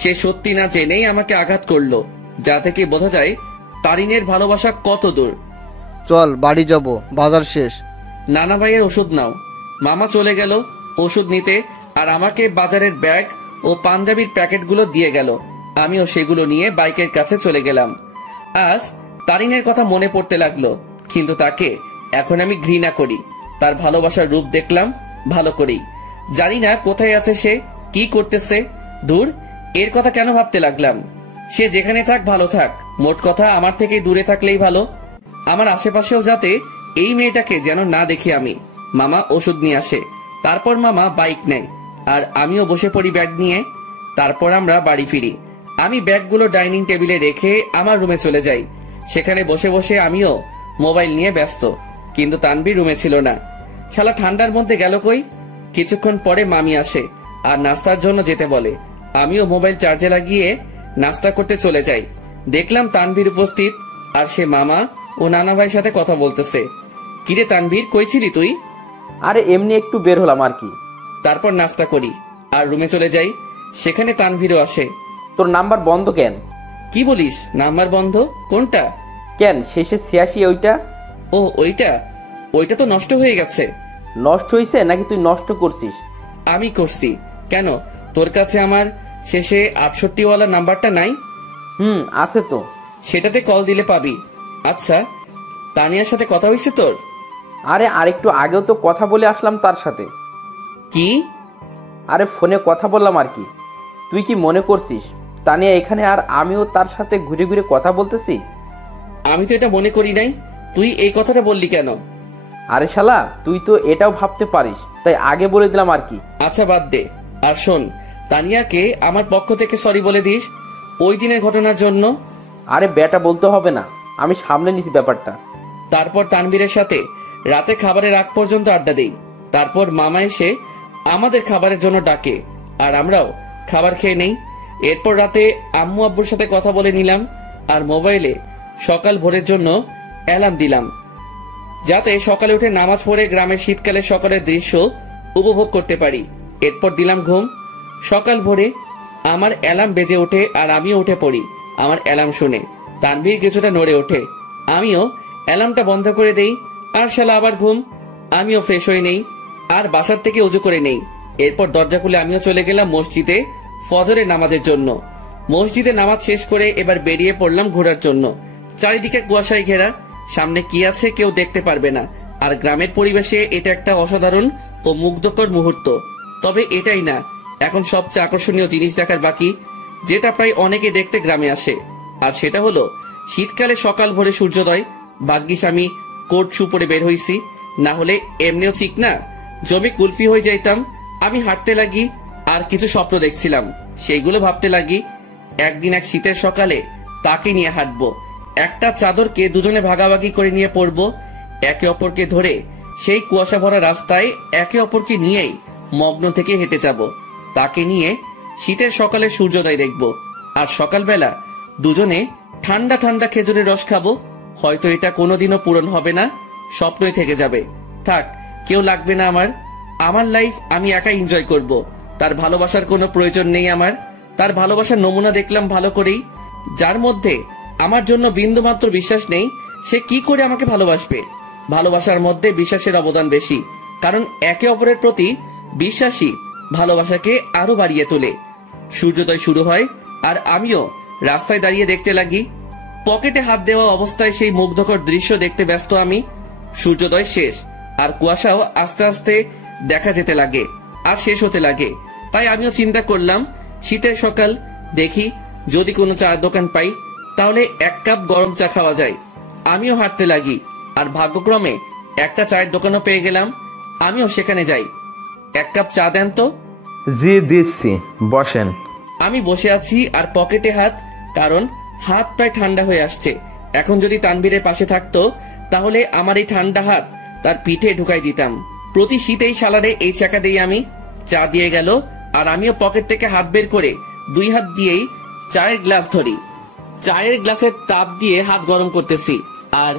সে সত্যি না জেনেই আমাকে আঘাত করলো, যা থেকে বোঝা যায় তারিনের ভালোবাসা কত দূর। চল বাড়ি যাব, বাজার শেষ। নানা ভাইয়ের ওষুধ নাও। মামা চলে গেল ওষুধ নিতে, আর আমাকে বাজারের ব্যাগ ও পাঞ্জাবির প্যাকেটগুলো দিয়ে গেল। আমিও সেগুলো নিয়ে বাইকের কাছে চলে গেলাম। আজ তারিনের কথা মনে পড়তে লাগলো, কিন্তু তাকে এখন আমি ঘৃণা করি। তার ভালোবাসার রূপ দেখলাম ভালো করেই। জানি না কোথায় আছে সে, কি করতেছে। দূর, এর কথা কেন ভাবতে লাগলাম? সে যেখানে থাক ভালো থাক, মোট কথা আমার থেকে দূরে থাকলেই ভালো। আমার আশেপাশেও যাতে এই মেয়েটাকে যেন না দেখি আমি। মামা ওষুধ নিয়ে আসে, তারপর মামা বাইক নেয়, আর আমিও বসে পড়ি ব্যাগ নিয়ে। তারপর আমরা বাড়ি ফিরি। আমি ব্যাগগুলো ডাইনিং টেবিলে রেখে আমার রুমে চলে যাই। সেখানে বসে বসে আমিও মোবাইল নিয়ে ব্যস্ত, কিন্তু তানভীর রুমে ছিল না। শালা ঠান্ডার মধ্যে গেল কই? কিছুক্ষণ পরে মামি আসে আর নাস্তার জন্য যেতে বলে। আমিও মোবাইল চার্জে লাগিয়ে নাস্তা করতে চলে যাই। দেখলাম তানভীর উপস্থিত, আর সে মামা ও নানা ভাইয়ের সাথে কথা বলতেছে। কিরে তানভীর, কই ছিলি তুই? আরে এমনি একটু বের হলাম আর কি। তারপর নাস্তা করি আর রুমে চলে যাই। সেখানে তানভীরও আসে। তোর নাম্বার বন্ধ কেন? কি বলিস? নাম্বার বন্ধ? কোনটা? কেন, শেষে 86 ওইটা? ও ওইটা? ওইটা তো নষ্ট হয়ে গেছে। নষ্ট হয়েছে নাকি তুই নষ্ট করছিস? আমি করছি। কেন, তোর কাছে আমার শেষে 68 ওয়ালা নাম্বারটা নাই? আছে তো। সেটাতে কল দিলে পাবি। আচ্ছা, তানিয়ার সাথে কথা হয়েছে তোর? আরে আরেকটু আগেও তো কথা বলে আসলাম তার সাথে। কি? আরে ফোনে কথা বললাম আর কি। তুই কি মনে করছিস তানিয়া এখানে আর আমিও তার সাথে ঘুরে ঘুরে কথা বলতেছি? আমি তো এটা মনে করি নাই। তুই এই কথাটা বললি কেন? আরে শালা, তুই তো এটাও ভাবতে পারিস, তাই আগে বলে দিলাম আর কি। আচ্ছা বাদ দে। আর শোন, তানিয়াকে আমার পক্ষ থেকে সরি বলে দিস ওই দিনের ঘটনার জন্য। আরে বেটা বলতে হবে না, আমি সামলে নিছি ব্যাপারটা। তারপর তানভীরের সাথে রাতে খাবারের আগ পর্যন্ত আড্ডা দেই। তারপর মামা এসে আমাদের খাবারের জন্য ডাকে আর আমরাও খাবার খেয়ে নেই। এরপর রাতে আম্মু আব্বুর সাথে কথা বলে নিলাম আর মোবাইলে সকাল ভোরের জন্য অ্যালার্ম দিলাম, যাতে সকালে উঠে নামাজ পড়ে গ্রামের শীতকালের সকালের দৃশ্য উপভোগ করতে পারি। এরপর দিলাম ঘুম। সকাল ভোরে আমার অ্যালার্ম বেজে ওঠে আর আমিও উঠে পড়ি। আমার অ্যালার্ম শুনে তানভীর কিছুটা নড়ে ওঠে, আমিও অ্যালার্মটা বন্ধ করে দেই আর শালা আবার ঘুম। আমিও ফ্রেশ হয়ে নেই আর বাসার থেকে উজু করে নেই। এরপর দরজা খুলে আমিও চলে গেলাম মসজিদে ফজরের নামাজের জন্য। মসজিদে নামাজ শেষ করে এবার বেরিয়ে পড়লাম ঘোরার জন্য। চারিদিকে কুয়াশায় ঘেরা, সামনে কি আছে কেউ দেখতে পারবে না। আর গ্রামের পরিবেশে এটা একটা অসাধারণ ও মুগ্ধকর মুহূর্ত। তবে এটাই না, এখন সবচেয়ে আকর্ষণীয় জিনিস দেখার বাকি, যেটা প্রায় অনেকে দেখতে গ্রামে আসে। আর সেটা হলো শীতকালে সকাল ভোরে সূর্যোদয়। ভাগ্যিস আমি কোট শু পরে বের হইছি, না হলে এমনিও ঠিক না জমি কুলফি হয়ে যাইতাম। আমি হাঁটতে লাগি আর কিছু স্বপ্ন দেখছিলাম, সেইগুলো ভাবতে লাগি। একদিন এক শীতের সকালে তাকে নিয়ে হাঁটবো, একটা চাদরকে দুজনে ভাগাভাগি করে নিয়ে পড়বো, একে অপরকে ধরে সেই কুয়াশা ভরা রাস্তায় একে অপরকে নিয়েই মগ্ন থেকে হেঁটে যাব। তাকে নিয়ে শীতের সকালে সূর্যোদয় দেখব আর সকালবেলা দুজনে ঠান্ডা ঠান্ডা খেজুরের রস খাবো। হয়তো এটা কোনোদিনও পূরণ হবে না, স্বপ্নই থেকে যাবে। থাক, কেউ লাগবে না আমার। আমার লাইফ আমি একাই এনজয় করব। তার ভালোবাসার কোনো প্রয়োজন নেই আমার। তার ভালোবাসার নমুনা দেখলাম ভালো করেই, যার মধ্যে আমার জন্য বিন্দুমাত্র বিশ্বাস নেই, সে কি করে আমাকে ভালোবাসবে? ভালোবাসার মধ্যে বিশ্বাসের অবদান বেশি, কারণ একে অপরের প্রতি বিশ্বাসী ভালোবাসাকে আরো বাড়িয়ে তোলে। সূর্যোদয় শুরু হয় আর আমিও রাস্তায় দাঁড়িয়ে দেখতে লাগি। পকেটে হাত দেওয়া অবস্থায় সেই মুগ্ধকর দৃশ্য দেখতে ব্যস্ত আমি। সূর্যোদয় শেষ আর কুয়াশাও আস্তে আস্তে দেখা যেতে লাগে আর শেষ হতে লাগে। তাই আমিও চিন্তা করলাম, শীতের সকাল, দেখি যদি কোনো চায়ের দোকান পাই তাহলে এক কাপ গরম চা খাওয়া যায়। আমিও হাঁটতে লাগি আর ভাগ্যক্রমে একটা চায়ের দোকানও পেয়ে গেলাম। আমিও সেখানে যাই। এক কাপ চা দেন তো। জি দিচ্ছি, বসেন। আমি বসে আছি আর পকেটে হাত, কারণ হাত প্রায় ঠান্ডা হয়ে আসছে। এখন যদি তানভীরের পাশে থাকতো তাহলে আমার এই ঠান্ডা হাত তার পিঠে ঢুকাই দিতাম। প্রতি শীতেই শালারে এই চাকা দিয়ে আমি। চা দিয়ে গেল আর আমিও পকেট থেকে হাত বের করে দুই হাত দিয়েই চায়ের গ্লাস ধরি। চায়ের গ্লাসের তাপ দিয়ে হাত গরম করতেছি আর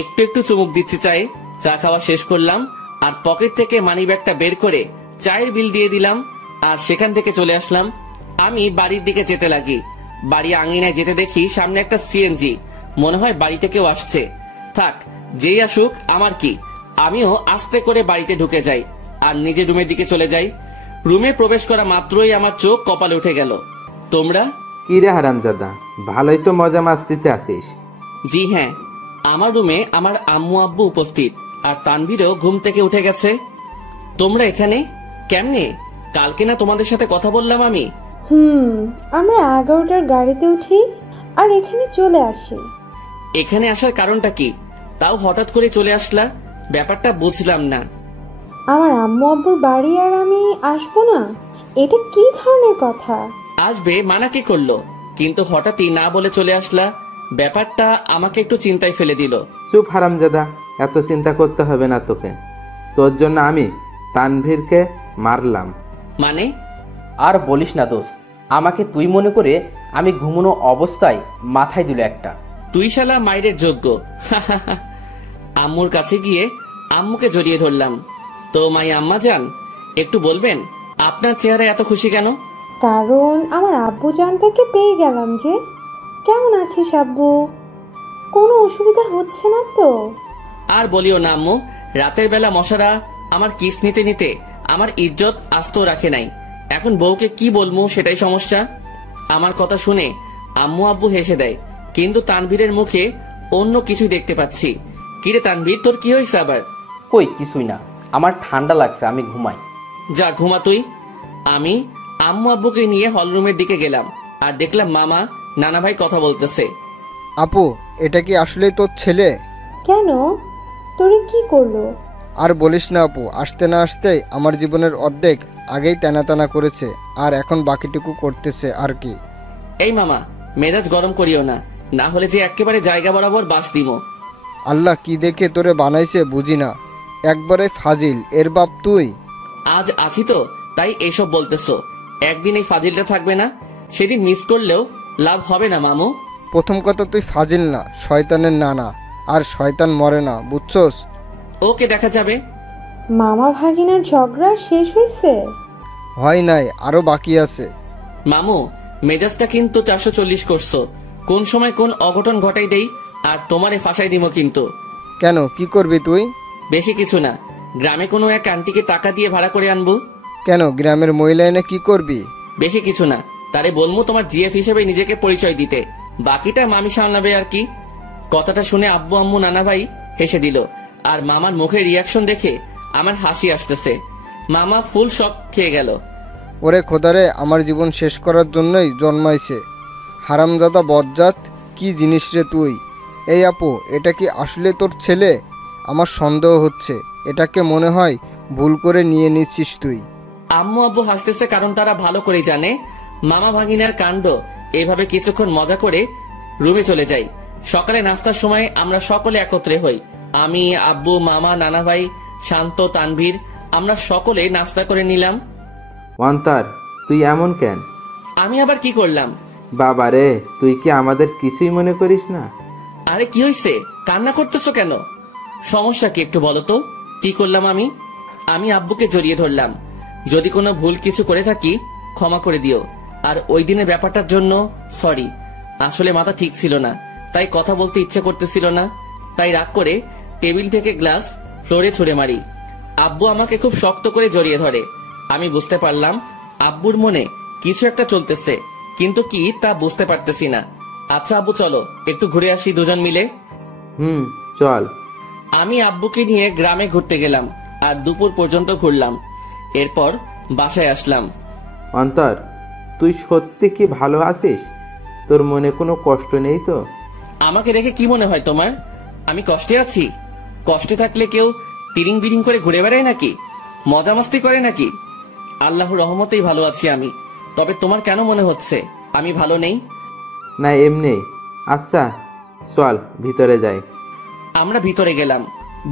একটু একটু চুমুক দিচ্ছি চায়ে। চা খাওয়া শেষ করলাম আর পকেট থেকে মানি ব্যাগটা বের করে চায়ের বিল দিয়ে দিলাম আর সেখান থেকে চলে আসলাম। আমি বাড়ির দিকে যেতে লাগি। বাড়ি আঙিনায় যেতে দেখি সামনে একটা সিএনজি, মনে হয় বাড়িতে কেউ আসছে। থাক, যেই আসুক আমার কি। আমিও আস্তে করে বাড়িতে ঢুকে যাই আর নিজের রুমের দিকে চলে যাই। রুমে প্রবেশ করা মাত্রই আমার চোখ কপালে উঠে গেল। তোমরা? কি রে হারামজাদা, ভালোই তো মজা মাস্তিতে আসিস। জি হ্যাঁ, আমার রুমে আমার আম্মু আব্বু উপস্থিত আর তানভীরও ঘুম থেকে উঠে গেছে। তোমরা এখানে কেমনে? কালকে না তোমাদের সাথে কথা বললাম আমি? আমরা 11টার গাড়িতে উঠি আর এখানে চলে আসি। এখানে আসার কারণটা কি? তাও হঠাৎ করে চলে আসলা, ব্যাপারটা বুঝলাম না। আমার আম্মু আব্বুর বাড়ি আর আমি আসবো না, এটা কি ধরনের কথা? আসবে মানা কি করলো, কিন্তু হঠাৎই না বলে চলে আসলা, ব্যাপারটা আমাকে একটু চিন্তায় ফেলে দিল। চুপ হারামজাদা, এত চিন্তা করতে হবে না তোকে। তোর জন্য আমি তানভীরকে মারলাম। মানে? আর বলিস না দোস্ত, আমাকে তুই মনে করে আমি ঘুমানো অবস্থায় মাথায় দিল একটা। তুই শালা মাইরের যোগ্য। আম্মুর কাছে গিয়ে আম্মুকে জড়িয়ে ধরলাম। তো মাই আম্মা জান, একটু বলবেন আপনার চেহারা এত খুশি কেন? কারণ আমার আব্বু জানটাকে পেয়ে গেলাম। যে কেমন আছিস আব্বু? কোনো অসুবিধা হচ্ছে না তো? আর বলিও না আম্মু, রাতের বেলা মশারা আমার কিস নিতে নিতে আমার ইজ্জত আস্ত রাখে নাই। এখন বউকে কি বলবো সেটাই সমস্যা। আমার কথা শুনে আম্মু আব্বু হেসে দেয়, কিন্তু তানভীরের মুখে অন্য কিছু দেখতে পাচ্ছি। কিরে তানভীর, তোর কি হয়েছে আবার? কই কিছুই না, আমার ঠান্ডা লাগছে, আমি ঘুমাই। যা ঘুমা তুই। আমি আম্মু আব্বুকে নিয়ে হলরুমের দিকে গেলাম আর দেখলাম মামা নানা ভাই কথা বলতেছে। আপু, এটা কি আসলে তোর ছেলে? কেন, তোরে কি করলো? আর বলিস না আপু, আসতে না আসতেই আমার জীবনের অর্ধেক আগেই টানা করেছে আর এখন বাকিটুকু করতেছে আর কি। এই মামা, মেজাজ গরম করিও না, না হলে যে একেবারে জায়গা বরাবর বাস দিব। আল্লাহ কি দেখে তোরে বানাইছে বুঝি না। একবারে ফাজিল, এর বাপ তুই? আজ আছি তো তাই এসব বলতেছো, একদিন এই ফাজিলটা থাকবে না, সেদিন মিস করলেও লাভ হবে না মামু। প্রথম কথা তুই ফাজিল না, শয়তানের নানা, আর শয়তান মরে না, বুঝছস? ওকে, দেখা যাবে। মামা ভাগিনার ঝগড়া শেষ হয়েছে? হয় নাই, আরো বাকি আছে। মামু, মেজাজটা কিন্তু 440 করছো, কোন সময় কোন অঘটন ঘটাই দেই আর তোমারে ফাঁসাই দিব কিন্তু। কেন, কি করবি তুই? বেশি কিছু না, গ্রামে কোনো এক আন্টিকে টাকা দিয়ে ভাড়া করে আনবো। কেন, গ্রামের মহিলা এনে কি করবি? বেশি কিছু না, তারে বলবো তোমার জিএফ হিসেবে নিজেকে পরিচয় দিতে, বাকিটা মামি সামলাবে আর কি। কথাটা শুনে আব্বু আম্মু নানা ভাই হেসে দিল, আর মামার মুখের রিয়াকশন দেখে আমার হাসি আসতেছে। মামা ফুল শক খেয়ে গেল। ওরে খোদারে, আমার জীবন শেষ করার জন্যই জন্মাইছে হারামজাদা বজ্জাত, কি জিনিস রে তুই? এই আপু, এটা কি আসলে তোর ছেলে? আমার সন্দেহ হচ্ছে, এটাকে মনে হয় ভুল করে নিয়ে নিচ্ছিস তুই। আম্মু আব্বু হাসতেছে কারণ তারা ভালো করে জানে মামা ভাগিনার কাণ্ড। এইভাবে কিছুক্ষণ মজা করে রুমে চলে যাই। সকালে নাস্তার সময় আমরা সকলে একত্রে হই, আমি, আব্বু, মামা, নানা ভাই, শান্ত, তানভীর, আমরা সকলে নাস্তা করে নিলাম। অন্তর, তুই এমন কেন? আমি আবার কি করলাম? বাবা রে, তুই কি আমাদের কিছুই মনে করিস না? আরে কি হইছে, কান্না করতেছো কেন? সমস্যা কি একটু বলো তো, কি করলাম আমি? আমি আব্বুকে জড়িয়ে ধরলাম। যদি কোনো ভুল কিছু করে থাকি ক্ষমা করে দিও, আর ওই দিনের ব্যাপারটার জন্য সরি। আসলে মাথা ঠিক ছিল না, তাই কথা বলতে ইচ্ছে করতেছিল না, তাই রাগ করে টেবিল থেকে গ্লাস ফ্লোরে ছুঁড়ে মারি। আব্বু আমাকে খুব শক্ত করে জড়িয়ে ধরে। আমি বুঝতে পারলাম আব্বুর মনে কিছু একটা চলতেছে, কিন্তু কি তা বুঝতে পারতেছি না। আচ্ছা আব্বু, চলো একটু ঘুরে আসি দুজন মিলে। চল। আমি আব্বুকে নিয়ে গ্রামে ঘুরতে গেলাম, আর দুপুর পর্যন্ত ঘুরলাম। এরপর বাসায় আসলাম। অন্তর, তুই সত্যি কি ভালো আছিস? তোর মনে কোনো কষ্ট নেই তো? আমাকে দেখে কি মনে হয় তোমার আমি কষ্টে আছি? কষ্টে থাকলে কেউ তিরিং বিরিং করে ঘুরে বেড়ায় নাকি, মজা মাস্তি করে নাকি? আল্লাহর রহমতেই ভালো আছি আমি। তবে তোমার কেন মনে হচ্ছে আমি ভালো নেই? না, এমনি। আচ্ছা চল ভিতরে যাই। আমরা ভিতরে গেলাম।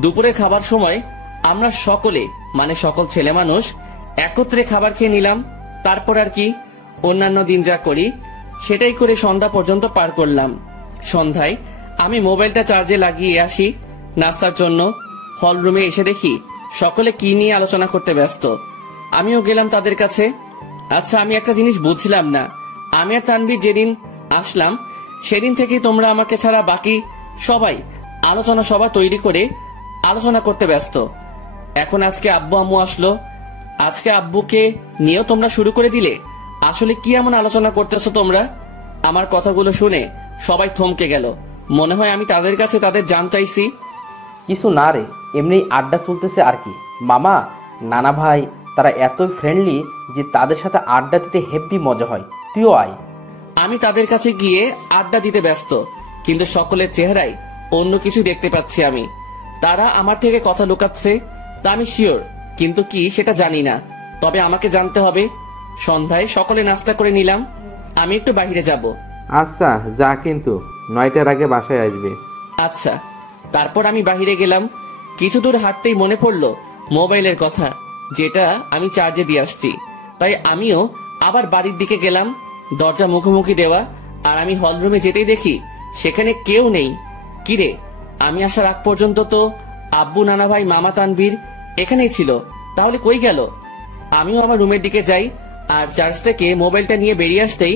দুপুরে খাবার সময় আমরা সকলে, মানে সকল ছেলে মানুষ একত্রে খাবার খেয়ে নিলাম। তারপর আর কি, অন্যান্য দিন যা করি সেটাই করে সন্ধ্যা পর্যন্ত পার করলাম। সন্ধ্যায় আমি মোবাইলটা চার্জে লাগিয়ে আসি নাস্তার জন্য। হল রুমে এসে দেখি সকলে কি নিয়ে আলোচনা করতে ব্যস্ত। আমিও গেলাম তাদের কাছে। আচ্ছা, আমি একটা জিনিস বুঝলাম না, আমি আর তানভীর যেদিন আসলাম সেদিন থেকে তোমরা আমাকে ছাড়া বাকি সবাই আলোচনা সভা তৈরি করে আলোচনা করতে ব্যস্ত। এখন আজকে আব্বু আম্মু আসলো, আজকে আব্বুকে নিয়েও তোমরা শুরু করে দিলে। আসলে কি এমন আলোচনা করতেছো তোমরা? আমার কথাগুলো শুনে সবাই থমকে গেল। মনে হয় আমি তাদের কাছে তাদের জান চাইছি। কিছু না রে, এমনি আড্ডা চলতেছে আর কি। মামা, নানা ভাই তারা এতই ফ্রেন্ডলি যে তাদের সাথে আড্ডা দিতে হেভি মজা হয়, তুইও আয়। আমি তাদের কাছে গিয়ে আড্ডা দিতে ব্যস্ত, কিন্তু সকলের চেহারায় অন্য কিছু দেখতে পাচ্ছি আমি। তারা আমার থেকে কথা লুকাচ্ছে তা আমি শিওর, কিন্তু কি সেটা জানি না। তবে আমাকে জানতে হবে। সন্ধ্যায় সকলে নাস্তা করে নিলাম, আমি একটু বাইরে যাব। আচ্ছা যা, কিন্তু 9টার আগে বাসায় আসবে। আচ্ছা। তারপর আমি বাহিরে গেলাম। কিছু দূর হাঁটতেই মনে পড়লো মোবাইলের কথা, যেটা আমি চার্জে দিয়ে আসছি। তাই আমিও আবার বাড়ির দিকে গেলাম। দরজা মুখোমুখি দেওয়া, আর আমি হলরুমে যেতেই দেখি সেখানে কেউ নেই। কিরে, আমি আসার আগ পর্যন্ত তো আব্বু, নানা ভাই, মামা, তানভীর এখানেই ছিল, তাহলে কই গেল? আমিও আমার রুমের দিকে যাই, আর চার্জ থেকে মোবাইলটা নিয়ে বেরিয়ে আসতেই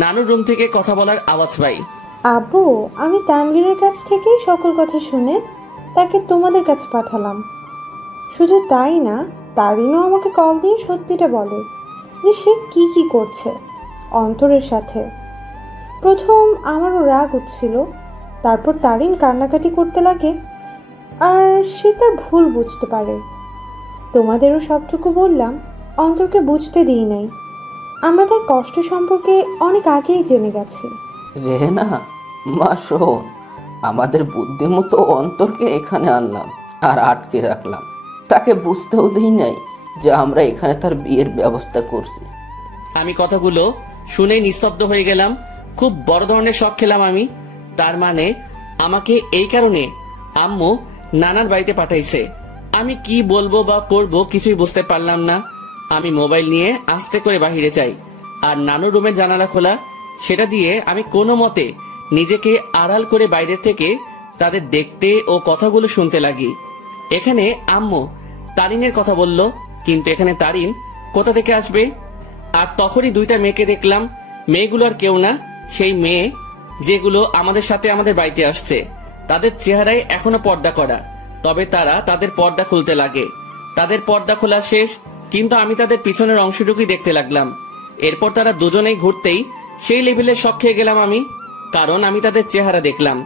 নানুর রুম থেকে কথা বলার আওয়াজ পাই। আব্বু, আমি তানভীরের কাছ থেকেই সকল কথা শুনে তাকে তোমাদের কাছে পাঠালাম। শুধু তাই না, তারিনও আমাকে কল দিয়ে সত্যিটা বলে যে সে কি করছে অন্তরের সাথে। প্রথম আমারও রাগ উঠছিল, তারপর তারিন কান্নাকাটি করতে লাগে, আর সে তার ভুল বুঝতে পারে। তোমাদেরও সবটুকু বললাম, অন্তরকে বুঝতে দিই নাই। আমরা তার কষ্ট সম্পর্কে অনেক আগেই জেনে গেছি। রেহেনা, মা শোন, আমাদের বুদ্ধিমতো অন্তরকে এখানে আনলাম আর আটকে রাখলাম। তাকে বুঝতেও দিই নাই যে আমরা এখানে তার বিয়ের ব্যবস্থা করছি। আমি কথাগুলো শুনে নিস্তব্ধ হয়ে গেলাম। খুব বড় ধরনের শখ খেলাম আমি। তার মানে আমাকে এই কারণে আম্মু নানার বাড়িতে পাঠাইছে। আমি কি বলবো বা করব কিছুই বুঝতে পারলাম না। আমি মোবাইল নিয়ে আস্তে করে বাহিরে যাই, আর নানুর রুমের জানালা খোলা, সেটা দিয়ে আমি কোনো মতে নিজেকে আড়াল করে বাইরে থেকে তাদের দেখতে ও কথাগুলো শুনতে লাগি। এখানে আম্মু তারিনের কথা বলল, কিন্তু এখানে তারিন কোথা থেকে আসবে? আর তখনই দুইটা মেয়েকে দেখলাম। মেয়েগুলো আর কেউ না, সেই মেয়ে যেগুলো আমাদের সাথে আমাদের বাড়িতে আসছে। তাদের চেহারায় এখনো পর্দা করা, তবে তারা তাদের পর্দা খুলতে লাগে। তাদের পর্দা খোলা শেষ, কিন্তু আমি তাদের পিছনের অংশটুকুই দেখতে লাগলাম। এরপর তারা দুজনেই ঘুরতেই সেই লেভেলে শক খেয়ে গেলাম আমি, কারণ আমি তাদের চেহারা দেখলাম।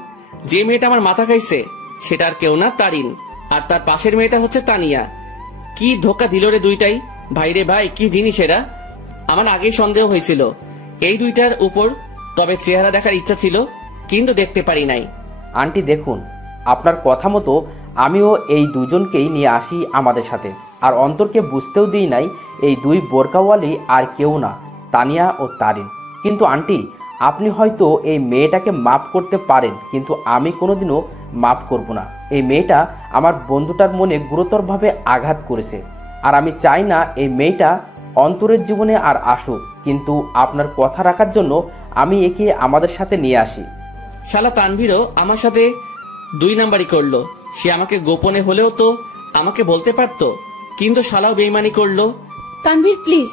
যে মেয়েটা আমার মাথা খাইছে সেটা আর কেউ না, তারিন। আর তার পাশের মেয়েটা হচ্ছে তানিয়া। কি ধোকা দিল রে দুইটাই! ভাইরে ভাই, কি জিনিস এরা! আমার আগেই সন্দেহ হয়েছিল এই দুইটার উপর, তবে চেহারা দেখার ইচ্ছা ছিল, কিন্তু দেখতে পারি নাই। আন্টি দেখুন, আপনার কথা মতো আমিও এই দুজনকেই নিয়ে আসি আমাদের সাথে, আর অন্তরকে বুঝতেও দিই নাই এই দুই বোরকাওয়ালি আর কেউ না, তানিয়া ও তারিন। কিন্তু আন্টি, আপনি হয়তো এই মেয়েটাকে মাফ করতে পারেন, কিন্তু আমি কোনোদিনও মাফ করব না। এই মেয়েটা আমার বন্ধুটার মনে গুরুতরভাবে আঘাত করেছে, আর আমি চাই না এই মেয়েটা অন্তরের জীবনে আর আসুক। কিন্তু আপনার কথা রাখার জন্য আমি একে আমাদের সাথে নিয়ে আসি। শালা তানভীরও আমার সাথে 2 নাম্বারই করলো। সে আমাকে গোপনে হলেও তো আমাকে বলতে পারতো, কিন্তু শালাও বেইমানি করলো। তানভীর প্লিজ,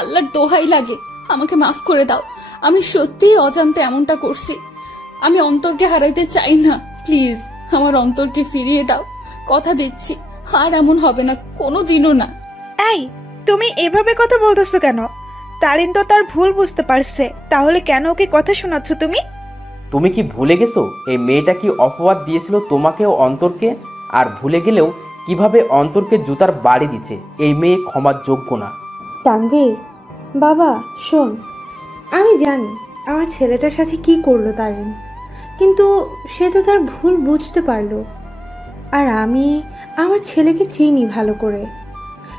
আল্লাহর দোহাই লাগে, আমাকে মাফ করে দাও। আমি সত্যিই অজান্তে এমনটা করছি। আমি অন্তরকে হারাইতে চাই না। প্লিজ আমার অন্তরকে ফিরিয়ে দাও। কথা দিচ্ছি আর এমন হবে না, কোনোদিনও না। এই, তুমি এভাবে কথা বলতেছো কেন? তারিন তো তার ভুল বুঝতে পারছে, তাহলে কেন ওকে কথা শোনাচ্ছ তুমি? তুমি কি ভুলে গেছো এই মেয়েটা কি অপবাদ দিয়েছিল তোমাকে ও অন্তরকে? আর ভুলে গেলেও কিভাবে অন্তরকে জুতার বাড়ি দিচ্ছে। এই মেয়ে ক্ষমার যোগ্য না। তানভীর বাবা শোন, আমি জানি আমার ছেলেটার সাথে কি করলো তারিন, কিন্তু সে তো তার ভুল বুঝতে পারলো। আর আমি আমার ছেলেকে চিনি ভালো করে,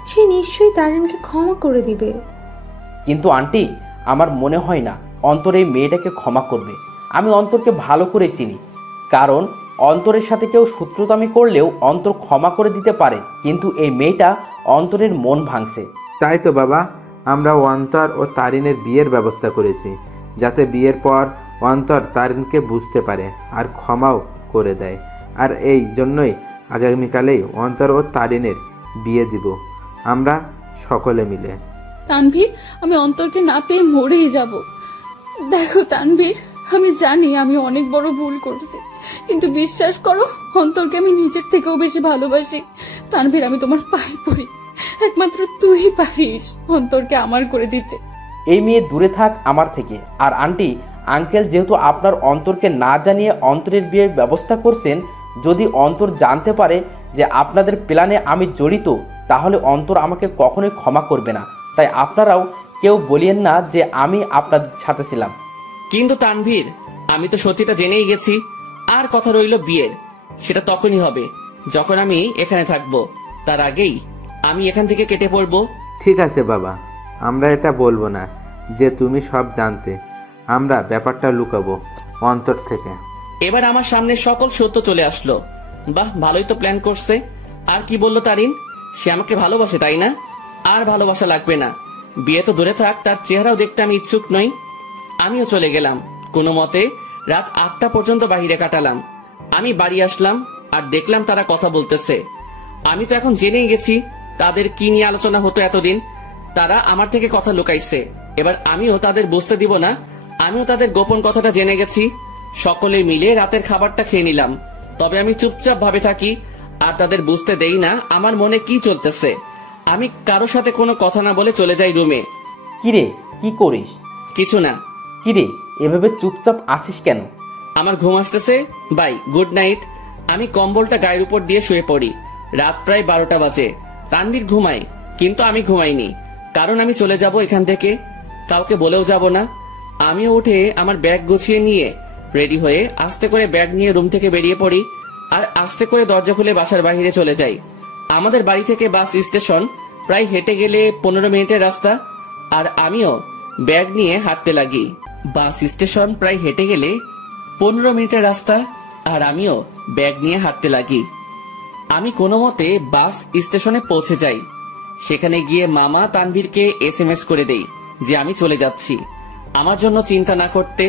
সে নিশ্চয়ই তারিনকে ক্ষমা করে দিবে। কিন্তু আন্টি, আমার মনে হয় না অন্তর এই মেয়েটাকে ক্ষমা করবে। আমি অন্তরকে ভালো করে চিনি, কারণ অন্তরের সাথে কেউ শত্রুতামি করলেও অন্তর ক্ষমা করে দিতে পারে, কিন্তু এই মেয়েটা অন্তরের মন ভাঙছে। তাই তো বাবা, আমরা অন্তর ও তারিনের বিয়ের ব্যবস্থা করেছি, যাতে বিয়ের পর অন্তর তারিনকে বুঝতে পারে আর ক্ষমাও করে দেয়। আর এই জন্যই আগামীকালেই অন্তর ও তারিনের বিয়ে দিব আমরা সকলে মিলে। তানভীর, আমি অন্তরকে না পেয়ে মরেই যাব। দেখো তানভীর, আমি জানি আমি অনেক বড় ভুল করছি, কিন্তু বিশ্বাস করো অন্তরকে আমি নিজের থেকেও বেশি ভালোবাসি। তানভীর, আমি তোমার পায়ে পড়ি, একমাত্র তুই পারিস অন্তরকে আমার করে দিতে। এই মেয়ে দূরে থাক আমার থেকে। আর আন্টি আঙ্কেল যেহেতু আপনার অন্তরকে না জানিয়ে অন্তরের বিয়ের ব্যবস্থা করছেন, যদি অন্তর জানতে পারে যে আপনাদের প্ল্যানে আমি জড়িত, তাহলে অন্তর আমাকে কখনোই ক্ষমা করবে না। তাই আপনারাও কেউ বলিয়েন না যে আমি আপনাদের সাথে ছিলাম। কিন্তু তানভীর, আমি তো সত্যিটা জেনেই গেছি। আর কথা রইল বিয়ের, সেটা তখনই হবে যখন আমি এখানে থাকবো। তার আগেই আমি এখান থেকে কেটে পড়বো। ঠিক আছে বাবা, আমরা এটা বলবো না যে তুমি সব জানতে। আমরা ব্যাপারটা লুকাবো অন্তর থেকে। এবার আমার সামনে সকল সত্য চলে আসলো। বাহ, ভালোই তো প্ল্যান করছে। আর কি বললো তারিন? সে আমাকে ভালোবাসে, তাই না? আর ভালোবাসা লাগবে না, বিয়ে তো দূরে থাক, তার চেহারাও দেখতে আমি ইচ্ছুক নই। আমিও চলে গেলাম। কোনো মতে রাত 8টা পর্যন্ত বাহিরে কাটালাম। আমি বাড়ি আসলাম আর দেখলাম তারা কথা বলতেছে। আমি তো এখন জেনেই গেছি তাদের কি নিয়ে আলোচনা হতো এতদিন। তারা আমার থেকে কথা লুকাইছে, এবার আমিও তাদের বুঝতে দিব না আমিও তাদের গোপন কথাটা জেনে গেছি। সকলে মিলে রাতের খাবারটা খেয়ে নিলাম, তবে আমি চুপচাপ ভাবে থাকি আর তাদের বুঝতে দেই না আমার মনে কি চলতেছে। আমি কারোর সাথে কোনো কথা না বলে চলে যাই রুমে। কিরে, কি করিস? কিছু না। কিরে, এভাবে চুপচাপ আসিস কেন? আমার ঘুম আসতেছে। Bye, good night. আমি কম্বলটা গায়ের উপর দিয়ে শুয়ে পড়ি। রাত প্রায় 12টা বাজে। তানভীর ঘুমায়, কিন্তু আমি ঘুমাইনি, কারণ আমি চলে যাব এখান থেকে, কাউকে বলেও যাব না। আমিও উঠে আমার ব্যাগ গুছিয়ে নিয়ে রেডি হয়ে আস্তে করে ব্যাগ নিয়ে রুম থেকে বেরিয়ে পড়ি আর আস্তে করে দরজা খুলে বাসার বাইরে চলে যাই। আমাদের বাড়ি থেকে বাস স্টেশন প্রায় হেঁটে গেলে 15 মিনিটের রাস্তা, আর আমিও ব্যাগ নিয়ে হাঁটতে লাগি। বাস স্টেশন প্রায় হেঁটে গেলে 15 মিনিটের রাস্তা, আর আমিও ব্যাগ নিয়ে হাঁটতে লাগি। আমি কোনো মতে বাস স্টেশনে পৌঁছে যাই। সেখানে গিয়ে মামা তানভীরকে SMS করে দেই যে আমি চলে যাচ্ছি, আমার জন্য চিন্তা না করতে।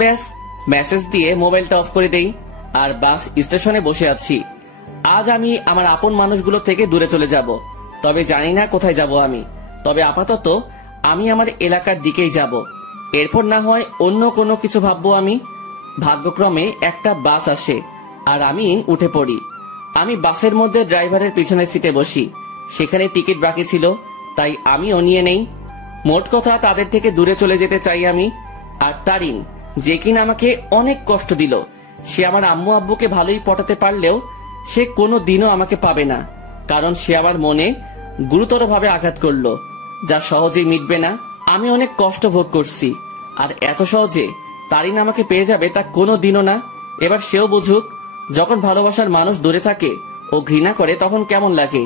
ব্যাস, মেসেজ দিয়ে মোবাইলটা অফ করে দেই আর বাস স্টেশনে বসে আছি। আজ আমি আমার আপন মানুষগুলো থেকে দূরে চলে যাব, তবে জানি না কোথায় যাব আমি। তবে আপাতত আমি আমার এলাকার দিকেই যাব, এরপর না হয় অন্য কোনো কিছু ভাববো আমি। ভাগ্যক্রমে একটা বাস আসে আর আমি উঠে পড়ি। আমি বাসের মধ্যে ড্রাইভারের পিছনের সিটে বসি। সেখানে টিকিট বাকি ছিল, তাই আমিও নিয়ে নেই। মোট কথা তাদের থেকে দূরে চলে যেতে চাই আমি। আর তারিন, যে কিনা আমাকে অনেক কষ্ট দিল, সে আমার আম্মু আব্বুকে ভালোই পটাতে পারলেও সে কোনো দিনও আমাকে পাবে না, কারণ সে আমার মনে গুরুতরভাবে আঘাত করলো, যা সহজেই মিটবে না। আমি অনেক কষ্ট ভোগ করছি, আর এত সহজে তারিন আমাকে পেয়ে যাবে তা কোনো দিনও না। এবার সেও বুঝুক, যখন ভালোবাসার মানুষ দূরে থাকে ও ঘৃণা করে তখন কেমন লাগে।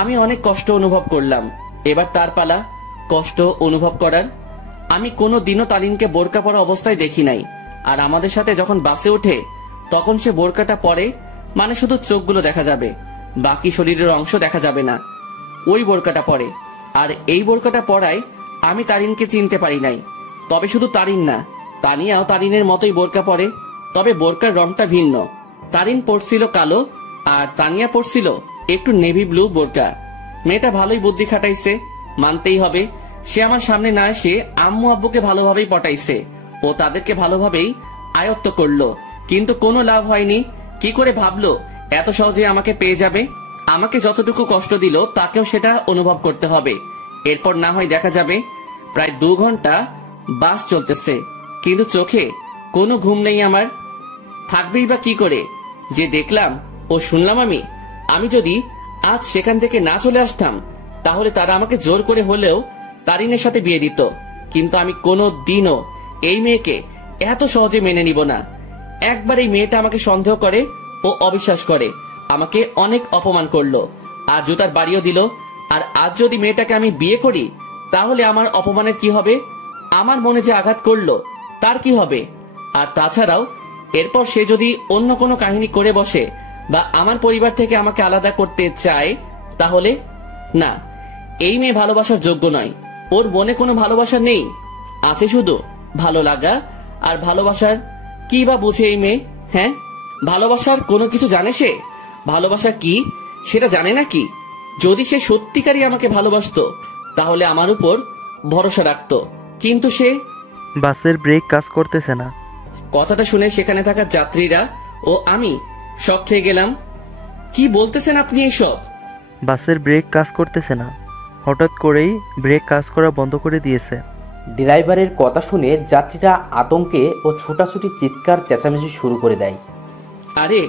আমি অনেক কষ্ট অনুভব করলাম, এবার তার পালা কষ্ট অনুভব করার। আমি কোনো দিনও তারিনকে বোরকা পরা অবস্থায় দেখি নাই, আর আমাদের সাথে যখন বাসে ওঠে তখন সে বোরকাটা পরে, মানে শুধু চোখগুলো দেখা যাবে, বাকি শরীরের অংশ দেখা যাবে না। ওই বোরকাটা পরে, আর এই বোরকাটা পরায় আমি তারিনকে চিনতে পারি নাই। তবে শুধু তারিন না, তানিয়াও তারিনের মতোই বোরকা পরে, তবে বোরকার রংটা ভিন্ন। তারিন পরছিল কালো আর তানিয়া পরছিল একটু নেভি ব্লু বোরকা। মেয়েটা ভালোই বুদ্ধি খাটাইছে, মানতেই হবে। সে আমার সামনে না এসে আম্মু আব্বুকে ভালোভাবেই পটাইছে ও তাদেরকে ভালোভাবেই আয়ত্ত করলো, কিন্তু কোনো লাভ হয়নি। কি করে ভাবলো এত সহজে আমাকে পেয়ে যাবে? আমাকে যতটুকু কষ্ট দিল তাকেও সেটা অনুভব করতে হবে। এরপর না হয় দেখা যাবে। প্রায় 2 ঘন্টা বাস চলতেছে, কিন্তু চোখে কোনো ঘুম নেই আমার। থাকবেই বা কি করে? যে দেখলাম ও শুনলাম আমি যদি আজ সেখান থেকে না চলে আসতাম, তাহলে তারা আমাকে জোর করে হলেও তারিনের সাথে বিয়ে দিত। কিন্তু আমি কোনো দিনও এই মেয়েকে এত সহজে মেনে নিব না। একবার এই মেয়েটা আমাকে সন্দেহ করে ও অবিশ্বাস করে, আমাকে অনেক অপমান করলো আর জুতার বাড়িও দিল। আর আজ যদি মেয়েটাকে আমি বিয়ে করি, তাহলে আমার অপমানের কি হবে? আমার মনে যে আঘাত করলো তার কি হবে? আর তাছাড়াও এরপর সে যদি অন্য কোনো কাহিনী করে বসে বা আমার পরিবার থেকে আমাকে আলাদা করতে চায়, তাহলে না, এই মেয়ে ভালোবাসার যোগ্য নয়। ওর মনে কোনো ভালোবাসা নেই, আছে শুধু ভালো লাগা। আর ভালোবাসার কি বা বুঝে এই মেয়ে? হ্যাঁ, ভালোবাসার কোনো কিছু জানে সে? ভালোবাসা কি সেটা জানে নাকি? যদি সে সত্যিকারই আমাকে ভালোবাসতো তাহলে আমার উপর ভরসা রাখতো, কিন্তু সে। বাসের ব্রেক কাজ করতেছে না। কথাটা শুনে সেখানে থাকা যাত্রীরা ও আমি শক খেয়ে গেলাম। কি বলতেছেন আপনি এইসব? বাসের ব্রেক কাজ করতেছে না, হঠাৎ করেই ব্রেক কাজ করা বন্ধ করে দিয়েছে। ড্রাইভারের কথা শুনে যাত্রীরা আতঙ্কে ও ছোটাছুটি চিৎকার চেঁচামেচি শুরু করে দেয়। আরে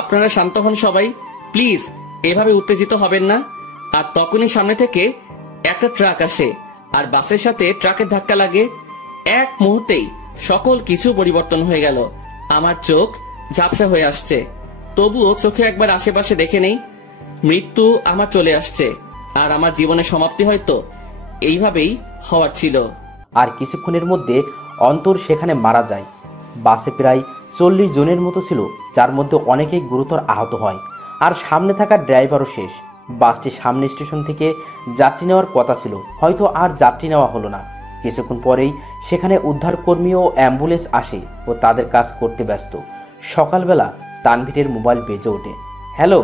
আপনারা শান্ত হন সবাই, প্লিজ এভাবে উত্তেজিত হবেন না। আর তখনই সামনে থেকে একটা ট্রাক আসে আর বাসের সাথে ট্রাকের ধাক্কা লাগে। এক মুহূর্তেই সকল কিছু পরিবর্তন হয়ে গেল। আমার চোখ ঝাপসা হয়ে আসছে, তবুও চোখে একবার আশেপাশে দেখে নেই। মৃত্যু আমার চলে আসছে, আর আমার জীবনের সমাপ্তি হয়তো এইভাবেই হওয়ার ছিল। আর কিছুক্ষণের মধ্যে অন্তর সেখানে মারা যায়। বাসে প্রায় 40 জনের মতো ছিল, যার মধ্যে অনেকেই গুরুতর আহত হয়। আর সামনে থাকা ড্রাইভারও শেষ। বাসটি সামনে স্টেশন থেকে যাত্রী নেওয়ার কথা ছিল, হয়তো আর যাত্রী নেওয়া হলো না। কিছুক্ষণ পরেই সেখানে উদ্ধারকর্মী ও অ্যাম্বুলেন্স আসে ও তাদের কাজ করতে ব্যস্ত। সকালবেলা তানভীরের মোবাইল বেজে ওঠে। হ্যালো।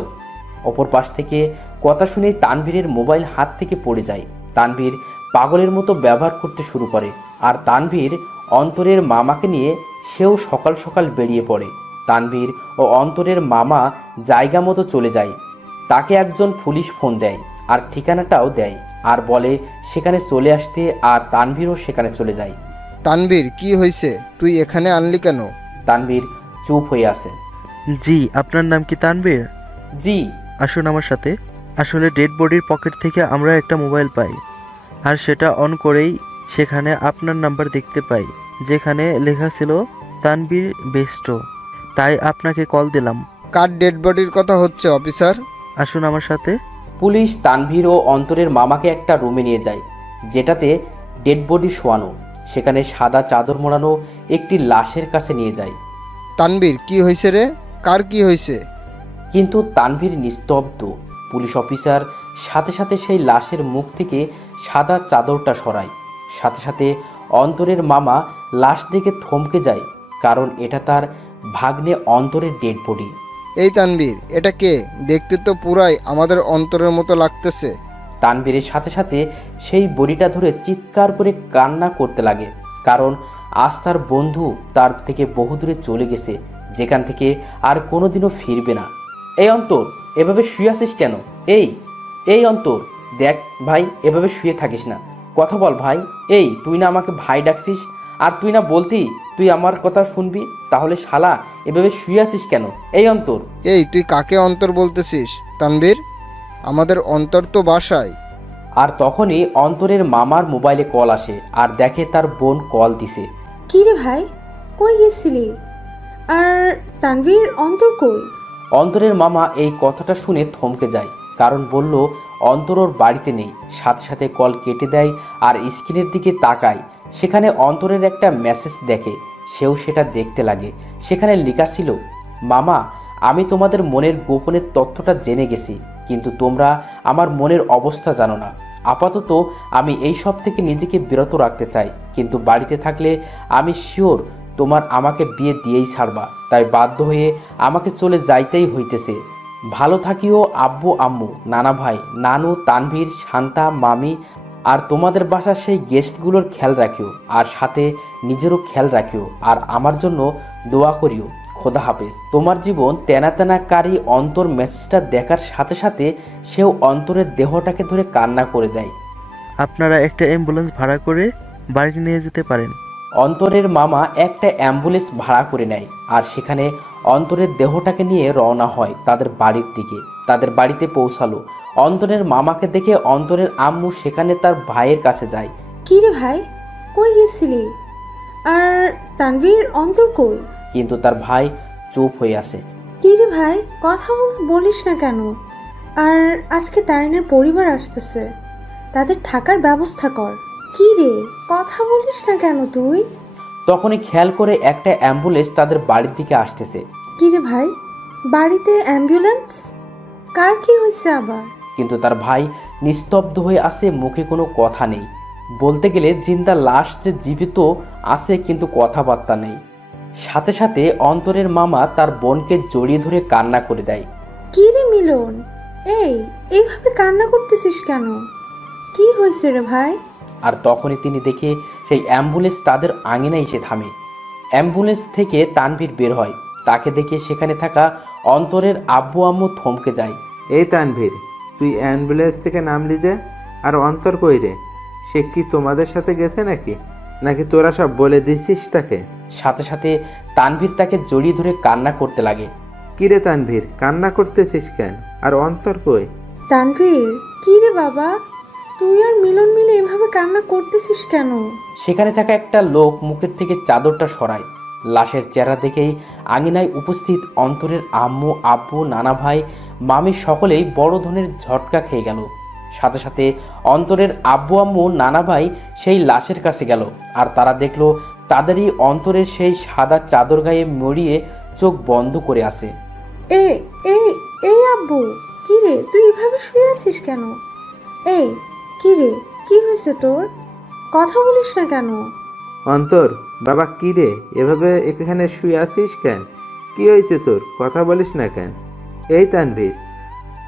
অপর পাশ থেকে কথা শুনে তানভীরের মোবাইল হাত থেকে পড়ে যায়। তানভীর পাগলের মতো ব্যবহার করতে শুরু করে, আর তানভীর অন্তরের মামাকে নিয়ে সেও সকাল সকাল বেরিয়ে পড়ে। তানভীর ও অন্তরের মামা জায়গা মতো চলে যায়। তাকে একজন পুলিশ ফোন দেয় আর ঠিকানাটাও দেয়, আর বলে সেখানে চলে আসতে, আর তানভীরও সেখানে চলে যায়। তানভীর, কি হয়েছে? তুই এখানে আনলি কেন? তানভীর চুপ হয়ে আছে। জি, আপনার নাম কি তানভীর? জি। আসুন আমার সাথে। আসলে ডেড বডির পকেট থেকে আমরা একটা মোবাইল পাই, আর সেটা অন করেই সেখানে আপনার নাম্বার দেখতে পাই, যেখানে লেখা ছিল তানভীর বেস্ট। তাই আপনাকে কল দিলাম। কার ডেড বডির কথা হচ্ছে অফিসার? আসুন আমার সাথে। পুলিশ তানভীর ও অন্তরের মামাকে একটা রুমে নিয়ে যায়, যেটাতে ডেড বডি শোয়ানো। সেখানে সাদা চাদর মোড়ানো একটি লাশের কাছে নিয়ে যায়। তানভীর, কি হয়েছে রে? কার কি হয়েছে? কিন্তু তানভীর নিস্তব্ধ। পুলিশ অফিসার সাথে সাথে সেই লাশের মুখ থেকে সাদা চাদরটা সরায়। সাথে সাথে অন্তরের মামা লাশ দেখে থমকে যায়, কারণ এটা তার ভাগ্নে অন্তরের ডেড বডি। এই তানভীর, এটা কে? দেখতে তো পুরাই আমাদের অন্তরের মতো লাগতেছে। তানভীরের সাথে সাথে সেই বডিটা ধরে চিৎকার করে কান্না করতে লাগে, কারণ আজ তার বন্ধু তার থেকে বহুদূরে চলে গেছে, যেখান থেকে আর কোনোদিনও ফিরবে না। এই অন্তর, এভাবে শুয়ে আছিস কেন? এই অন্তর, দেখ ভাই, এভাবে শুয়ে থাকিস না, কথা বল ভাই। এই তুই না আমাকে ভাই ডাকছিস, আর তুই না বলতি তুই আমার কথা শুনবি, তাহলে শালা এভাবে শুয়ে আছিস কেন? এই অন্তর। এই তুই কাকে অন্তর বলতেছিস তানভীর? আমাদের অন্তর তো বাসায়। আর তখনই অন্তরের মামার মোবাইলে কল আসে, আর দেখে তার বোন কল দিছে। কি রে ভাই, কই গেছিলি? আর তানভীর, অন্তর কই? অন্তরের মামা এই কথাটা শুনে থমকে যায়, কারণ বলল অন্তর ওর বাড়িতে নেই। সাথে সাথে কল কেটে দেয় আর স্ক্রিনের দিকে তাকায়। সেখানে অন্তরের একটা মেসেজ দেখে, সেও সেটা দেখতে লাগে। সেখানে লেখা ছিল, মামা, আমি তোমাদের মনের গোপনের তথ্যটা জেনে গেছি, কিন্তু তোমরা আমার মনের অবস্থা জানো না। আপাতত আমি এই সব থেকে নিজেকে বিরত রাখতে চাই, কিন্তু বাড়িতে থাকলে আমি শিওর তোমার আমাকে বিয়ে দিয়েই ছাড়বা, তাই বাধ্য হয়ে আমাকে চলে যাইতেই হইতেছে। ভালো থাকিও আব্বু আম্মু, নানা ভাই, নানু, তানভীর, শান্তা, মামি, আর তোমাদের বাসার সেই গেস্টগুলোর খেয়াল রাখিও, আর সাথে নিজেরও খেয়াল রাখিও, আর আমার জন্য দোয়া করিও। খোদা হাফেজ। তোমার জীবন তেনা তেনা কারি। অন্তর মেসেজটা দেখার সাথে সাথে সেও অন্তরের দেহটাকে ধরে কান্না করে দেয়। আপনারা একটা অ্যাম্বুলেন্স ভাড়া করে বাড়িতে নিয়ে যেতে পারেন। অন্তরের মামা একটা অ্যাম্বুলেন্স ভাড়া করে নেয়, আর সেখানে অন্তরের দেহটাকে নিয়ে রওনা হয় তাদের বাড়ির দিকে। তাদের বাড়িতে পৌঁছালো। অন্তরের মামাকে দেখে অন্তরের আম্মু সেখানে তার ভাইয়ের কাছে যায়। কি রে ভাই, কই গেছিলি? আর তানভীর, অন্তর কই? কিন্তু তার ভাই চুপ হয়ে আছে। কি রে ভাই, কথা বলিস না কেন? আর আজকে তারিনের পরিবার আসতেছে, তাদের থাকার ব্যবস্থা কর। কি রে, কথা বলিস না কেন তুই? তখনই খেয়াল করে একটা অ্যাম্বুলেন্স তাদের বাড়ির দিকে আসতেছে। কি রে ভাই, বাড়িতে অ্যাম্বুলেন্স? কার কি হয়েছে আবার? কিন্তু তার ভাই নিস্তব্ধ হয়ে আছে, মুখে কোনো কথা নেই। বলতে গেলে জিন্দা লাশ যে জীবিত আছে, কিন্তু কথাবার্তা নেই। সাথে সাথে অন্তরের মামা তার বোনকে জড়িয়ে ধরে কান্না করে দেয়। কি রে মিলন, এইভাবে কান্না করতেছিস কেন? কি হয়েছে রে ভাই? আর তখনই তিনি দেখে সেই অ্যাম্বুলেন্স তাদের আঙিনায় এসে থামে। অ্যাম্বুলেন্স থেকে তানভীর বের হয়। তাকে দেখে সেখানে থাকা অন্তরের আব্বু আম্মু থমকে যায়। এই তানভীর, তুই অ্যাম্বুলেন্স থেকে নামলি যে? আর অন্তর কই রে? সে কি তোমাদের সাথে গেছে নাকি তোরা সব বলে দিছিস তাকে? সাথে সাথে তানভীর তাকে জড়িয়ে ধরে কান্না করতে লাগে। কি রে তানভীর, কান্না করতেছিস কেন? আর অন্তর কই? তানভীর, কি রে বাবা, তুই আর মিলন মিলে এভাবে কান্না করতেছিস কেন? সেখানে থাকা একটা লোক মুখের থেকে চাদরটা সরায়। লাশের চেহারা দেখেই আঙিনায় উপস্থিত অন্তরের আম্মু, আব্বু, নানা ভাই, মামি সকলেই বড় ধরনের ঝটকা খেয়ে গেল। সাথে সাথে অন্তরের আব্বু আম্মু, নানা ভাই সেই লাশের কাছে গেল, আর তারা দেখলো তাদেরই অন্তরের সেই সাদা চাদর গায়ে মরিয়ে চোখ বন্ধ করে আছে। এই আব্বু, কি রে, তুই এভাবে শুয়ে আছিস কেন? কি রে, কি হয়েছে তোর? কথা বলিস না কেন? অন্তর, বাবা, কি রে, এভাবে এখানে শুয়ে আছিস কেন? কি হয়েছে তোর? কথা বলিস না কেন? এই তানভীর,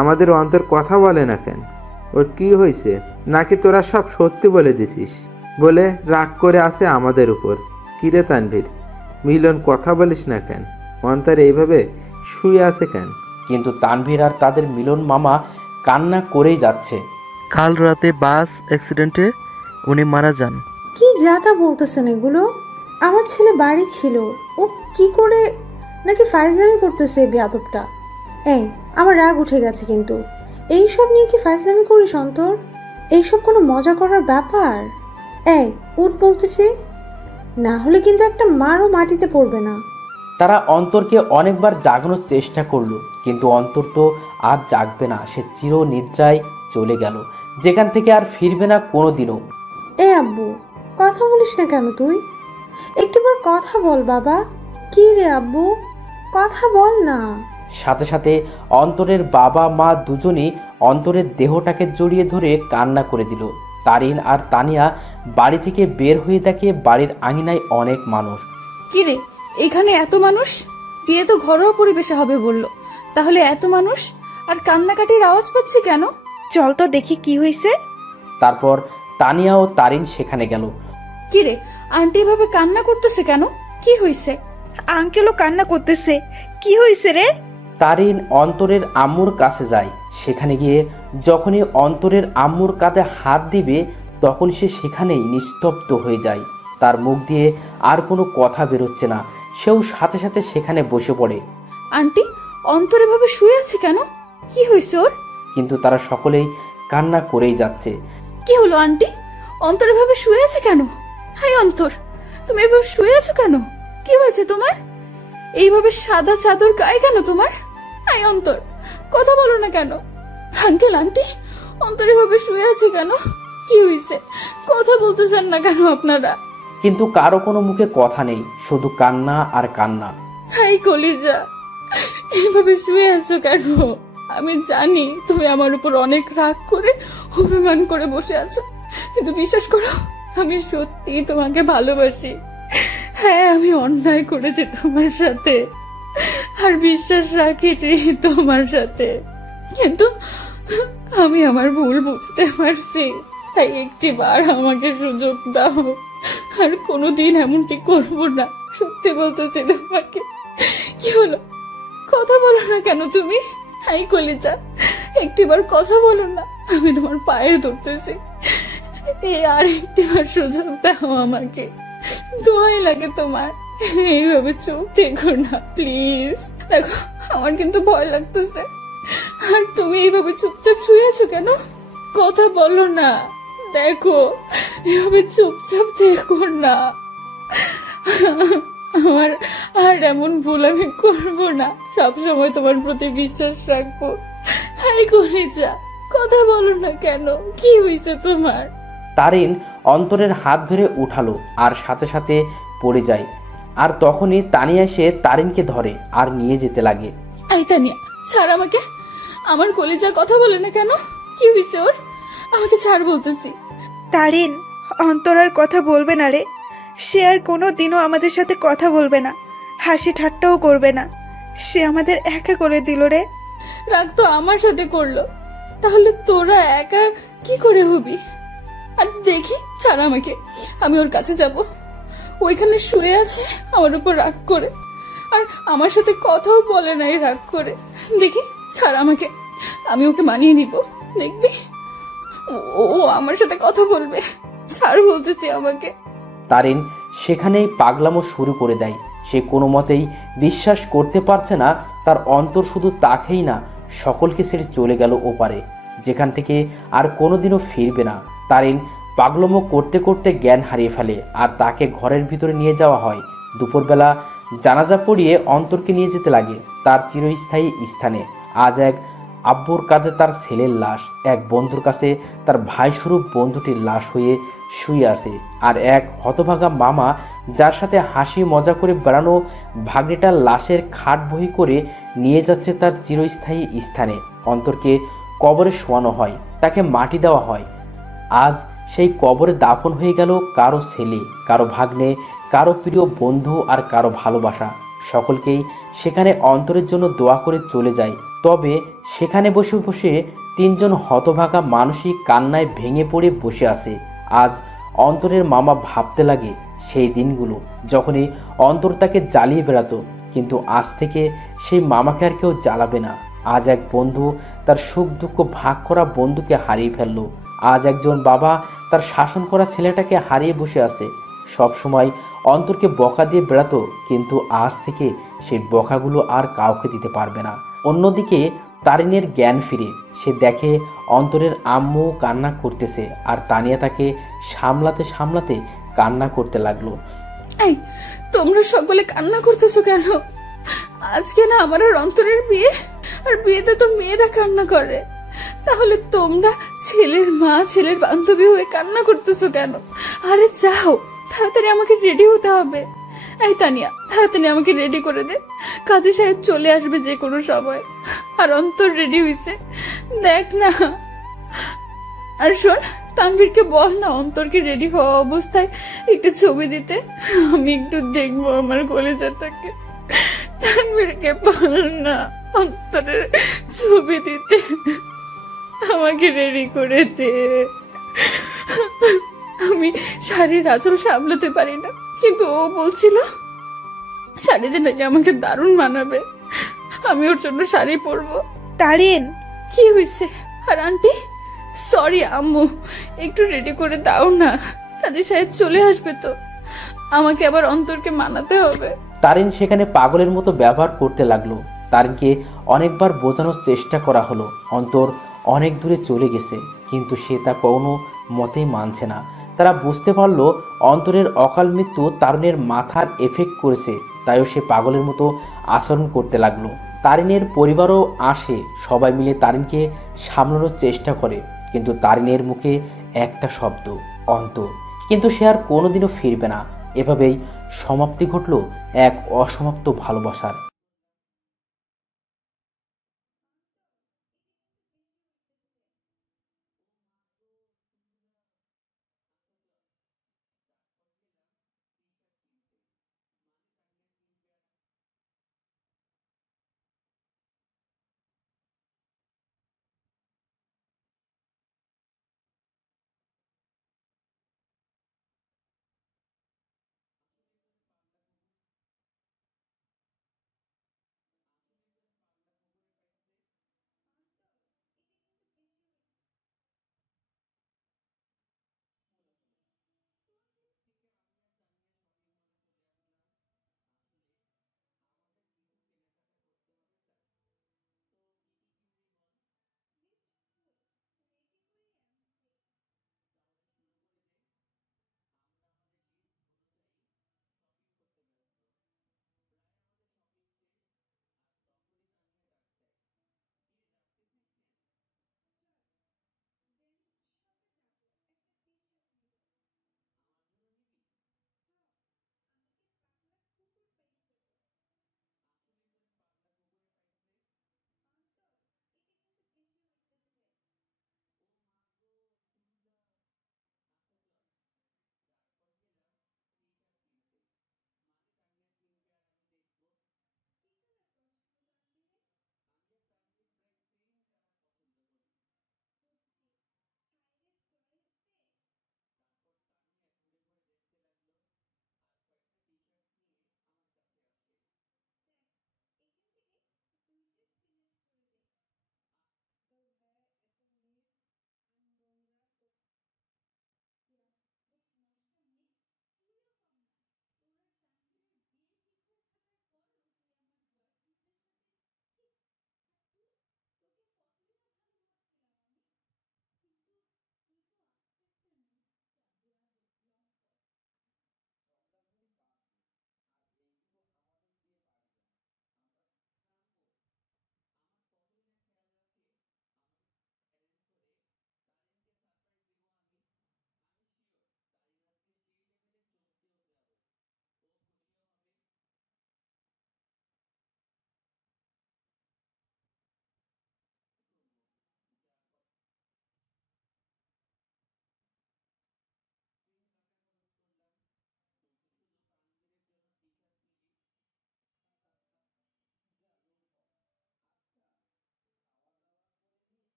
আমাদের অন্তর কথা বলে না কেন? ওর কি হয়েছে? নাকি তোরা সব সত্যি বলে দিছিস বলে রাগ করে আছে আমাদের উপর? কি রে তানভীর, মিলন, কথা বলিস না কেন? অন্তর এইভাবে শুয়ে আছে কেন? কিন্তু তানভীর আর তাদের মিলন মামা কান্না করেই যাচ্ছে। কাল রাতে বাস অ্যাক্সিডেন্টে উনি মারা যান। কি যাতা বলতেছেন এগুলো? আমার ছেলে বাড়ি ছিল, ও কি করে নাকি ফাইজলামি করতেছে এই বেয়াদবটা। আমার রাগ উঠে গেছে, কিন্তু এইসব নিয়ে কি ফাইজলামি করিস অন্তর? এইসব কোনো মজা করার ব্যাপার? উঠ বলতেছি, না হলে কিন্তু একটা মারও মাটিতে পড়বে না। তারা অন্তরকে অনেকবার জাগানোর চেষ্টা করলো, কিন্তু অন্তর তো আর জাগবে না। সে চির নিদ্রায় চলে গেল, যেখান থেকে আর ফিরবে না কোনো দিনও। আব্বু, কথা বলিস না কেন তুই? একটুবার কথা বল বাবা। কি রে আব্বু, কথা বল না। সাথে সাথে অন্তরের বাবা মা দুজনই অন্তরের দেহটাকে জড়িয়ে ধরে কান্না করে দিল। তারিন আর তানিয়া বাড়ি থেকে বের হয়ে দেখে বাড়ির আঙিনায় অনেক মানুষ। কিরে, এখানে এত মানুষ? বিয়ে তো ঘরোয়া পরিবেশে হবে বললো, তাহলে এত মানুষ আর কান্নাকাটির আওয়াজ পাচ্ছি কেন? চল তো দেখি কি হয়েছে। তারপর তানিয়া ও তারিন সেখানে গেল। কিরে, আন্টি এভাবে কান্না করতেছে কেন? কি হয়েছে? আঙ্কেলও কান্না করতেছে। কি হয়েছে রে? তারিন অন্তরের আম্মুর কাছে যায়। সেখানে গিয়ে যখনই অন্তরের আম্মুর কাঁধে হাত দিবে তখন সে সেখানেই নিস্তব্ধ হয়ে যায়। তার মুখ দিয়ে আর কোনো কথা বেরোচ্ছে না। সেও সাথে সাথে সেখানে বসে পড়ে। আন্টি, অন্তর এভাবে শুয়ে আছে কেন? কি হয়েছে ওর? কিন্তু তারা সকলেই কান্না করেই যাচ্ছে। কি হলো আন্টি? অন্তর এভাবে শুয়ে আছে কেন? হাই অন্তর, তুমি এভাবে শুয়ে আছো কেন? কি হয়েছে তোমার? এইভাবে সাদা চাদর গায়ে কেন তোমার? হাই অন্তর, কথা বলো না কেন? আঙ্কেল আন্টি, অন্তর এভাবে শুয়ে আছে কেন? কি হয়েছে? কথা বলতেছেন না কেন আপনারা? কিন্তু কারো কোনো মুখে কথা নেই, শুধু কান্না আর কান্না। হাই কলিজা, এইভাবে শুয়ে আছো কেন? আমি জানি তুমি আমার উপর অনেক রাগ করে অভিমান করে বসে আছো, কিন্তু বিশ্বাস করো আমি সত্যি তোমাকে ভালোবাসি। হ্যাঁ, আমি অন্যায় করেছি তোমার সাথে আর বিশ্বাস রাখি তোমার সাথে, কিন্তু আমি আমার ভুল বুঝতে পারছি। তাই একটিবার আমাকে সুযোগ দাও, আর কোনোদিন এমনটি করবো না। সত্যি বলতেছি তোমাকে। কি হলো, কথা বলো না কেন তুমি? হাই কলিজা, একটিবার কথা বলো না, আমি তোমার পায়ে ধরতেছি। এই আর একটিবার সুযোগ দাও আমাকে, দোয়াই লাগে তোমার। এইভাবে চুপ থেকো না প্লিজ। দেখো, আমার কিন্তু ভয় লাগতেছে। আর তুমি এইভাবে চুপচাপ শুয়ে আছো কেন? কথা বলো না। দেখো, এভাবে চুপচাপ থেকো না। আমার আর এমন ভুল আমি করবো না। সবসময় তোমার প্রতি বিশ্বাস রাখবো। হাই কলিজা, কথা বলো না কেন? কি হয়েছে তোমার? তারিন অন্তরের হাত ধরে উঠালো আর সাথে সাথে পড়ে যায়। আর তখনই তানিয়া এসে তারিনকে ধরে আর নিয়ে যেতে লাগে। আই তানিয়া, ছাড় আমাকে। আমার কলিজা কথা বলে না কেন? কি হয়েছে ওর? আমাকে ছাড় বলতেছি। তারিন, অন্তর আর কথা বলবে না রে। সে আর কোনো দিনও আমাদের সাথে কথা বলবে না, হাসি ঠাট্টাও করবে না। সে আমাদের একা করে দিল রে। রাগ তো আমার সাথে করলো, তাহলে তোরা একা কি করে হবি? আর দেখি, ছাড় আমাকে, আমি ওর কাছে যাব। ওইখানে শুয়ে আছে আমার উপর রাগ করে, আর আমার সাথে কথাও বলে নাই রাগ করে। দেখি, ছাড় আমাকে, আমি ওকে মানিয়ে নিব। দেখবি, ও আমার সাথে কথা বলবে। ছাড় বলতেছি আমাকে। তারিন সেখানেই পাগলামো শুরু করে দেয়। সে কোনো মতেই বিশ্বাস করতে পারছে না তার অন্তর শুধু তাকেই না, সকলকে ছেড়ে চলে গেল ওপারে, যেখান থেকে আর কোনোদিনও ফিরবে না। তারিন পাগলামো করতে করতে জ্ঞান হারিয়ে ফেলে আর তাকে ঘরের ভিতরে নিয়ে যাওয়া হয়। দুপুরবেলা জানাজা পড়িয়ে অন্তরকে নিয়ে যেতে লাগে তার চিরস্থায়ী স্থানে। আজ এক আব্বুর কাঁধে তার ছেলের লাশ, এক বন্ধুর কাছে তার ভাইস্বরূপ বন্ধুটির লাশ হয়ে শুয়ে আছে, আর এক হতভাগা মামা যার সাথে হাসি মজা করে বেড়ানো ভাগ্নেটার লাশের খাট বহি করে নিয়ে যাচ্ছে তার চিরস্থায়ী স্থানে। অন্তরকে কবরে শোয়ানো হয়, তাকে মাটি দেওয়া হয়। আজ সেই কবরে দাফন হয়ে গেল কারো ছেলে, কারো ভাগ্নে, কারো প্রিয় বন্ধু আর কারো ভালোবাসা। সকলকেই সেখানে অন্তরের জন্য দোয়া করে চলে যায়। তবে সেখানে বসে বসে তিনজন হতভাগা মানসিক কান্নায় ভেঙে পড়ে বসে আছে। আজ অন্তরের মামা ভাবতে লাগে সেই দিনগুলো যখনই অন্তর তাকে জ্বালিয়ে বেড়াতো, কিন্তু আজ থেকে সেই মামাকে আর কেউ জ্বালাবে না। আজ এক বন্ধু তার সুখ দুঃখ ভাগ করা বন্ধুকে হারিয়ে ফেলল। আজ একজন বাবা তার শাসন করা ছেলেটাকে হারিয়ে বসে আছে। সব সময় অন্তরকে বকা দিয়ে বেড়াতো, কিন্তু আজ থেকে সেই বকাগুলো আর কাউকে দিতে পারবে না। অন্যদিকে তারিনের জ্ঞান ফিরে সে দেখে অন্তরের আম্মু কান্না করতেছে, আর তানিয়া তাকে সামলাতে সামলাতে কান্না করতে লাগলো। এই, তোমরা সকলে কান্না করতেছো কেন? আজকে না আমার আর অন্তরের বিয়ে, আর বিয়েতে তো মেয়েরা কান্না করে। তাহলে তোমরা ছেলের মা, ছেলের বান্ধবী হয়ে কান্না করতেছো কেন? আরে যাও, তাড়াতাড়ি আমাকে রেডি হতে হবে। এই তানিয়া, তাড়াতাড়ি আমাকে রেডি করে দে, কাজী সাহেব চলে আসবে যে কোনো সময়। আর অন্তর রেডি হইছে, দেখ না। আর শোন, তানভীরকে বল না অন্তরকে রেডি হওয়া অবস্থায় একটা ছবি দিতে, আমি একটু দেখবো আমার কলেজাটাকে। তানভীরকে বল না অন্তরের ছবি দিতে, আমাকে রেডি করে দে। আমি শাড়ির আঁচল সামলাতে পারি না, কিন্তু ও বলছিল শাড়িতে নাকি আমাকে দারুণ মানাবে, আমি ওর জন্য শাড়ি পরবো। তারিন, কি হয়েছে? আর আন্টি, সরি আম্মু, একটু রেডি করে দাও না, কাজী সাহেব চলে আসবে তো, আমাকে আবার অন্তরকে মানাতে হবে। তারিন সেখানে পাগলের মতো ব্যবহার করতে লাগলো। তারিনকে অনেকবার বোঝানোর চেষ্টা করা হলো অন্তর অনেক দূরে চলে গেছে, কিন্তু সে তা কোনো মতেই মানছে না। তারা বুঝতে পারলো অন্তরের অকাল মৃত্যু তারুণের মাথার এফেক্ট করেছে, তাইও সে পাগলের মতো আচরণ করতে লাগলো। তারিনের পরিবারও আসে, সবাই মিলে তারিনকে সামলানোর চেষ্টা করে, কিন্তু তারিনের মুখে একটা শব্দ, অন্তর। কিন্তু সে আর কোনোদিনও ফিরবে না। এভাবেই সমাপ্তি ঘটল এক অসমাপ্ত ভালোবাসার।